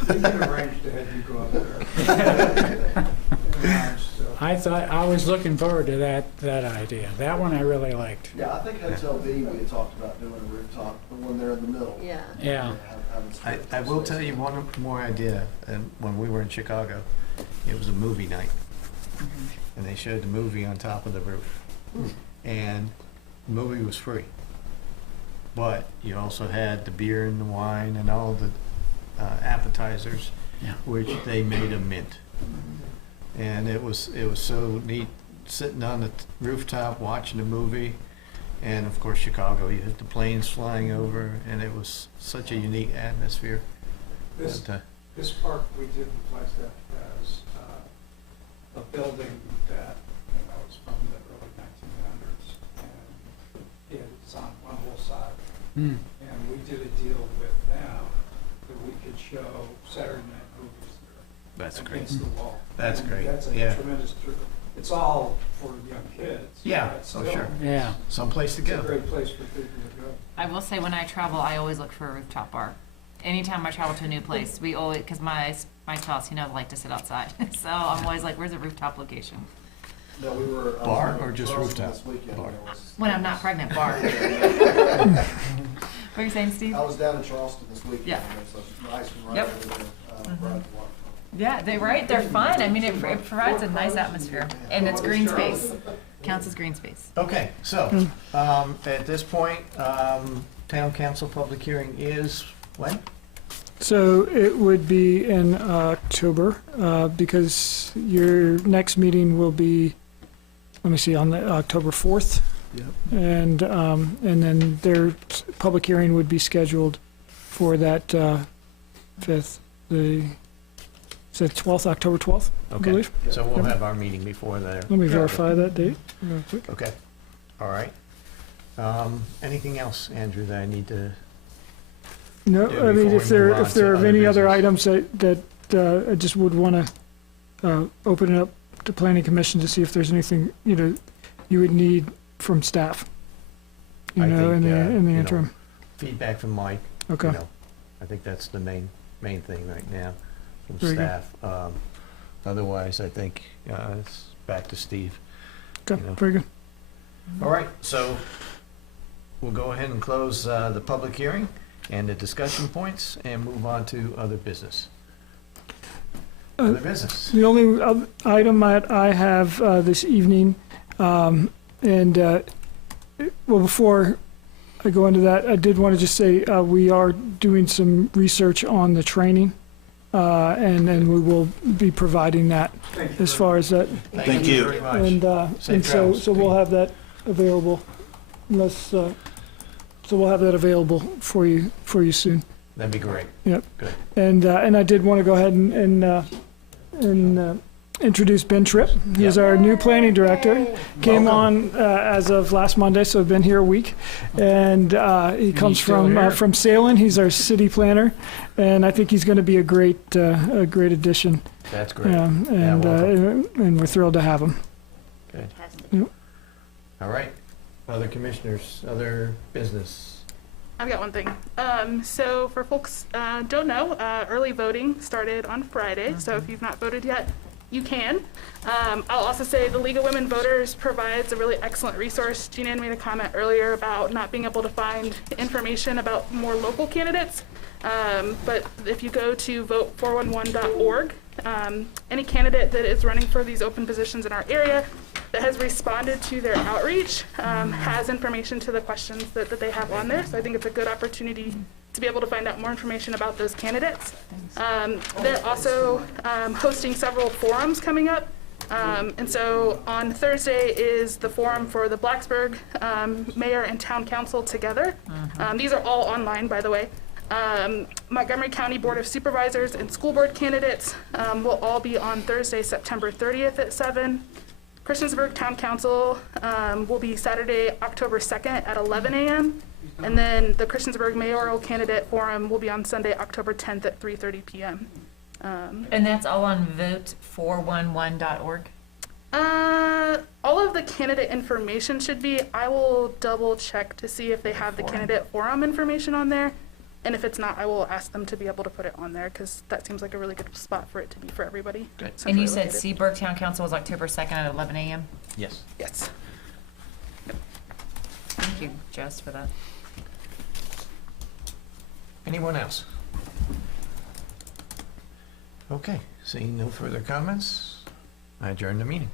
We can arrange to have you go up there. I was looking forward to that idea. That one I really liked. Yeah, I think Hotel B, we had talked about doing a rooftop, the one there in the middle. Yeah. Yeah. I will tell you one more idea. And when we were in Chicago, it was a movie night, and they showed the movie on top of the roof, and the movie was free. But you also had the beer and the wine and all the appetizers, Yeah. which they made a mint. And it was so neat sitting on the rooftop watching the movie. And of course, Chicago, you had the planes flying over, and it was such a unique atmosphere. This, But, this park, we did replace that as a building that, was from the early 1900s. And it's on one whole side. Hmm. And we did a deal with them that we could show Saturday night movies there. That's great. Against the wall. That's And great, That's a yeah. tremendous, it's all for young kids. Yeah, but oh, still, sure. Yeah. Someplace to It's a go. great place for people to go. I will say when I travel, I always look for a rooftop bar. Anytime I travel to a new place, we always, because my spouse, he knows I like to sit outside. So I'm always like, where's a rooftop location? No, we were. Bar or just Charleston rooftop? This weekend, Bar. there was- When I'm not pregnant, bar. What are you saying, Steve? I was down in Charleston this weekend. Yeah. And there's a nice one right Yep. over there, right at the waterfront. Yeah, they're fun. I mean, it provides a nice atmosphere, and it's green space. Counts as green space. Okay, so, at this point, town council public hearing is when? So it would be in October, because your next meeting will be, let me see, on the October 4th. Yep. And then their public hearing would be scheduled for that 5th, is that 12th, October 12th, I Okay, believe? so we'll have our meeting before there. Let me verify that date real quick. Okay, all right. Anything else, Andrew, that I need to? No, Yeah, I mean, before if we there, move on if there to are other any other business. items that I just would want to open it up to planning commission to see if there's anything, you would need from staff, I in think, the interim. Feedback from Mike. Okay. I think that's the main thing right now from Very good. staff. Otherwise, I think it's back to Steve. Okay, you know. very good. All right, so we'll go ahead and close the public hearing and the discussion points and move on to other business. Other business. The only item that I have this evening, before I go into that, I did want to just say we are doing some research on the training, and then we will be providing that as far as that. Thank you. very much. And Safe so travels, we'll Pete. have that available, so we'll have that available for you soon. That'd be great. Yep. Good. And I did want to go ahead and introduce Ben Tripp, who's our new planning director. Came Welcome. on as of last Monday, so I've been here a week. And he comes he's still here? from Salem. He's our city planner, and I think he's going to be a great addition. That's great. And we're thrilled to have him. Good. Fantastic. All right. Other commissioners, other business. I've got one thing. So for folks don't know, early voting started on Friday. So if you've not voted yet, you can. I'll also say the League of Women Voters provides a really excellent resource. Jeananne made a comment earlier about not being able to find information about more local candidates. But if you go to vote411.org, any candidate that is running for these open positions in our area that has responded to their outreach has information to the questions that they have on there. So I think it's a good opportunity to be able to find out more information about those candidates. They're also hosting several forums coming up And so on Thursday is the forum for the Blacksburg Mayor and Town Council together. These are all online, by the way. Montgomery County Board of Supervisors and School Board candidates will all be on Thursday, September 30th at 7. Christiansburg Town Council will be Saturday, October 2nd at 11 a.m. And then the Christiansburg Mayoral Candidate Forum will be on Sunday, October 10th at 3:30 p.m. And that's all on vote411.org? All of the candidate information should be. I will double check to see if they have the candidate forum information on there. And if it's not, I will ask them to be able to put it on there because that seems like a really good spot for it to be for everybody. Good. And you Centrally said located. Seaburg Town Council was October 2nd at 11 a.m.? Yes. Yes. Thank you, Jess, for that. Anyone else? Okay, seeing no further comments, I adjourn the meeting.